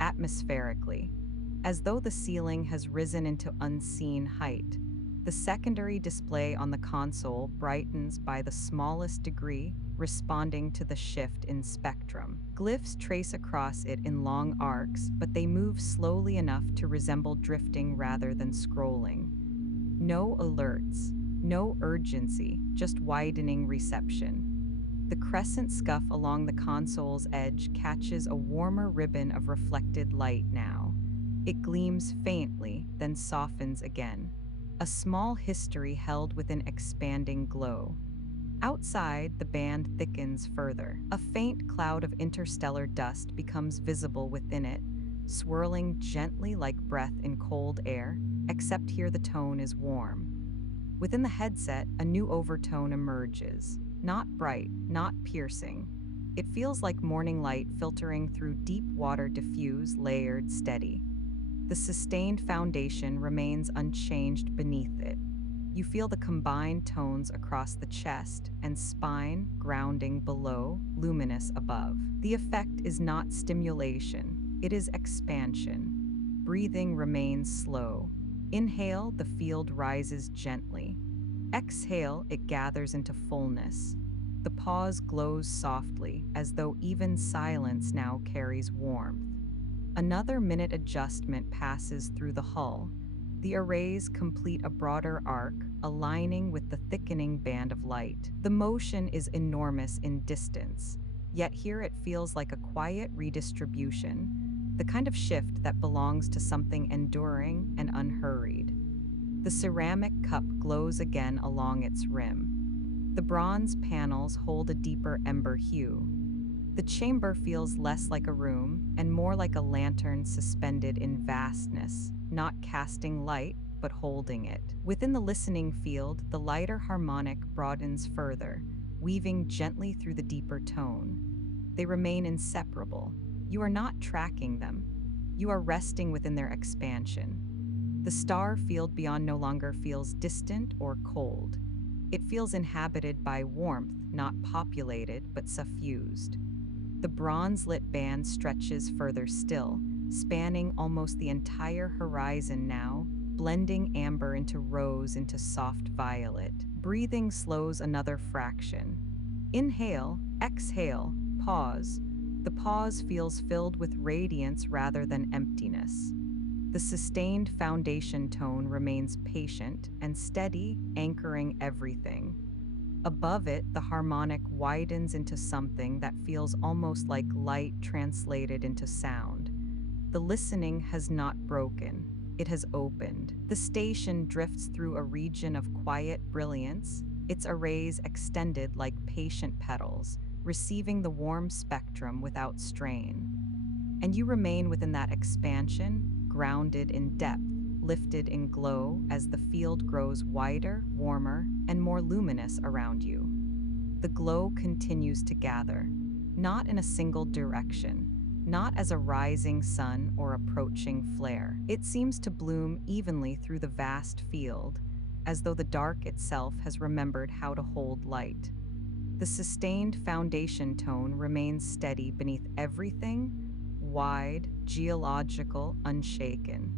atmospherically, as though the ceiling has risen into unseen height. The secondary display on the console brightens by the smallest degree, responding to the shift in spectrum. Glyphs trace across it in long arcs, but they move slowly enough to resemble drifting rather than scrolling. No alerts, no urgency, just widening reception. The crescent scuff along the console's edge catches a warmer ribbon of reflected light now. It gleams faintly, then softens again. A small history held within expanding glow. Outside, the band thickens further. A faint cloud of interstellar dust becomes visible within it, swirling gently like breath in cold air, except here the tone is warm. Within the headset, a new overtone emerges. Not bright, not piercing. It feels like morning light filtering through deep water, diffuse, layered, steady. The sustained foundation remains unchanged beneath it. You feel the combined tones across the chest and spine, grounding below, luminous above. The effect is not stimulation, it is expansion. Breathing remains slow. Inhale, the field rises gently. Exhale, it gathers into fullness. The pause glows softly, as though even silence now carries warmth. Another minute adjustment passes through the hull. The arrays complete a broader arc, aligning with the thickening band of light. The motion is enormous in distance, yet here it feels like a quiet redistribution, the kind of shift that belongs to something enduring and unhurried. The ceramic cup glows again along its rim. The bronze panels hold a deeper ember hue. The chamber feels less like a room and more like a lantern suspended in vastness, not casting light, but holding it. Within the listening field, the lighter harmonic broadens further, weaving gently through the deeper tone. They remain inseparable. You are not tracking them. You are resting within their expansion. The star field beyond no longer feels distant or cold. It feels inhabited by warmth, not populated, but suffused. The bronze-lit band stretches further still, spanning almost the entire horizon now, blending amber into rose into soft violet. Breathing slows another fraction. Inhale, exhale, pause. The pause feels filled with radiance rather than emptiness. The sustained foundation tone remains patient and steady, anchoring everything. Above it, the harmonic widens into something that feels almost like light translated into sound. The listening has not broken, it has opened. The station drifts through a region of quiet brilliance, its arrays extended like patient petals, receiving the warm spectrum without strain. And you remain within that expansion, grounded in depth, lifted in glow as the field grows wider, warmer, and more luminous around you. The glow continues to gather, not in a single direction, not as a rising sun or approaching flare. It seems to bloom evenly through the vast field, as though the dark itself has remembered how to hold light. The sustained foundation tone remains steady beneath everything, wide, geological, unshaken.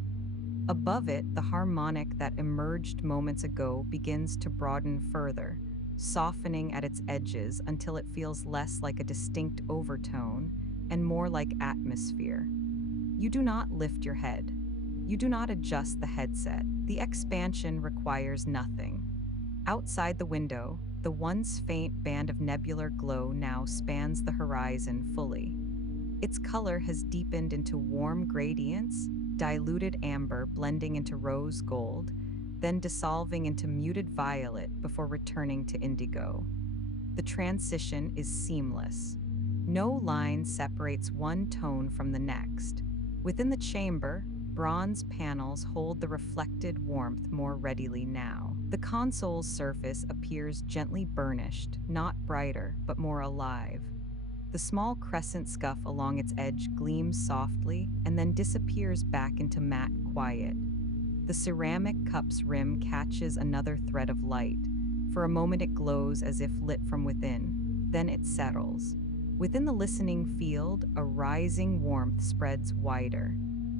Above it, the harmonic that emerged moments ago begins to broaden further, softening at its edges until it feels less like a distinct overtone and more like atmosphere. You do not lift your head. You do not adjust the headset. The expansion requires nothing. Outside the window, the once faint band of nebular glow now spans the horizon fully. Its color has deepened into warm gradients, diluted amber blending into rose gold, then dissolving into muted violet before returning to indigo. The transition is seamless. No line separates one tone from the next. Within the chamber, bronze panels hold the reflected warmth more readily now. The console's surface appears gently burnished, not brighter, but more alive. The small crescent scuff along its edge gleams softly and then disappears back into matte quiet. The ceramic cup's rim catches another thread of light. For a moment it glows as if lit from within. Then it settles. Within the listening field, a rising warmth spreads wider.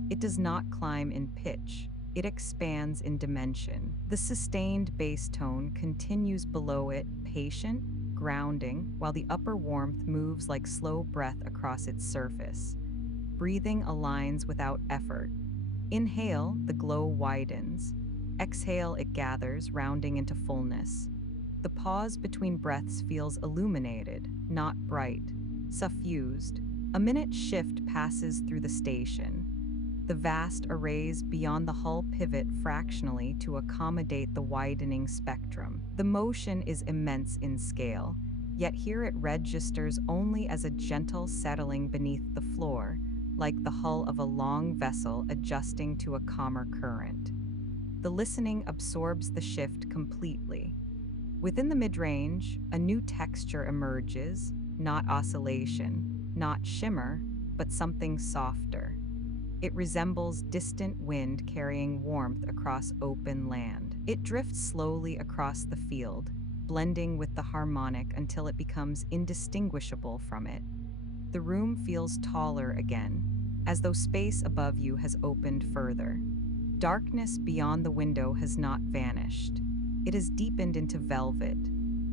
It does not climb in pitch. It expands in dimension. The sustained bass tone continues below it, patient, grounding, while the upper warmth moves like slow breath across its surface. Breathing aligns without effort. Inhale, the glow widens. Exhale, it gathers, rounding into fullness. The pause between breaths feels illuminated, not bright, suffused. A minute shift passes through the station. The vast arrays beyond the hull pivot fractionally to accommodate the widening spectrum. The motion is immense in scale, yet here it registers only as a gentle settling beneath the floor, like the hull of a long vessel adjusting to a calmer current. The listening absorbs the shift completely. Within the mid-range, a new texture emerges, not oscillation, not shimmer, but something softer. It resembles distant wind carrying warmth across open land. It drifts slowly across the field, blending with the harmonic until it becomes indistinguishable from it. The room feels taller again, as though space above you has opened further. Darkness beyond the window has not vanished. It has deepened into velvet,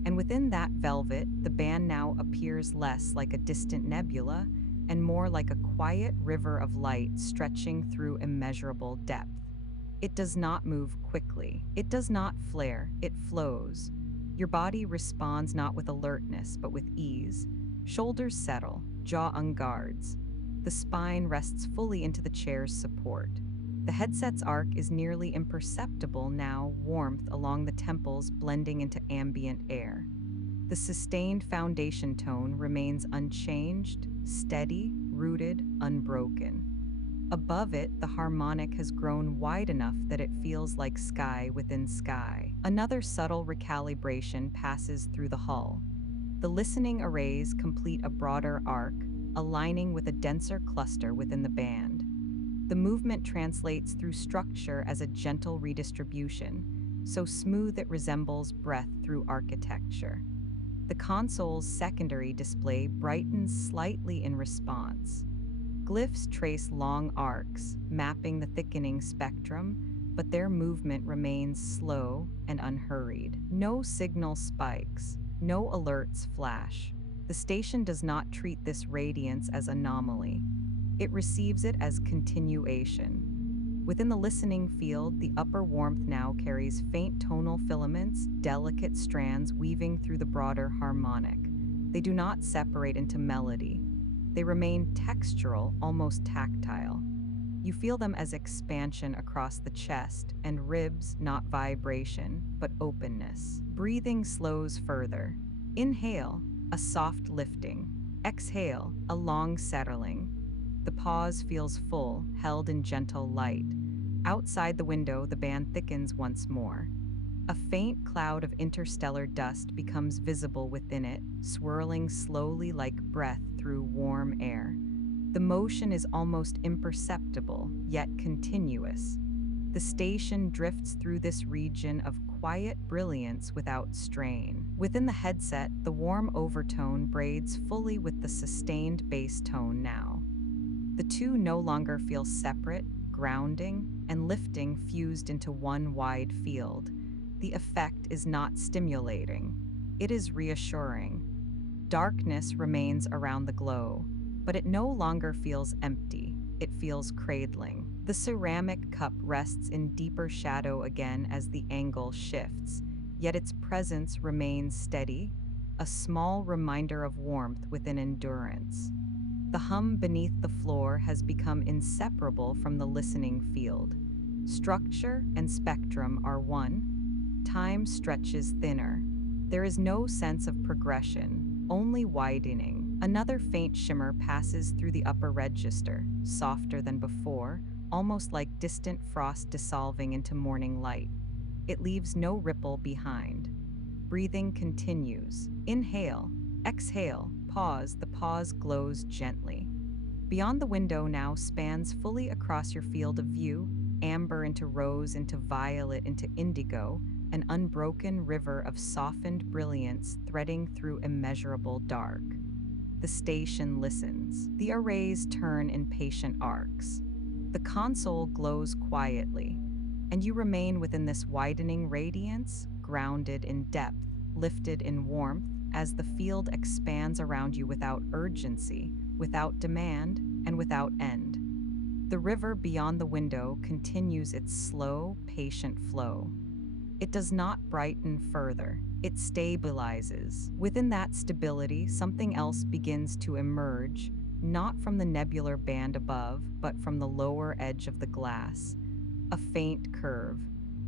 and within that velvet, the band now appears less like a distant nebula and more like a quiet river of light stretching through immeasurable depth. It does not move quickly. It does not flare. It flows. Your body responds not with alertness, but with ease. Shoulders settle, jaw unguards. The spine rests fully into the chair's support. The headset's arc is nearly imperceptible now, warmth along the temples blending into ambient air. The sustained foundation tone remains unchanged, steady, rooted, unbroken. Above it, the harmonic has grown wide enough that it feels like sky within sky. Another subtle recalibration passes through the hull. The listening arrays complete a broader arc, aligning with a denser cluster within the band. The movement translates through structure as a gentle redistribution, so smooth it resembles breath through architecture. The console's secondary display brightens slightly in response. Glyphs trace long arcs, mapping the thickening spectrum, but their movement remains slow and unhurried. No signal spikes, no alerts flash. The station does not treat this radiance as anomaly. It receives it as continuation. Within the listening field, the upper warmth now carries faint tonal filaments, delicate strands weaving through the broader harmonic. They do not separate into melody. They remain textural, almost tactile. You feel them as expansion across the chest and ribs, not vibration, but openness. Breathing slows further. Inhale, a soft lifting. Exhale, a long settling. The pause feels full, held in gentle light. Outside the window, the band thickens once more. A faint cloud of interstellar dust becomes visible within it, swirling slowly like breath through warm air. The motion is almost imperceptible, yet continuous. The station drifts through this region of quiet brilliance without strain. Within the headset, the warm overtone braids fully with the sustained bass tone now. The two no longer feel separate, grounding and lifting fused into one wide field. The effect is not stimulating, it is reassuring. Darkness remains around the glow, but it no longer feels empty, it feels cradling. The ceramic cup rests in deeper shadow again as the angle shifts, yet its presence remains steady, a small reminder of warmth within endurance. The hum beneath the floor has become inseparable from the listening field. Structure and spectrum are one. Time stretches thinner. There is no sense of progression, only widening. Another faint shimmer passes through the upper register, softer than before, almost like distant frost dissolving into morning light. It leaves no ripple behind. Breathing continues. Inhale, exhale, pause. The pause glows gently. Beyond the window now spans fully across your field of view, amber into rose, into violet, into indigo, an unbroken river of softened brilliance threading through immeasurable dark. The station listens. The arrays turn in patient arcs. The console glows quietly, and you remain within this widening radiance, grounded in depth, lifted in warmth, as the field expands around you without urgency, without demand, and without end. The river beyond the window continues its slow, patient flow. It does not brighten further, it stabilizes. Within that stability, something else begins to emerge, not from the nebular band above, but from the lower edge of the glass. A faint curve.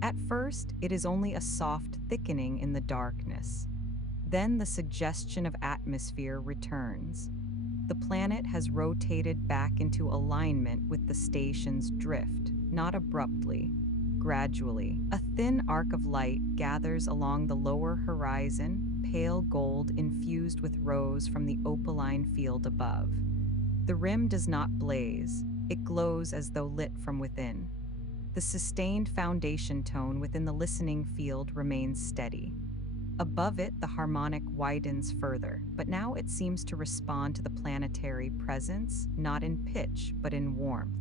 At first, it is only a soft thickening in the darkness. Then the suggestion of atmosphere returns. The planet has rotated back into alignment with the station's drift, not abruptly, gradually. A thin arc of light gathers along the lower horizon, pale gold infused with rose from the opaline field above. The rim does not blaze, it glows as though lit from within. The sustained foundation tone within the listening field remains steady. Above it, the harmonic widens further, but now it seems to respond to the planetary presence, not in pitch, but in warmth.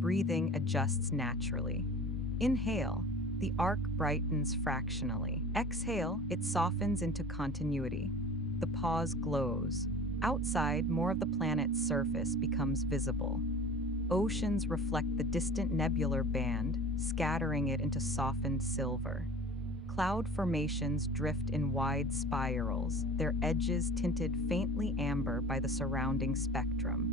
Breathing adjusts naturally. Inhale, the arc brightens fractionally. Exhale, it softens into continuity. The pause glows. Outside, more of the planet's surface becomes visible. Oceans reflect the distant nebular band, scattering it into softened silver. Cloud formations drift in wide spirals, their edges tinted faintly amber by the surrounding spectrum.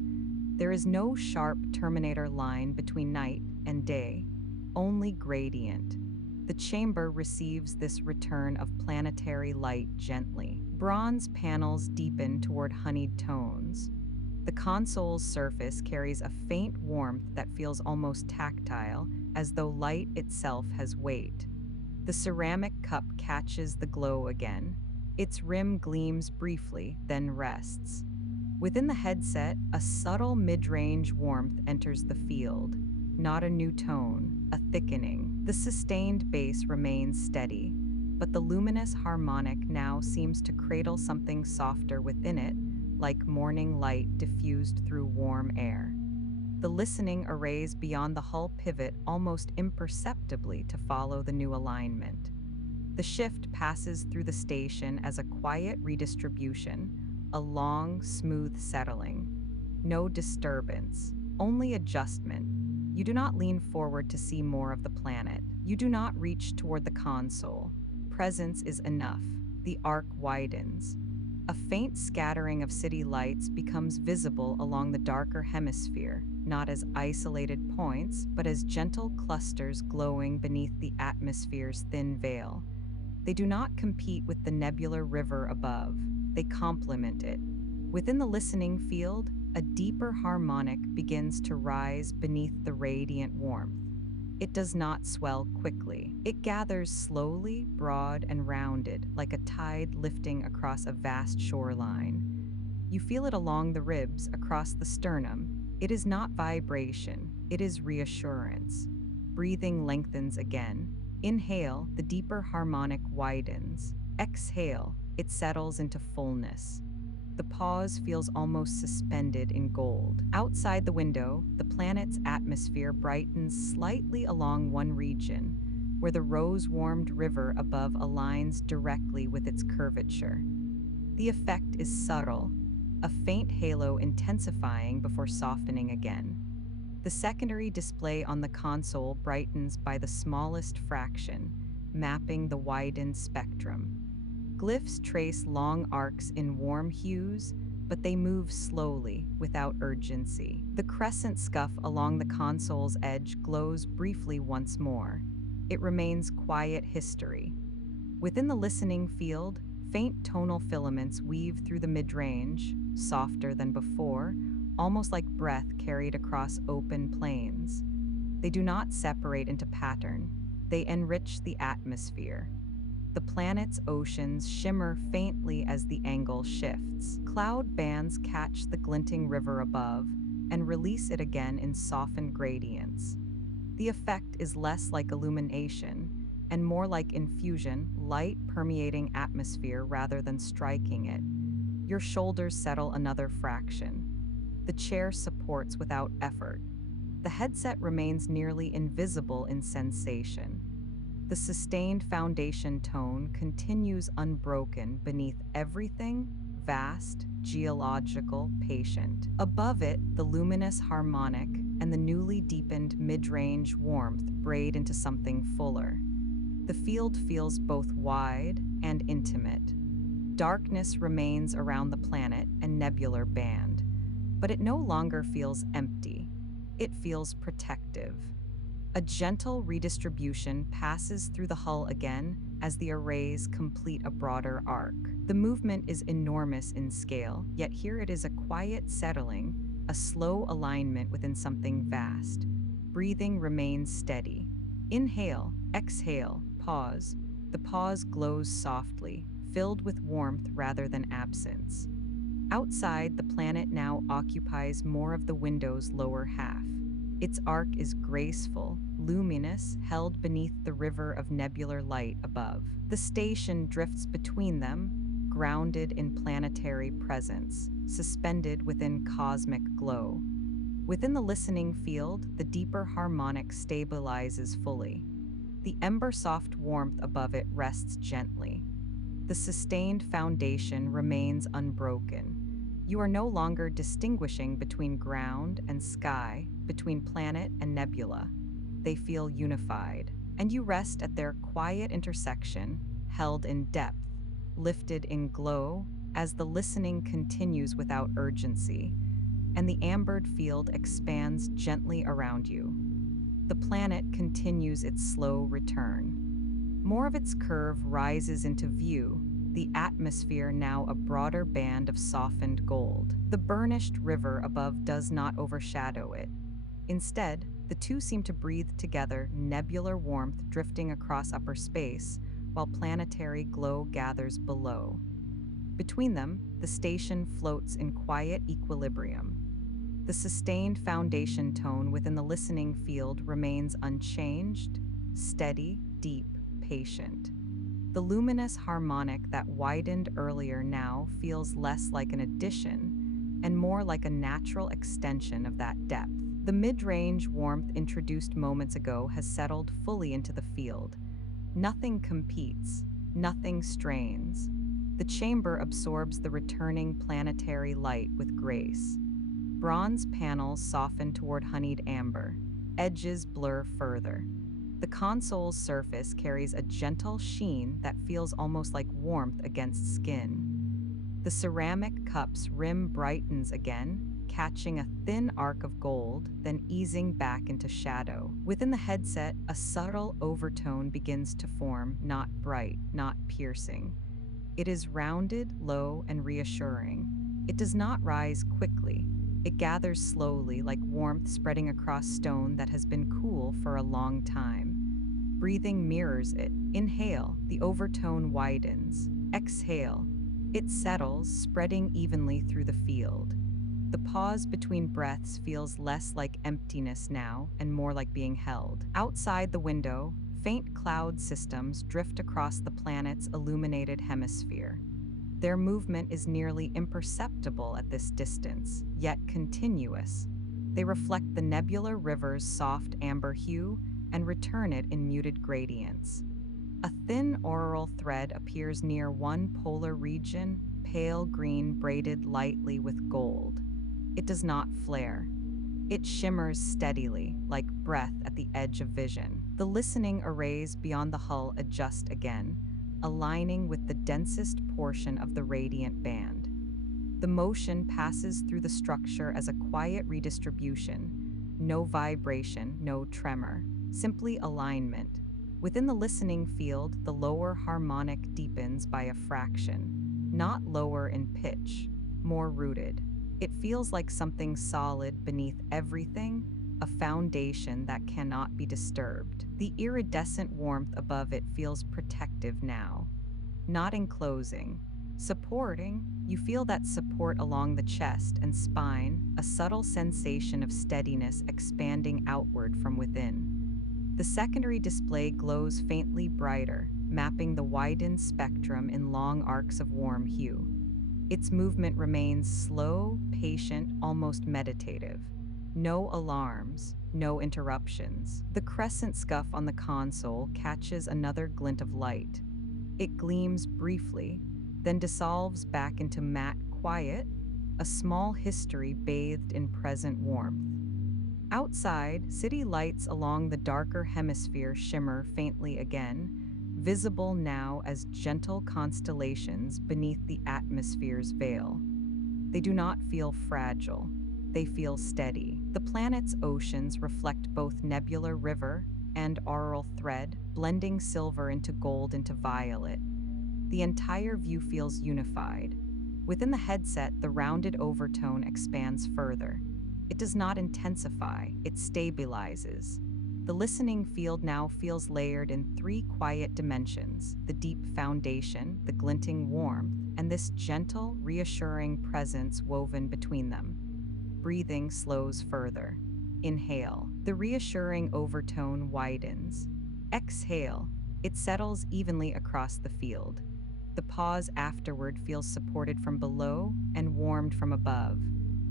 There is no sharp terminator line between night and day, only gradient. The chamber receives this return of planetary light gently. Bronze panels deepen toward honeyed tones. The console's surface carries a faint warmth that feels almost tactile, as though light itself has weight. The ceramic cup catches the glow again. Its rim gleams briefly, then rests. Within the headset, a subtle mid-range warmth enters the field. Not a new tone, a thickening. The sustained bass remains steady, but the luminous harmonic now seems to cradle something softer within it, like morning light diffused through warm air. The listening arrays beyond the hull pivot almost imperceptibly to follow the new alignment. The shift passes through the station as a quiet redistribution, a long, smooth settling. No disturbance, only adjustment. You do not lean forward to see more of the planet. You do not reach toward the console. Presence is enough. The arc widens. A faint scattering of city lights becomes visible along the darker hemisphere, not as isolated points, but as gentle clusters glowing beneath the atmosphere's thin veil. They do not compete with the nebular river above, they complement it. Within the listening field, a deeper harmonic begins to rise beneath the radiant warmth. It does not swell quickly. It gathers slowly, broad and rounded, like a tide lifting across a vast shoreline. You feel it along the ribs, across the sternum. It is not vibration, it is reassurance. Breathing lengthens again. Inhale, the deeper harmonic widens. Exhale, it settles into fullness. The pause feels almost suspended in gold. Outside the window, the planet's atmosphere brightens slightly along one region, where the rose-warmed river above aligns directly with its curvature. The effect is subtle, a faint halo intensifying before softening again. The secondary display on the console brightens by the smallest fraction, mapping the widened spectrum. Glyphs trace long arcs in warm hues, but they move slowly, without urgency. The crescent scuff along the console's edge glows briefly once more. It remains quiet history. Within the listening field, faint tonal filaments weave through the mid-range, softer than before, almost like breath carried across open plains. They do not separate into pattern, they enrich the atmosphere. The planet's oceans shimmer faintly as the angle shifts. Cloud bands catch the glinting river above and release it again in softened gradients. The effect is less like illumination and more like infusion, light permeating atmosphere rather than striking it. Your shoulders settle another fraction. The chair supports without effort. The headset remains nearly invisible in sensation. The sustained foundation tone continues unbroken beneath everything vast, geological, patient. Above it, the luminous harmonic and the newly deepened mid-range warmth braid into something fuller. The field feels both wide and intimate. Darkness remains around the planet and nebular band, but it no longer feels empty. It feels protective. A gentle redistribution passes through the hull again as the arrays complete a broader arc. The movement is enormous in scale, yet here it is a quiet settling, a slow alignment within something vast. Breathing remains steady. Inhale, exhale, pause. The pause glows softly, filled with warmth rather than absence. Outside, the planet now occupies more of the window's lower half. Its arc is graceful, luminous, held beneath the river of nebular light above. The station drifts between them, grounded in planetary presence, suspended within cosmic glow. Within the listening field, the deeper harmonic stabilizes fully. The ember-soft warmth above it rests gently. The sustained foundation remains unbroken. You are no longer distinguishing between ground and sky, between planet and nebula. They feel unified, and you rest at their quiet intersection, held in depth, lifted in glow, as the listening continues without urgency, and the ambered field expands gently around you. The planet continues its slow return. More of its curve rises into view, the atmosphere now a broader band of softened gold. The burnished river above does not overshadow it. Instead, the two seem to breathe together, nebular warmth drifting across upper space, while planetary glow gathers below. Between them, the station floats in quiet equilibrium. The sustained foundation tone within the listening field remains unchanged, steady, deep, patient. The luminous harmonic that widened earlier now feels less like an addition and more like a natural extension of that depth. The mid-range warmth introduced moments ago has settled fully into the field. Nothing competes, nothing strains. The chamber absorbs the returning planetary light with grace. Bronze panels soften toward honeyed amber. Edges blur further. The console's surface carries a gentle sheen that feels almost like warmth against skin. The ceramic cup's rim brightens again, catching a thin arc of gold, then easing back into shadow. Within the headset, a subtle overtone begins to form, not bright, not piercing. It is rounded, low, and reassuring. It does not rise quickly. It gathers slowly, like warmth spreading across stone that has been cool for a long time. Breathing mirrors it. Inhale, the overtone widens. Exhale, it settles, spreading evenly through the field. The pause between breaths feels less like emptiness now and more like being held. Outside the window, faint cloud systems drift across the planet's illuminated hemisphere. Their movement is nearly imperceptible at this distance, yet continuous. They reflect the nebular river's soft amber hue and return it in muted gradients. A thin auroral thread appears near one polar region, pale green braided lightly with gold. It does not flare. It shimmers steadily, like breath at the edge of vision. The listening arrays beyond the hull adjust again, aligning with the densest portion of the radiant band. The motion passes through the structure as a quiet redistribution, no vibration, no tremor, simply alignment. Within the listening field, the lower harmonic deepens by a fraction, not lower in pitch, more rooted. It feels like something solid beneath everything, a foundation that cannot be disturbed. The iridescent warmth above it feels protective now, not enclosing, supporting. You feel that support along the chest and spine, a subtle sensation of steadiness expanding outward from within. The secondary display glows faintly brighter, mapping the widened spectrum in long arcs of warm hue. Its movement remains slow, patient, almost meditative. No alarms, no interruptions. The crescent scuff on the console catches another glint of light. It gleams briefly, then dissolves back into matte quiet, a small history bathed in present warmth. Outside, city lights along the darker hemisphere shimmer faintly again, visible now as gentle constellations beneath the atmosphere's veil. They do not feel fragile. They feel steady. The planet's oceans reflect both nebular river and auroral thread, blending silver into gold into violet. The entire view feels unified. Within the headset, the rounded overtone expands further. It does not intensify, it stabilizes. The listening field now feels layered in three quiet dimensions: the deep foundation, the glinting warmth, and this gentle, reassuring presence woven between them. Breathing slows further. Inhale. The reassuring overtone widens. Exhale. It settles evenly across the field. The pause afterward feels supported from below and warmed from above.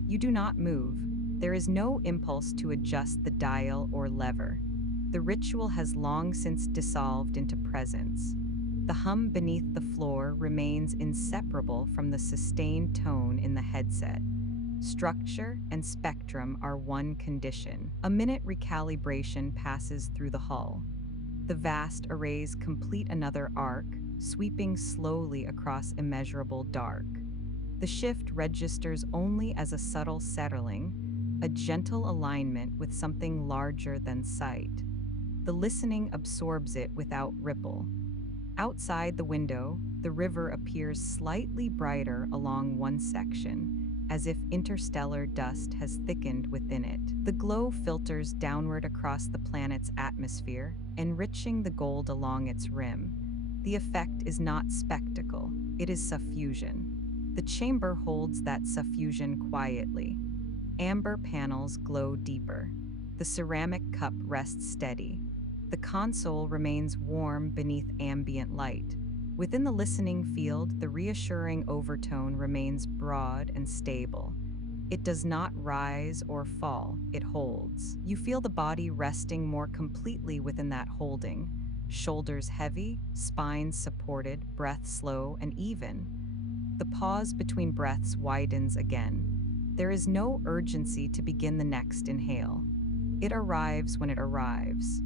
You do not move. There is no impulse to adjust the dial or lever. The ritual has long since dissolved into presence. The hum beneath the floor remains inseparable from the sustained tone in the headset. Structure and spectrum are one condition. A minute recalibration passes through the hull. The vast arrays complete another arc, sweeping slowly across immeasurable dark. The shift registers only as a subtle settling, a gentle alignment with something larger than sight. The listening absorbs it without ripple. Outside the window, the river appears slightly brighter along one section, as if interstellar dust has thickened within it. The glow filters downward across the planet's atmosphere, enriching the gold along its rim. The effect is not spectacle, it is suffusion. The chamber holds that suffusion quietly. Amber panels glow deeper. The ceramic cup rests steady. The console remains warm beneath ambient light. Within the listening field, the reassuring overtone remains broad and stable. It does not rise or fall, it holds. You feel the body resting more completely within that holding. Shoulders heavy, spine supported, breath slow and even. The pause between breaths widens again. There is no urgency to begin the next inhale. It arrives when it arrives.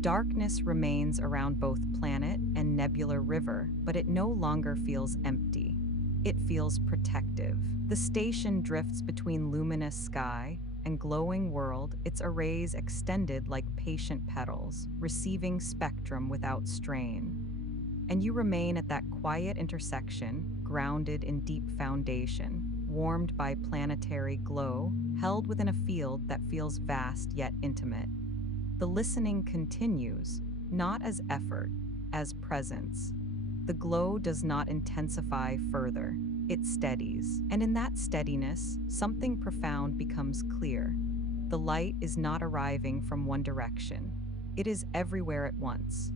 Darkness remains around both planet and nebular river, but it no longer feels empty. It feels protective. The station drifts between luminous sky and glowing world, its arrays extended like patient petals, receiving spectrum without strain. And you remain at that quiet intersection, grounded in deep foundation, warmed by planetary glow, held within a field that feels vast yet intimate. The listening continues, not as effort, as presence. The glow does not intensify further, it steadies. And in that steadiness, something profound becomes clear. The light is not arriving from one direction, it is everywhere at once.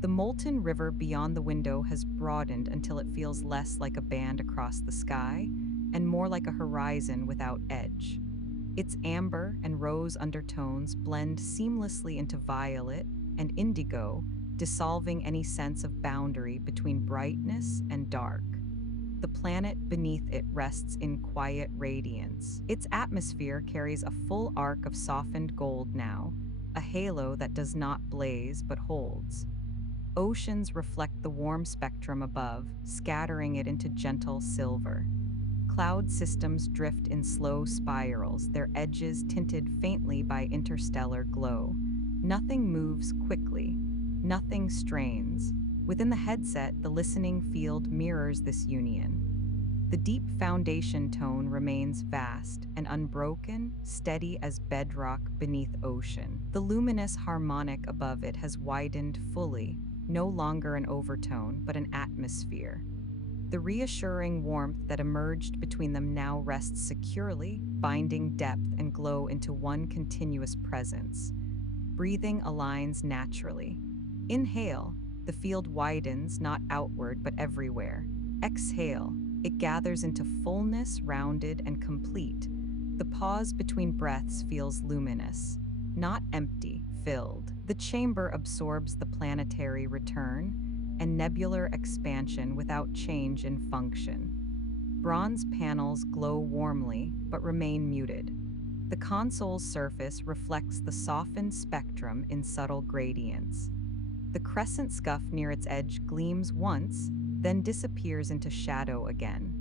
The molten river beyond the window has broadened until it feels less like a band across the sky and more like a horizon without edge. Its amber and rose undertones blend seamlessly into violet and indigo, dissolving any sense of boundary between brightness and dark. The planet beneath it rests in quiet radiance. Its atmosphere carries a full arc of softened gold now, a halo that does not blaze but holds. Oceans reflect the warm spectrum above, scattering it into gentle silver. Cloud systems drift in slow spirals, their edges tinted faintly by interstellar glow. Nothing moves quickly. Nothing strains. Within the headset, the listening field mirrors this union. The deep foundation tone remains vast and unbroken, steady as bedrock beneath ocean. The luminous harmonic above it has widened fully, no longer an overtone, but an atmosphere. The reassuring warmth that emerged between them now rests securely, binding depth and glow into one continuous presence. Breathing aligns naturally. Inhale, the field widens not outward but everywhere. Exhale, it gathers into fullness, rounded and complete. The pause between breaths feels luminous, not empty, filled. The chamber absorbs the planetary return and nebular expansion without change in function. Bronze panels glow warmly but remain muted. The console's surface reflects the softened spectrum in subtle gradients. The crescent scuff near its edge gleams once, then disappears into shadow again.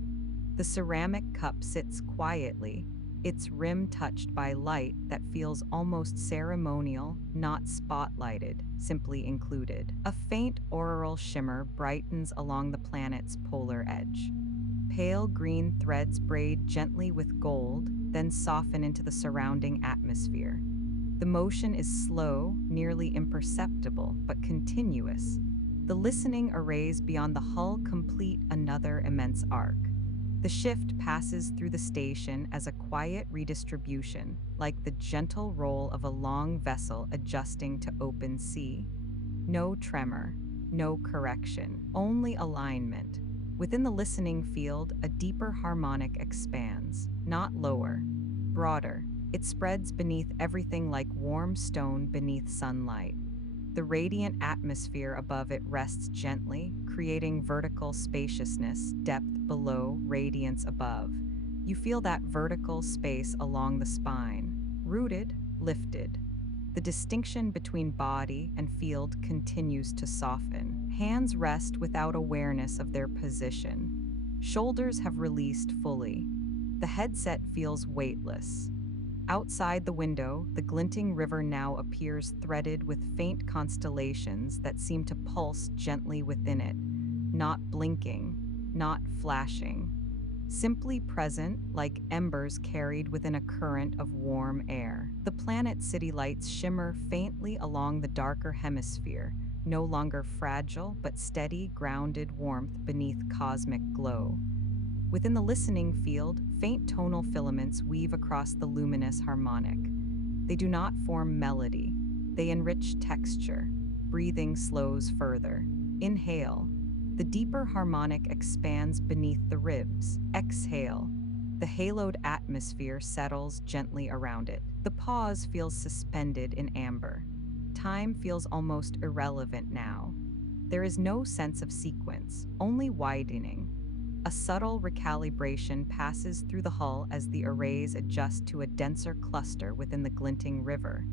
The ceramic cup sits quietly, its rim touched by light that feels almost ceremonial, not spotlighted, simply included. A faint auroral shimmer brightens along the planet's polar edge. Pale green threads braid gently with gold, then soften into the surrounding atmosphere. The motion is slow, nearly imperceptible, but continuous. The listening arrays beyond the hull complete another immense arc. The shift passes through the station as a quiet redistribution, like the gentle roll of a long vessel adjusting to open sea. No tremor, no correction, only alignment. Within the listening field, a deeper harmonic expands, not lower, broader. It spreads beneath everything like warm stone beneath sunlight. The radiant atmosphere above it rests gently, creating vertical spaciousness, depth below, radiance above. You feel that vertical space along the spine, rooted, lifted. The distinction between body and field continues to soften. Hands rest without awareness of their position. Shoulders have released fully. The headset feels weightless. Outside the window, the glinting river now appears threaded with faint constellations that seem to pulse gently within it, not blinking, not flashing. Simply present, like embers carried within a current of warm air. The planet's city lights shimmer faintly along the darker hemisphere, no longer fragile but steady, grounded warmth beneath cosmic glow. Within the listening field, faint tonal filaments weave across the luminous harmonic. They do not form melody. They enrich texture. Breathing slows further. Inhale. The deeper harmonic expands beneath the ribs. Exhale. The haloed atmosphere settles gently around it. The pause feels suspended in amber. Time feels almost irrelevant now. There is no sense of sequence, only widening. A subtle recalibration passes through the hull as the arrays adjust to a denser cluster within the glinting river.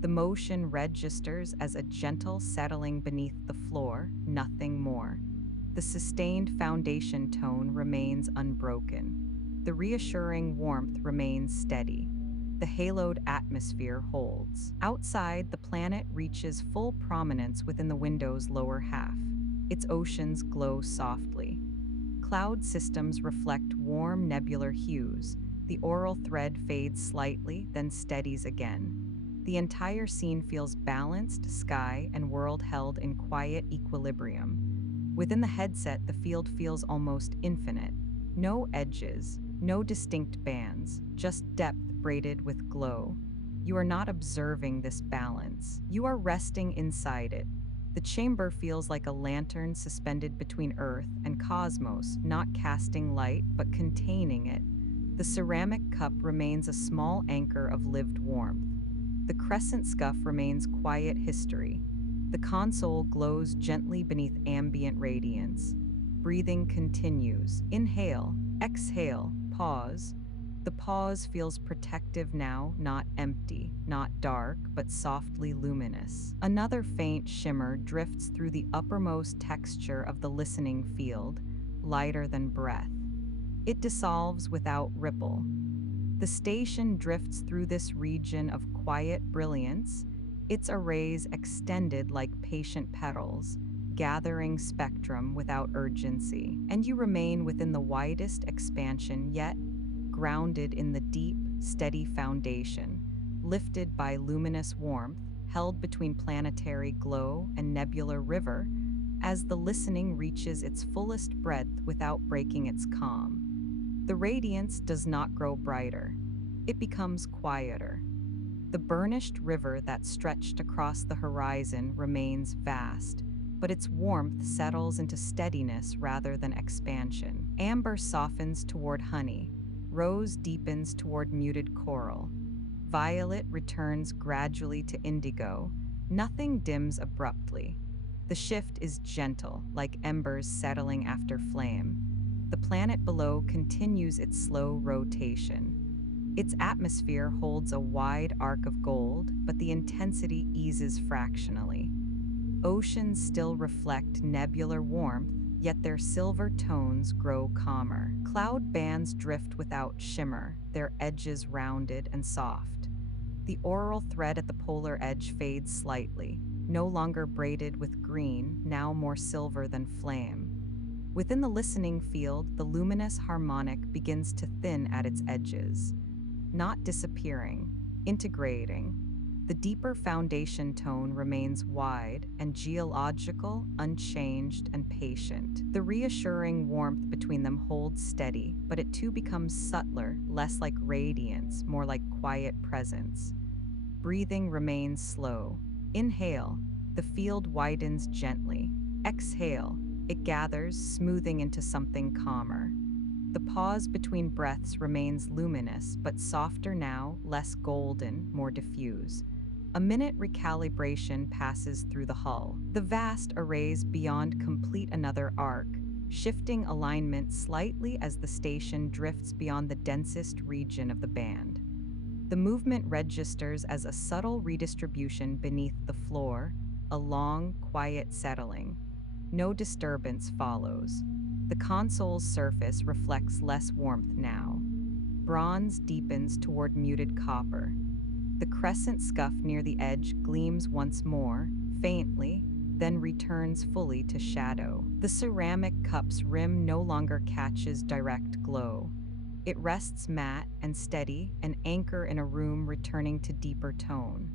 The motion registers as a gentle settling beneath the floor, nothing more. The sustained foundation tone remains unbroken. The reassuring warmth remains steady. The haloed atmosphere holds. Outside, the planet reaches full prominence within the window's lower half. Its oceans glow softly. Cloud systems reflect warm nebular hues. The auroral thread fades slightly, then steadies again. The entire scene feels balanced, sky and world held in quiet equilibrium. Within the headset, the field feels almost infinite. No edges, no distinct bands, just depth braided with glow. You are not observing this balance. You are resting inside it. The chamber feels like a lantern suspended between Earth and cosmos, not casting light but containing it. The ceramic cup remains a small anchor of lived warmth. The crescent scuff remains quiet history. The console glows gently beneath ambient radiance. Breathing continues. Inhale, exhale, pause. The pause feels protective now, not empty, not dark, but softly luminous. Another faint shimmer drifts through the uppermost texture of the listening field, lighter than breath. It dissolves without ripple. The station drifts through this region of quiet brilliance, its arrays extended like patient petals, gathering spectrum without urgency. And you remain within the widest expansion, yet grounded in the deep, steady foundation, lifted by luminous warmth, held between planetary glow and nebular river, as the listening reaches its fullest breadth without breaking its calm. The radiance does not grow brighter. It becomes quieter. The burnished river that stretched across the horizon remains vast, but its warmth settles into steadiness rather than expansion. Amber softens toward honey. Rose deepens toward muted coral. Violet returns gradually to indigo. Nothing dims abruptly. The shift is gentle, like embers settling after flame. The planet below continues its slow rotation. Its atmosphere holds a wide arc of gold, but the intensity eases fractionally. Oceans still reflect nebular warmth, yet their silver tones grow calmer. Cloud bands drift without shimmer, their edges rounded and soft. The auroral thread at the polar edge fades slightly, no longer braided with green, now more silver than flame. Within the listening field, the luminous harmonic begins to thin at its edges, not disappearing, integrating. The deeper foundation tone remains wide and geological, unchanged and patient. The reassuring warmth between them holds steady, but it too becomes subtler, less like radiance, more like quiet presence. Breathing remains slow. Inhale, the field widens gently. Exhale, it gathers, smoothing into something calmer. The pause between breaths remains luminous, but softer now, less golden, more diffuse. A minute recalibration passes through the hull. The vast arrays beyond complete another arc, shifting alignment slightly as the station drifts beyond the densest region of the band. The movement registers as a subtle redistribution beneath the floor, a long, quiet settling. No disturbance follows. The console's surface reflects less warmth now. Bronze deepens toward muted copper. The crescent scuff near the edge gleams once more, faintly, then returns fully to shadow. The ceramic cup's rim no longer catches direct glow. It rests matte and steady, an anchor in a room returning to deeper tone.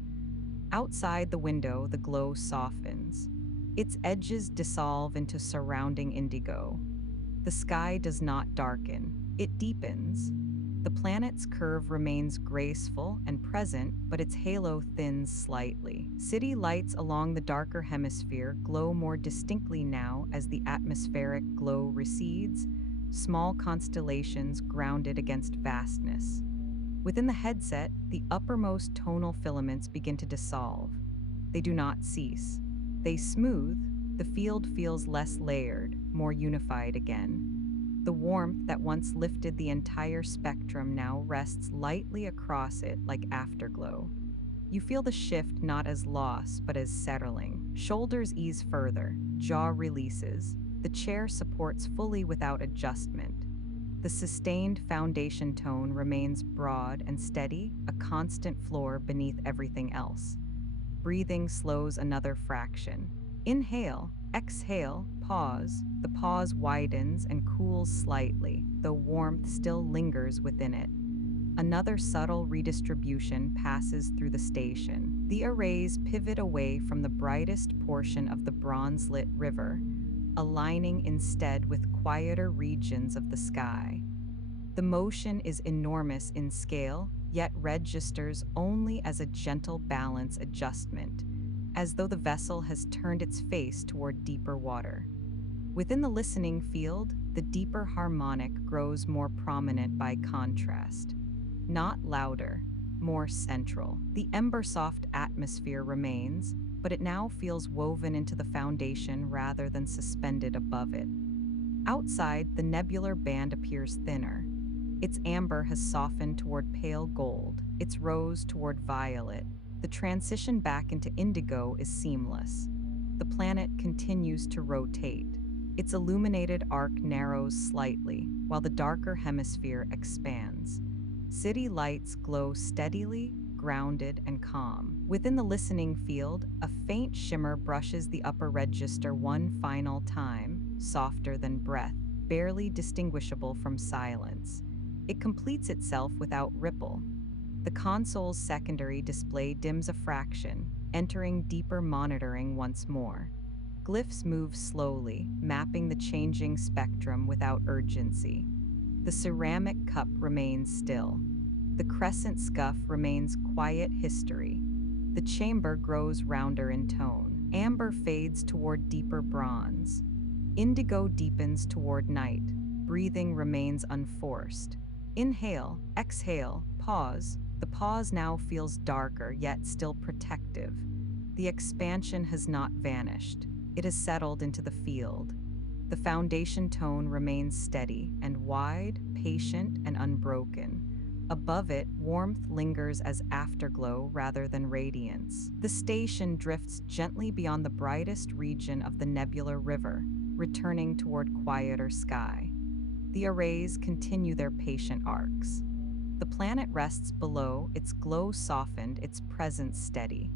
Outside the window, the glow softens. Its edges dissolve into surrounding indigo. The sky does not darken, it deepens. The planet's curve remains graceful and present, but its halo thins slightly. City lights along the darker hemisphere glow more distinctly now as the atmospheric glow recedes, small constellations grounded against vastness. Within the headset, the uppermost tonal filaments begin to dissolve. They do not cease. They smooth, the field feels less layered, more unified again. The warmth that once lifted the entire spectrum now rests lightly across it like afterglow. You feel the shift not as loss, but as settling. Shoulders ease further, jaw releases. The chair supports fully without adjustment. The sustained foundation tone remains broad and steady, a constant floor beneath everything else. Breathing slows another fraction. Inhale, exhale, pause. The pause widens and cools slightly, though warmth still lingers within it. Another subtle redistribution passes through the station. The arrays pivot away from the brightest portion of the bronze-lit river, aligning instead with quieter regions of the sky. The motion is enormous in scale, yet registers only as a gentle balance adjustment. as though the vessel has turned its face toward deeper water. Within the listening field, the deeper harmonic grows more prominent by contrast. Not louder, more central. The ember-soft atmosphere remains, but it now feels woven into the foundation rather than suspended above it. Outside, the nebular band appears thinner. Its amber has softened toward pale gold, its rose toward violet. The transition back into indigo is seamless. The planet continues to rotate. Its illuminated arc narrows slightly, while the darker hemisphere expands. City lights glow steadily, grounded, and calm. Within the listening field, a faint shimmer brushes the upper register one final time, softer than breath, barely distinguishable from silence. It completes itself without ripple. The console's secondary display dims a fraction, entering deeper monitoring once more. Glyphs move slowly, mapping the changing spectrum without urgency. The ceramic cup remains still. The crescent scuff remains quiet history. The chamber grows rounder in tone. Amber fades toward deeper bronze. Indigo deepens toward night. Breathing remains unforced. Inhale, exhale, pause. The pause now feels darker, yet still protective. The expansion has not vanished. It has settled into the field. The foundation tone remains steady and wide, patient, and unbroken. Above it, warmth lingers as afterglow rather than radiance. The station drifts gently beyond the brightest region of the nebular river, returning toward quieter sky. The arrays continue their patient arcs. The planet rests below, its glow softened, its presence steady.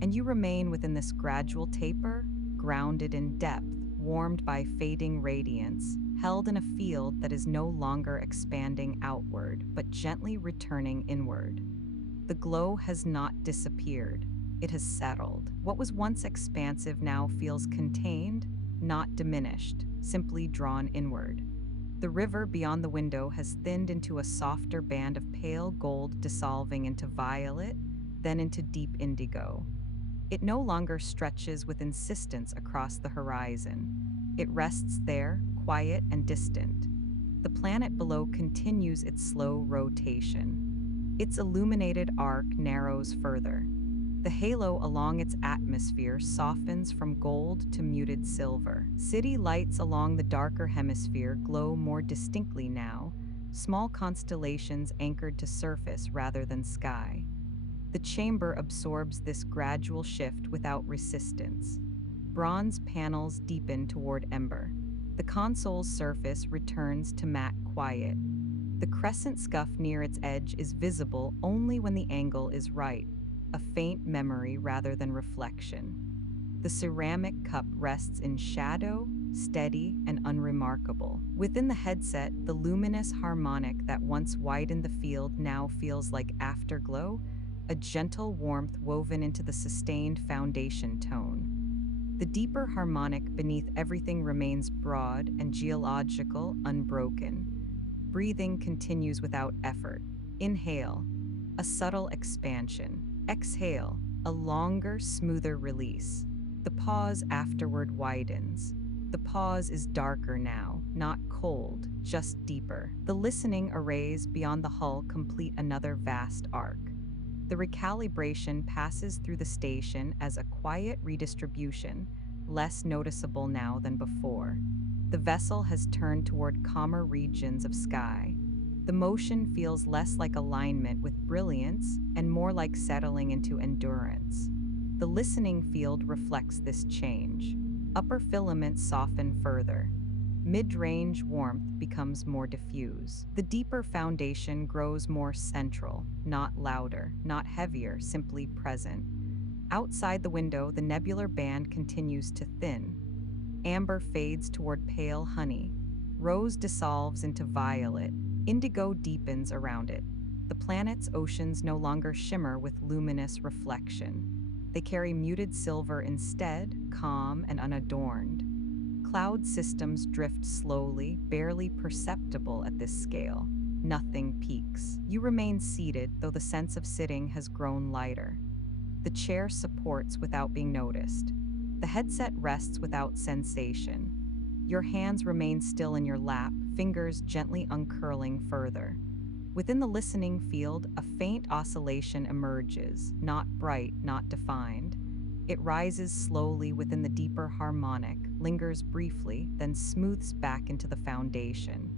And you remain within this gradual taper, grounded in depth, warmed by fading radiance, held in a field that is no longer expanding outward, but gently returning inward. The glow has not disappeared. It has settled. What was once expansive now feels contained, not diminished, simply drawn inward. The river beyond the window has thinned into a softer band of pale gold dissolving into violet, then into deep indigo. It no longer stretches with insistence across the horizon. It rests there, quiet and distant. The planet below continues its slow rotation. Its illuminated arc narrows further. The halo along its atmosphere softens from gold to muted silver. City lights along the darker hemisphere glow more distinctly now, small constellations anchored to surface rather than sky. The chamber absorbs this gradual shift without resistance. Bronze panels deepen toward ember. The console's surface returns to matte quiet. The crescent scuff near its edge is visible only when the angle is right, a faint memory rather than reflection. The ceramic cup rests in shadow, steady, and unremarkable. Within the headset, the luminous harmonic that once widened the field now feels like afterglow, a gentle warmth woven into the sustained foundation tone. The deeper harmonic beneath everything remains broad and geological, unbroken. Breathing continues without effort. Inhale, a subtle expansion. Exhale, a longer, smoother release. The pause afterward widens. The pause is darker now, not cold, just deeper. The listening arrays beyond the hull complete another vast arc. The recalibration passes through the station as a quiet redistribution, less noticeable now than before. The vessel has turned toward calmer regions of sky. The motion feels less like alignment with brilliance and more like settling into endurance. The listening field reflects this change. Upper filaments soften further. Mid-range warmth becomes more diffuse. The deeper foundation grows more central, not louder, not heavier, simply present. Outside the window, the nebular band continues to thin. Amber fades toward pale honey. Rose dissolves into violet. Indigo deepens around it. The planet's oceans no longer shimmer with luminous reflection. They carry muted silver instead, calm and unadorned. Cloud systems drift slowly, barely perceptible at this scale. Nothing peaks. You remain seated, though the sense of sitting has grown lighter. The chair supports without being noticed. The headset rests without sensation. Your hands remain still in your lap, fingers gently uncurling further. Within the listening field, a faint oscillation emerges, not bright, not defined. It rises slowly within the deeper harmonic, lingers briefly, then smooths back into the foundation.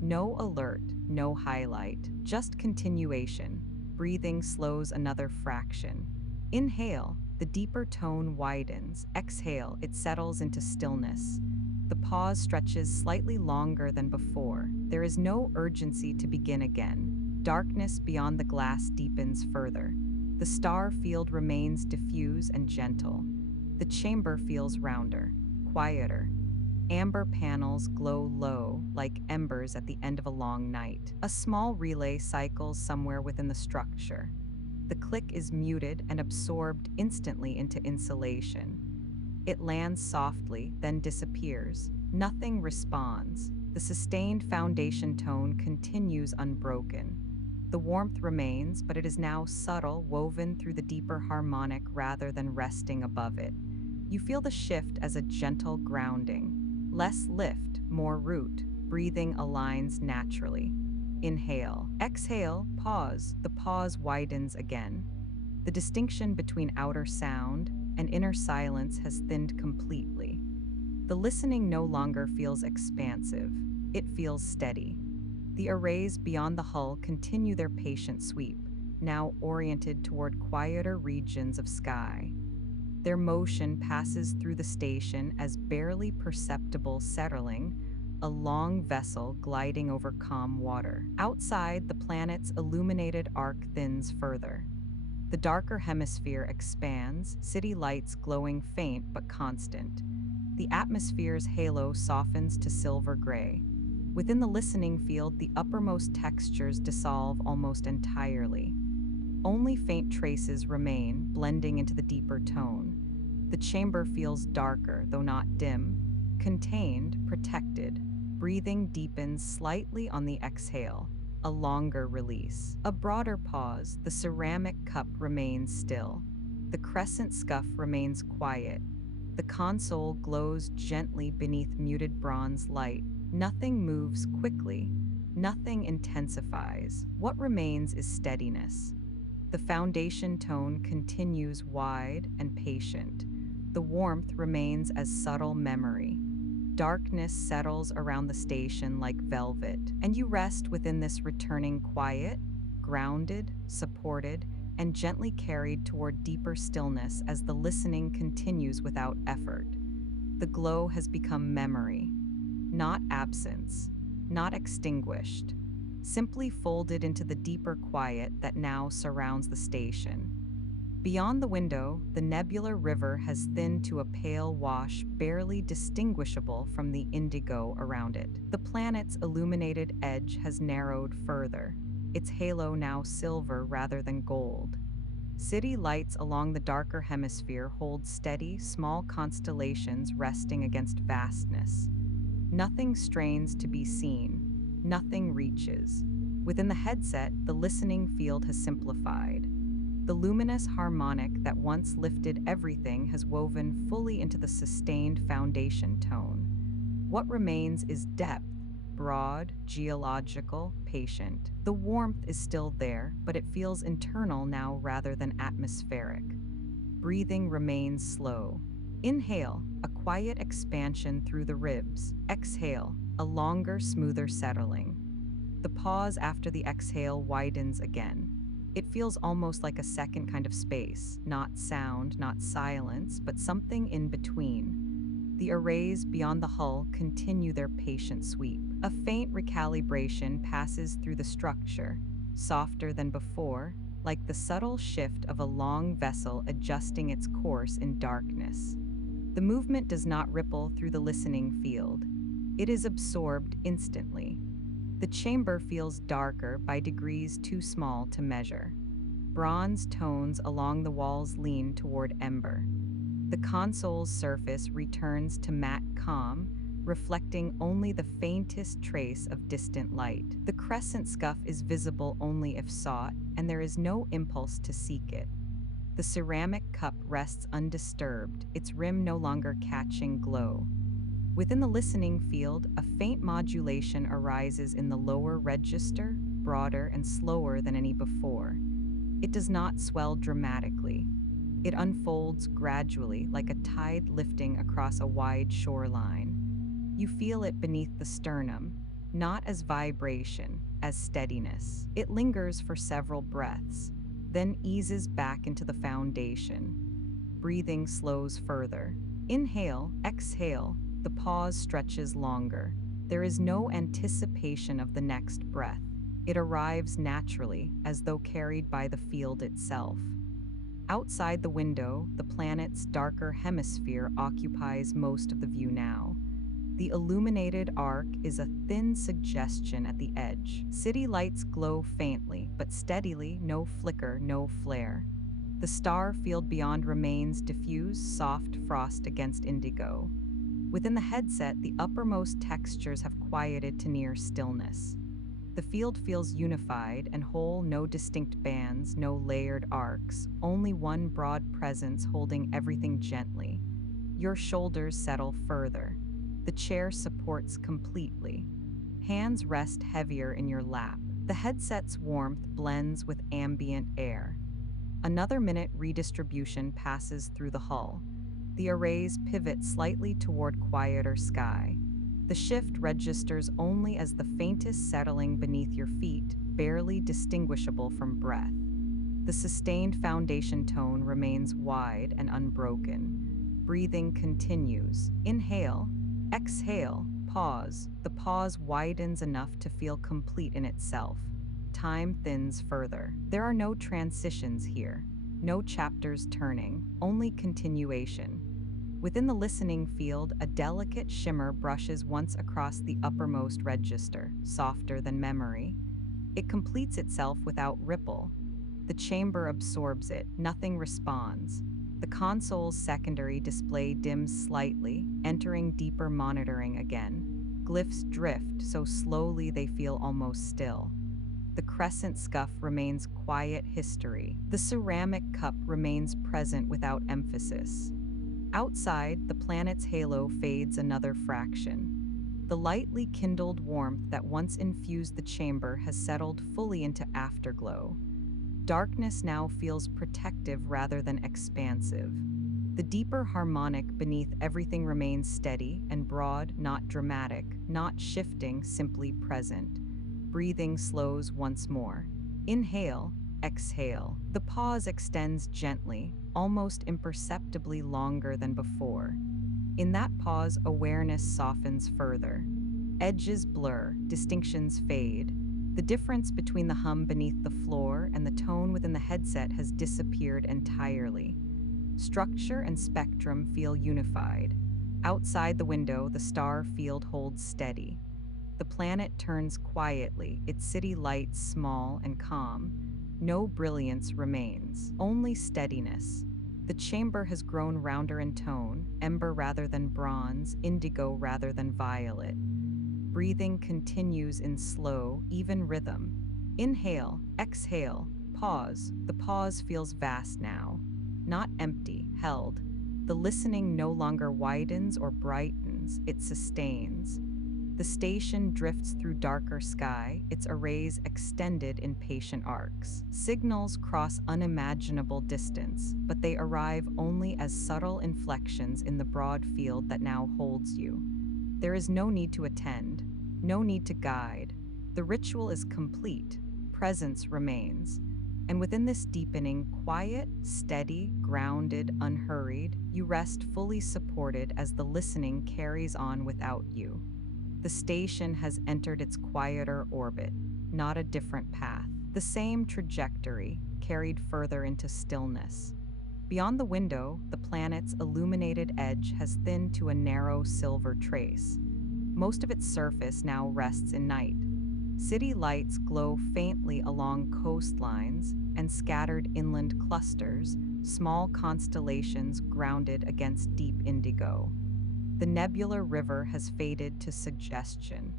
No alert, no highlight, just continuation. Breathing slows another fraction. Inhale, the deeper tone widens. Exhale, it settles into stillness. The pause stretches slightly longer than before. There is no urgency to begin again. Darkness beyond the glass deepens further. The star field remains diffuse and gentle. The chamber feels rounder, quieter. Amber panels glow low, like embers at the end of a long night. A small relay cycles somewhere within the structure. The click is muted and absorbed instantly into insulation. It lands softly, then disappears. Nothing responds. The sustained foundation tone continues unbroken. The warmth remains, but it is now subtle, woven through the deeper harmonic rather than resting above it. You feel the shift as a gentle grounding. Less lift, more root. Breathing aligns naturally. Inhale. Exhale, pause. The pause widens again. The distinction between outer sound and inner silence has thinned completely. The listening no longer feels expansive. It feels steady. The arrays beyond the hull continue their patient sweep, now oriented toward quieter regions of sky. Their motion passes through the station as barely perceptible settling, a long vessel gliding over calm water. Outside, the planet's illuminated arc thins further. The darker hemisphere expands, city lights glowing faint but constant. The atmosphere's halo softens to silver gray. Within the listening field, the uppermost textures dissolve almost entirely. Only faint traces remain, blending into the deeper tone. The chamber feels darker, though not dim, contained, protected. Breathing deepens slightly on the exhale, a longer release. A broader pause, the ceramic cup remains still. The crescent scuff remains quiet. The console glows gently beneath muted bronze light. Nothing moves quickly. Nothing intensifies. What remains is steadiness. The foundation tone continues wide and patient. The warmth remains as subtle memory. Darkness settles around the station like velvet, and you rest within this returning quiet, grounded, supported, and gently carried toward deeper stillness as the listening continues without effort. The glow has become memory, not absence, not extinguished, simply folded into the deeper quiet that now surrounds the station. Beyond the window, the nebular river has thinned to a pale wash barely distinguishable from the indigo around it. The planet's illuminated edge has narrowed further, its halo now silver rather than gold. City lights along the darker hemisphere hold steady, small constellations resting against vastness. Nothing strains to be seen, nothing reaches. Within the headset, the listening field has simplified. The luminous harmonic that once lifted everything has woven fully into the sustained foundation tone. What remains is depth, broad, geological, patient. The warmth is still there, but it feels internal now rather than atmospheric. Breathing remains slow. Inhale, a quiet expansion through the ribs. Exhale, a longer, smoother settling. The pause after the exhale widens again. It feels almost like a second kind of space, not sound, not silence, but something in between. The arrays beyond the hull continue their patient sweep. A faint recalibration passes through the structure, softer than before, like the subtle shift of a long vessel adjusting its course in darkness. The movement does not ripple through the listening field. It is absorbed instantly. The chamber feels darker by degrees too small to measure. Bronze tones along the walls lean toward ember. The console's surface returns to matte calm, reflecting only the faintest trace of distant light. The crescent scuff is visible only if sought, and there is no impulse to seek it. The ceramic cup rests undisturbed, its rim no longer catching glow. Within the listening field, a faint modulation arises in the lower register, broader and slower than any before. It does not swell dramatically. It unfolds gradually, like a tide lifting across a wide shoreline. You feel it beneath the sternum, not as vibration, as steadiness. It lingers for several breaths, then eases back into the foundation. Breathing slows further. Inhale, exhale, the pause stretches longer. There is no anticipation of the next breath. It arrives naturally, as though carried by the field itself. Outside the window, the planet's darker hemisphere occupies most of the view now. The illuminated arc is a thin suggestion at the edge. City lights glow faintly, but steadily, no flicker, no flare. The star field beyond remains diffuse, soft frost against indigo. Within the headset, the uppermost textures have quieted to near stillness. The field feels unified and whole, no distinct bands, no layered arcs, only one broad presence holding everything gently. Your shoulders settle further. The chair supports completely. Hands rest heavier in your lap. The headset's warmth blends with ambient air. Another minute redistribution passes through the hull. The arrays pivot slightly toward quieter sky. The shift registers only as the faintest settling beneath your feet, barely distinguishable from breath. The sustained foundation tone remains wide and unbroken. Breathing continues. Inhale, exhale, pause. The pause widens enough to feel complete in itself. Time thins further. There are no transitions here, no chapters turning, only continuation. Within the listening field, a delicate shimmer brushes once across the uppermost register, softer than memory. It completes itself without ripple. The chamber absorbs it, nothing responds. The console's secondary display dims slightly, entering deeper monitoring again. Glyphs drift so slowly they feel almost still. The crescent scuff remains quiet history. The ceramic cup remains present without emphasis. Outside, the planet's halo fades another fraction. The lightly kindled warmth that once infused the chamber has settled fully into afterglow. Darkness now feels protective rather than expansive. The deeper harmonic beneath everything remains steady and broad, not dramatic, not shifting, simply present. Breathing slows once more. Inhale, exhale. The pause extends gently, almost imperceptibly longer than before. In that pause, awareness softens further. Edges blur, distinctions fade. The difference between the hum beneath the floor and the tone within the headset has disappeared entirely. Structure and spectrum feel unified. Outside the window, the star field holds steady. The planet turns quietly, its city lights small and calm. No brilliance remains, only steadiness. The chamber has grown rounder in tone, ember rather than bronze, indigo rather than violet. Breathing continues in slow, even rhythm. Inhale, exhale, pause. The pause feels vast now, not empty, held. The listening no longer widens or brightens, it sustains. The station drifts through darker sky, its arrays extended in patient arcs. Signals cross unimaginable distance, but they arrive only as subtle inflections in the broad field that now holds you. There is no need to attend, no need to guide. The ritual is complete, presence remains. And within this deepening, quiet, steady, grounded, unhurried, you rest fully supported as the listening carries on without you. The station has entered its quieter orbit, not a different path. The same trajectory, carried further into stillness. Beyond the window, the planet's illuminated edge has thinned to a narrow silver trace. Most of its surface now rests in night. City lights glow faintly along coastlines and scattered inland clusters, small constellations grounded against deep indigo. The nebular river has faded to suggestion.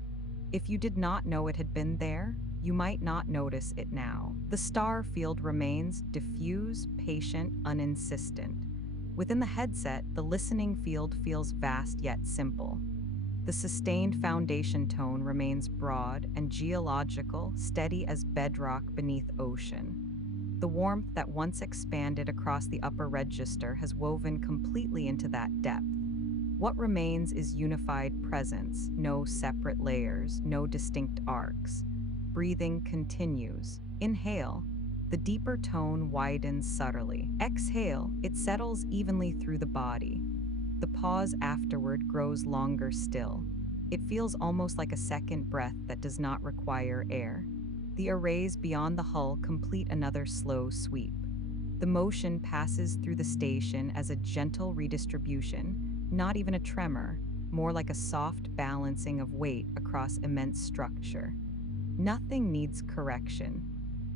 If you did not know it had been there, You might not notice it now. The star field remains diffuse, patient, uninsistent. Within the headset, the listening field feels vast yet simple. The sustained foundation tone remains broad and geological, steady as bedrock beneath ocean. The warmth that once expanded across the upper register has woven completely into that depth. What remains is unified presence, no separate layers, no distinct arcs. Breathing continues. Inhale. The deeper tone widens subtly. Exhale. It settles evenly through the body. The pause afterward grows longer still. It feels almost like a second breath that does not require air. The arrays beyond the hull complete another slow sweep. The motion passes through the station as a gentle redistribution, not even a tremor, more like a soft balancing of weight across immense structure. Nothing needs correction.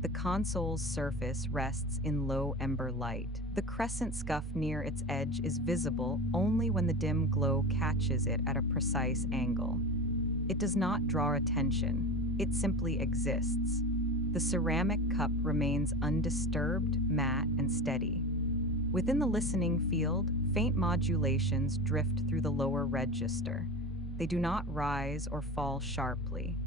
The console's surface rests in low ember light. The crescent scuff near its edge is visible only when the dim glow catches it at a precise angle. It does not draw attention, it simply exists. The ceramic cup remains undisturbed, matte, and steady. Within the listening field, faint modulations drift through the lower register. They do not rise or fall sharply.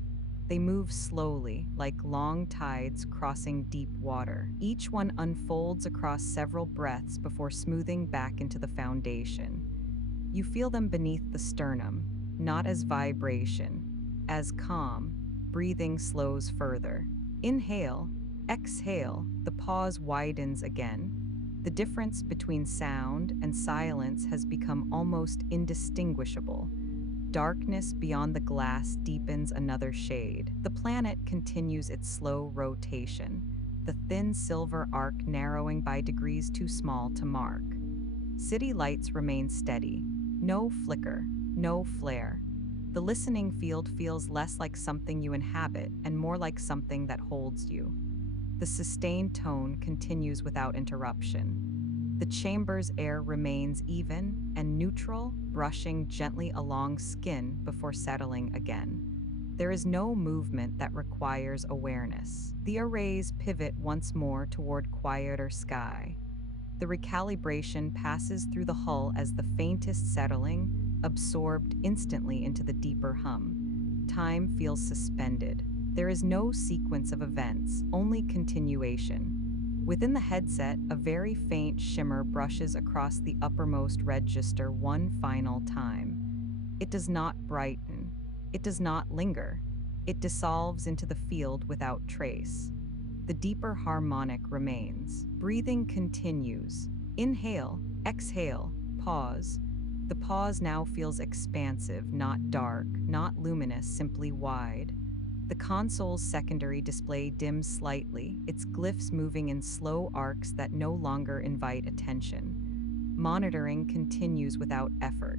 They move slowly, like long tides crossing deep water. Each one unfolds across several breaths before smoothing back into the foundation. You feel them beneath the sternum, not as vibration, as calm. Breathing slows further. Inhale, exhale, the pause widens again. The difference between sound and silence has become almost indistinguishable. Darkness beyond the glass deepens another shade. The planet continues its slow rotation, the thin silver arc narrowing by degrees too small to mark. City lights remain steady. No flicker, no flare. The listening field feels less like something you inhabit and more like something that holds you. The sustained tone continues without interruption. The chamber's air remains even and neutral, brushing gently along skin before settling again. There is no movement that requires awareness. The arrays pivot once more toward quieter sky. The recalibration passes through the hull as the faintest settling, absorbed instantly into the deeper hum. Time feels suspended. There is no sequence of events, only continuation. Within the headset, a very faint shimmer brushes across the uppermost register one final time. It does not brighten. It does not linger. It dissolves into the field without trace. The deeper harmonic remains. Breathing continues. Inhale, exhale, pause. The pause now feels expansive, not dark, not luminous, simply wide. The console's secondary display dims slightly, its glyphs moving in slow arcs that no longer invite attention. Monitoring continues without effort.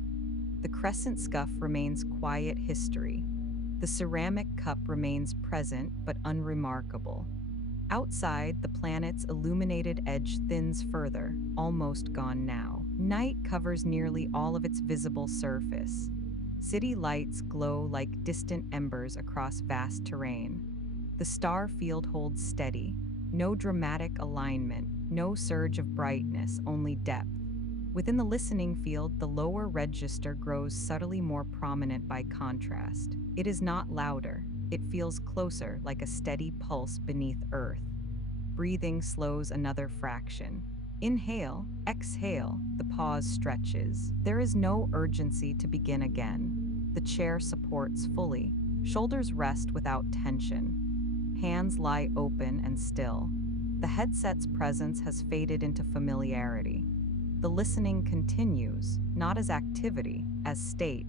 The crescent scuff remains quiet history. The ceramic cup remains present but unremarkable. Outside, the planet's illuminated edge thins further, almost gone now. Night covers nearly all of its visible surface. City lights glow like distant embers across vast terrain. The star field holds steady. No dramatic alignment, no surge of brightness, only depth. Within the listening field, the lower register grows subtly more prominent by contrast. It is not louder. It feels closer, like a steady pulse beneath Earth. Breathing slows another fraction. Inhale, exhale, the pause stretches. There is no urgency to begin again. The chair supports fully. Shoulders rest without tension. Hands lie open and still. The headset's presence has faded into familiarity. The listening continues, not as activity, as state.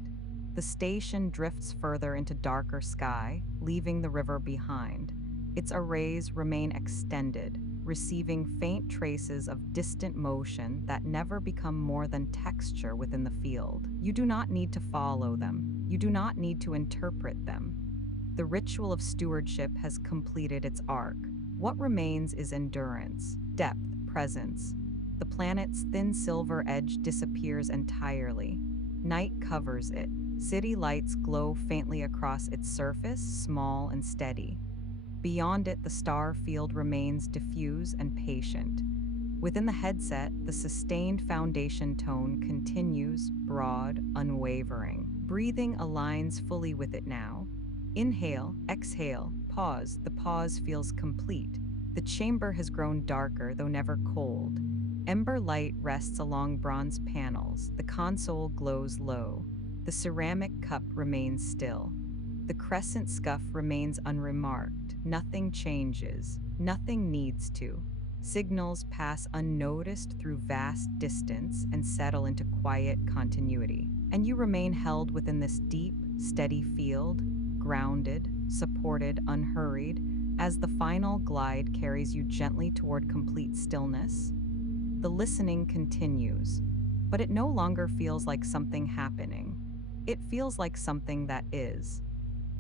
The station drifts further into darker sky, leaving the river behind. Its arrays remain extended, receiving faint traces of distant motion that never become more than texture within the field. You do not need to follow them. You do not need to interpret them. The ritual of stewardship has completed its arc. What remains is endurance, depth, presence. The planet's thin silver edge disappears entirely. Night covers it. City lights glow faintly across its surface, small and steady. Beyond it, the star field remains diffuse and patient. Within the headset, the sustained foundation tone continues, broad, unwavering. Breathing aligns fully with it now. Inhale, exhale, pause. The pause feels complete. The chamber has grown darker, though never cold. Ember light rests along bronze panels. The console glows low. The ceramic cup remains still. The crescent scuff remains unremarked. Nothing changes. Nothing needs to. Signals pass unnoticed through vast distance and settle into quiet continuity. And you remain held within this deep, steady field, grounded, supported, unhurried, as the final glide carries you gently toward complete stillness. The listening continues, but it no longer feels like something happening. It feels like something that is.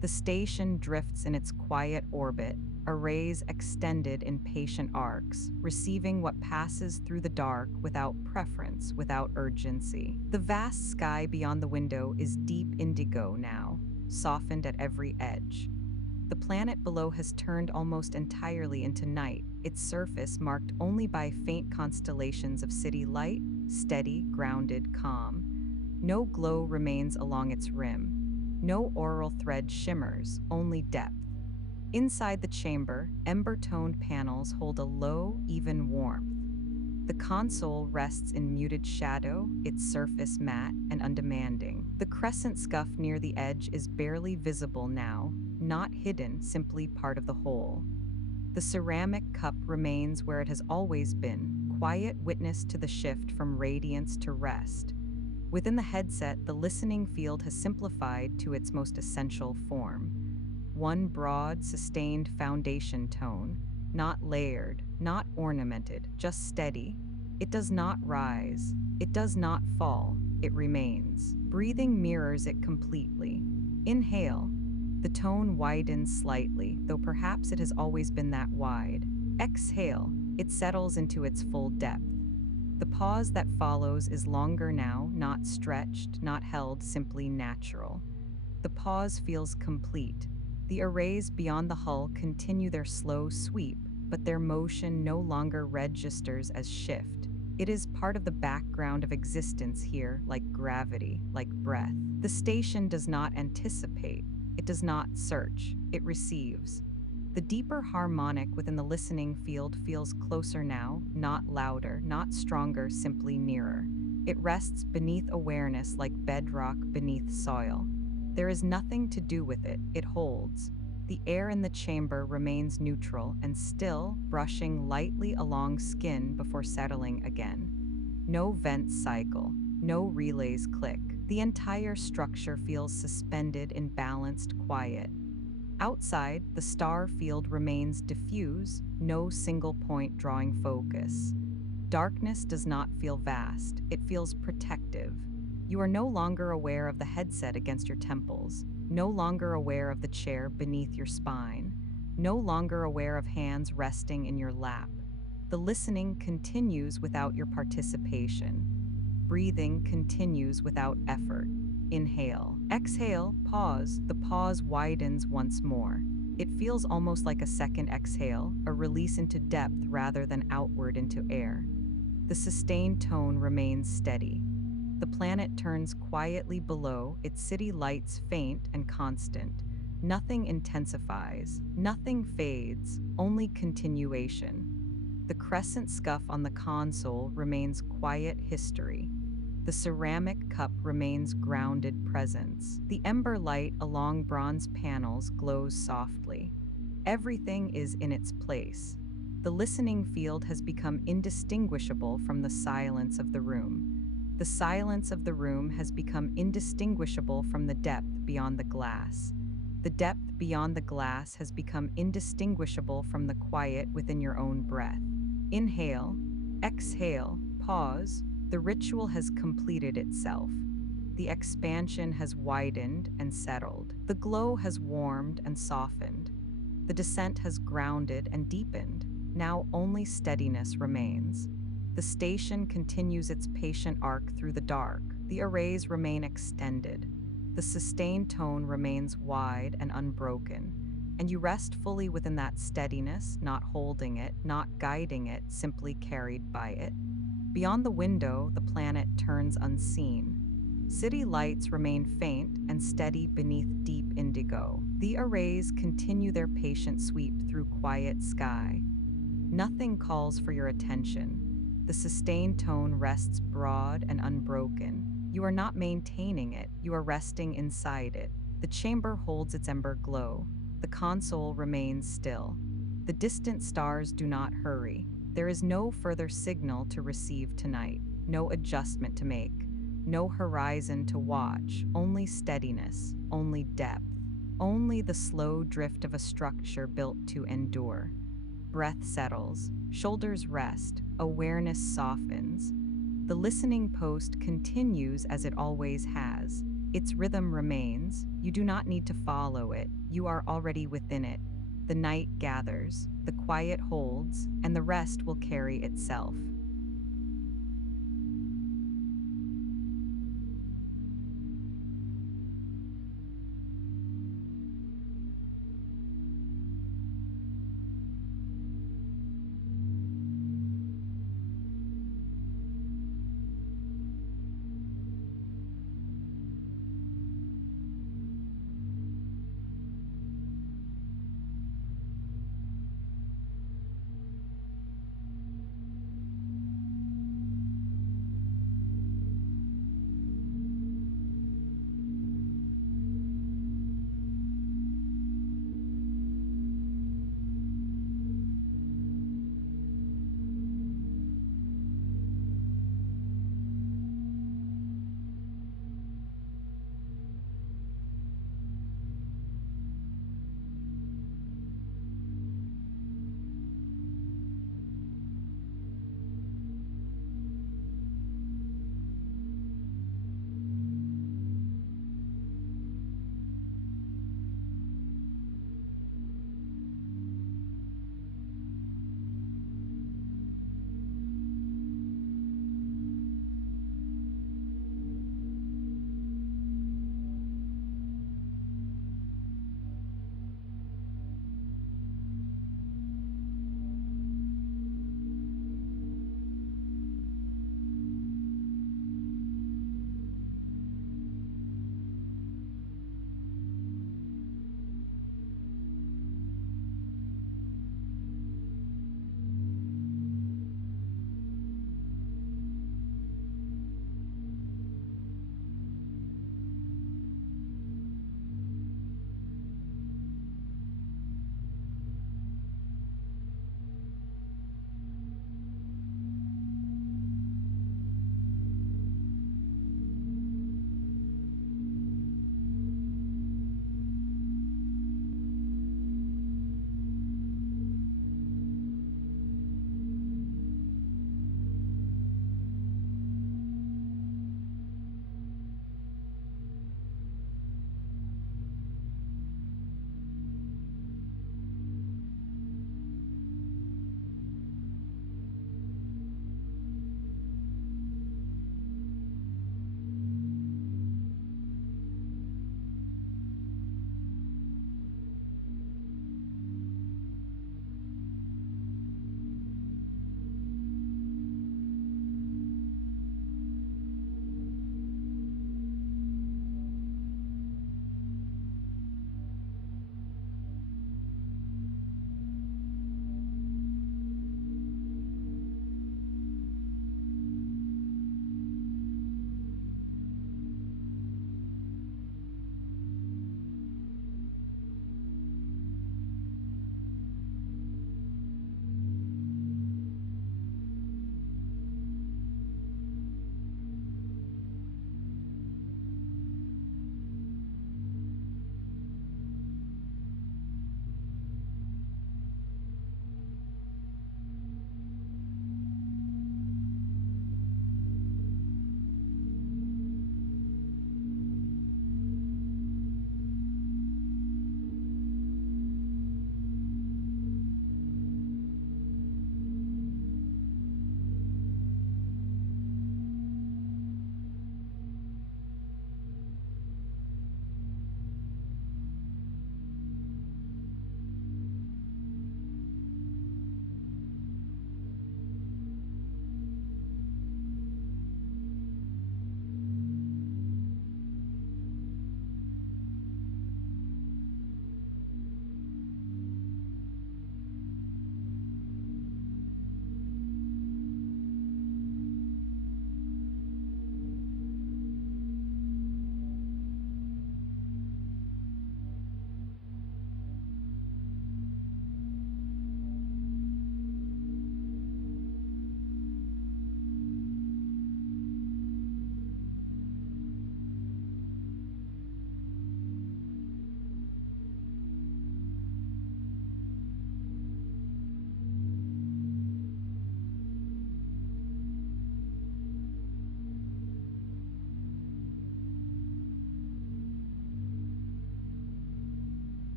The station drifts in its quiet orbit, arrays extended in patient arcs, receiving what passes through the dark without preference, without urgency. The vast sky beyond the window is deep indigo now, softened at every edge. The planet below has turned almost entirely into night, its surface marked only by faint constellations of city light, steady, grounded, calm. No glow remains along its rim. No auroral thread shimmers, only depth. Inside the chamber, ember-toned panels hold a low, even warmth. The console rests in muted shadow, its surface matte and undemanding. The crescent scuff near the edge is barely visible now, not hidden, simply part of the whole. The ceramic cup remains where it has always been, quiet witness to the shift from radiance to rest. Within the headset, the listening field has simplified to its most essential form. One broad, sustained foundation tone, not layered, not ornamented, just steady. It does not rise. It does not fall. It remains. Breathing mirrors it completely. Inhale. The tone widens slightly, though perhaps it has always been that wide. Exhale. It settles into its full depth. The pause that follows is longer now, not stretched, not held, simply natural. The pause feels complete. The arrays beyond the hull continue their slow sweep, but their motion no longer registers as shift. It is part of the background of existence here, like gravity, like breath. The station does not anticipate. It does not search. It receives. The deeper harmonic within the listening field feels closer now, not louder, not stronger, simply nearer. It rests beneath awareness like bedrock beneath soil. There is nothing to do with it, it holds. The air in the chamber remains neutral and still, brushing lightly along skin before settling again. No vents cycle, no relays click. The entire structure feels suspended in balanced quiet. Outside, the star field remains diffuse, no single point drawing focus. Darkness does not feel vast, it feels protective. You are no longer aware of the headset against your temples, no longer aware of the chair beneath your spine, no longer aware of hands resting in your lap. The listening continues without your participation. Breathing continues without effort. Inhale. Exhale, pause. The pause widens once more. It feels almost like a second exhale, a release into depth rather than outward into air. The sustained tone remains steady. The planet turns quietly below, its city lights faint and constant. Nothing intensifies, nothing fades, only continuation. The crescent scuff on the console remains quiet history. The ceramic cup remains grounded presence. The ember light along bronze panels glows softly. Everything is in its place. The listening field has become indistinguishable from the silence of the room. The silence of the room has become indistinguishable from the depth beyond the glass. The depth beyond the glass has become indistinguishable from the quiet within your own breath. Inhale, exhale, pause. The ritual has completed itself. The expansion has widened and settled. The glow has warmed and softened. The descent has grounded and deepened. Now only steadiness remains. The station continues its patient arc through the dark. The arrays remain extended. The sustained tone remains wide and unbroken. and you rest fully within that steadiness, not holding it, not guiding it, simply carried by it. Beyond the window, the planet turns unseen. City lights remain faint and steady beneath deep indigo. The arrays continue their patient sweep through quiet sky. Nothing calls for your attention. The sustained tone rests broad and unbroken. You are not maintaining it, you are resting inside it. The chamber holds its ember glow. The console remains still. The distant stars do not hurry. There is no further signal to receive tonight, no adjustment to make, no horizon to watch, only steadiness, only depth, only the slow drift of a structure built to endure. Breath settles, shoulders rest, awareness softens. The listening post continues as it always has. Its rhythm remains. You do not need to follow it. You are already within it. The night gathers, the quiet holds, and the rest will carry itself.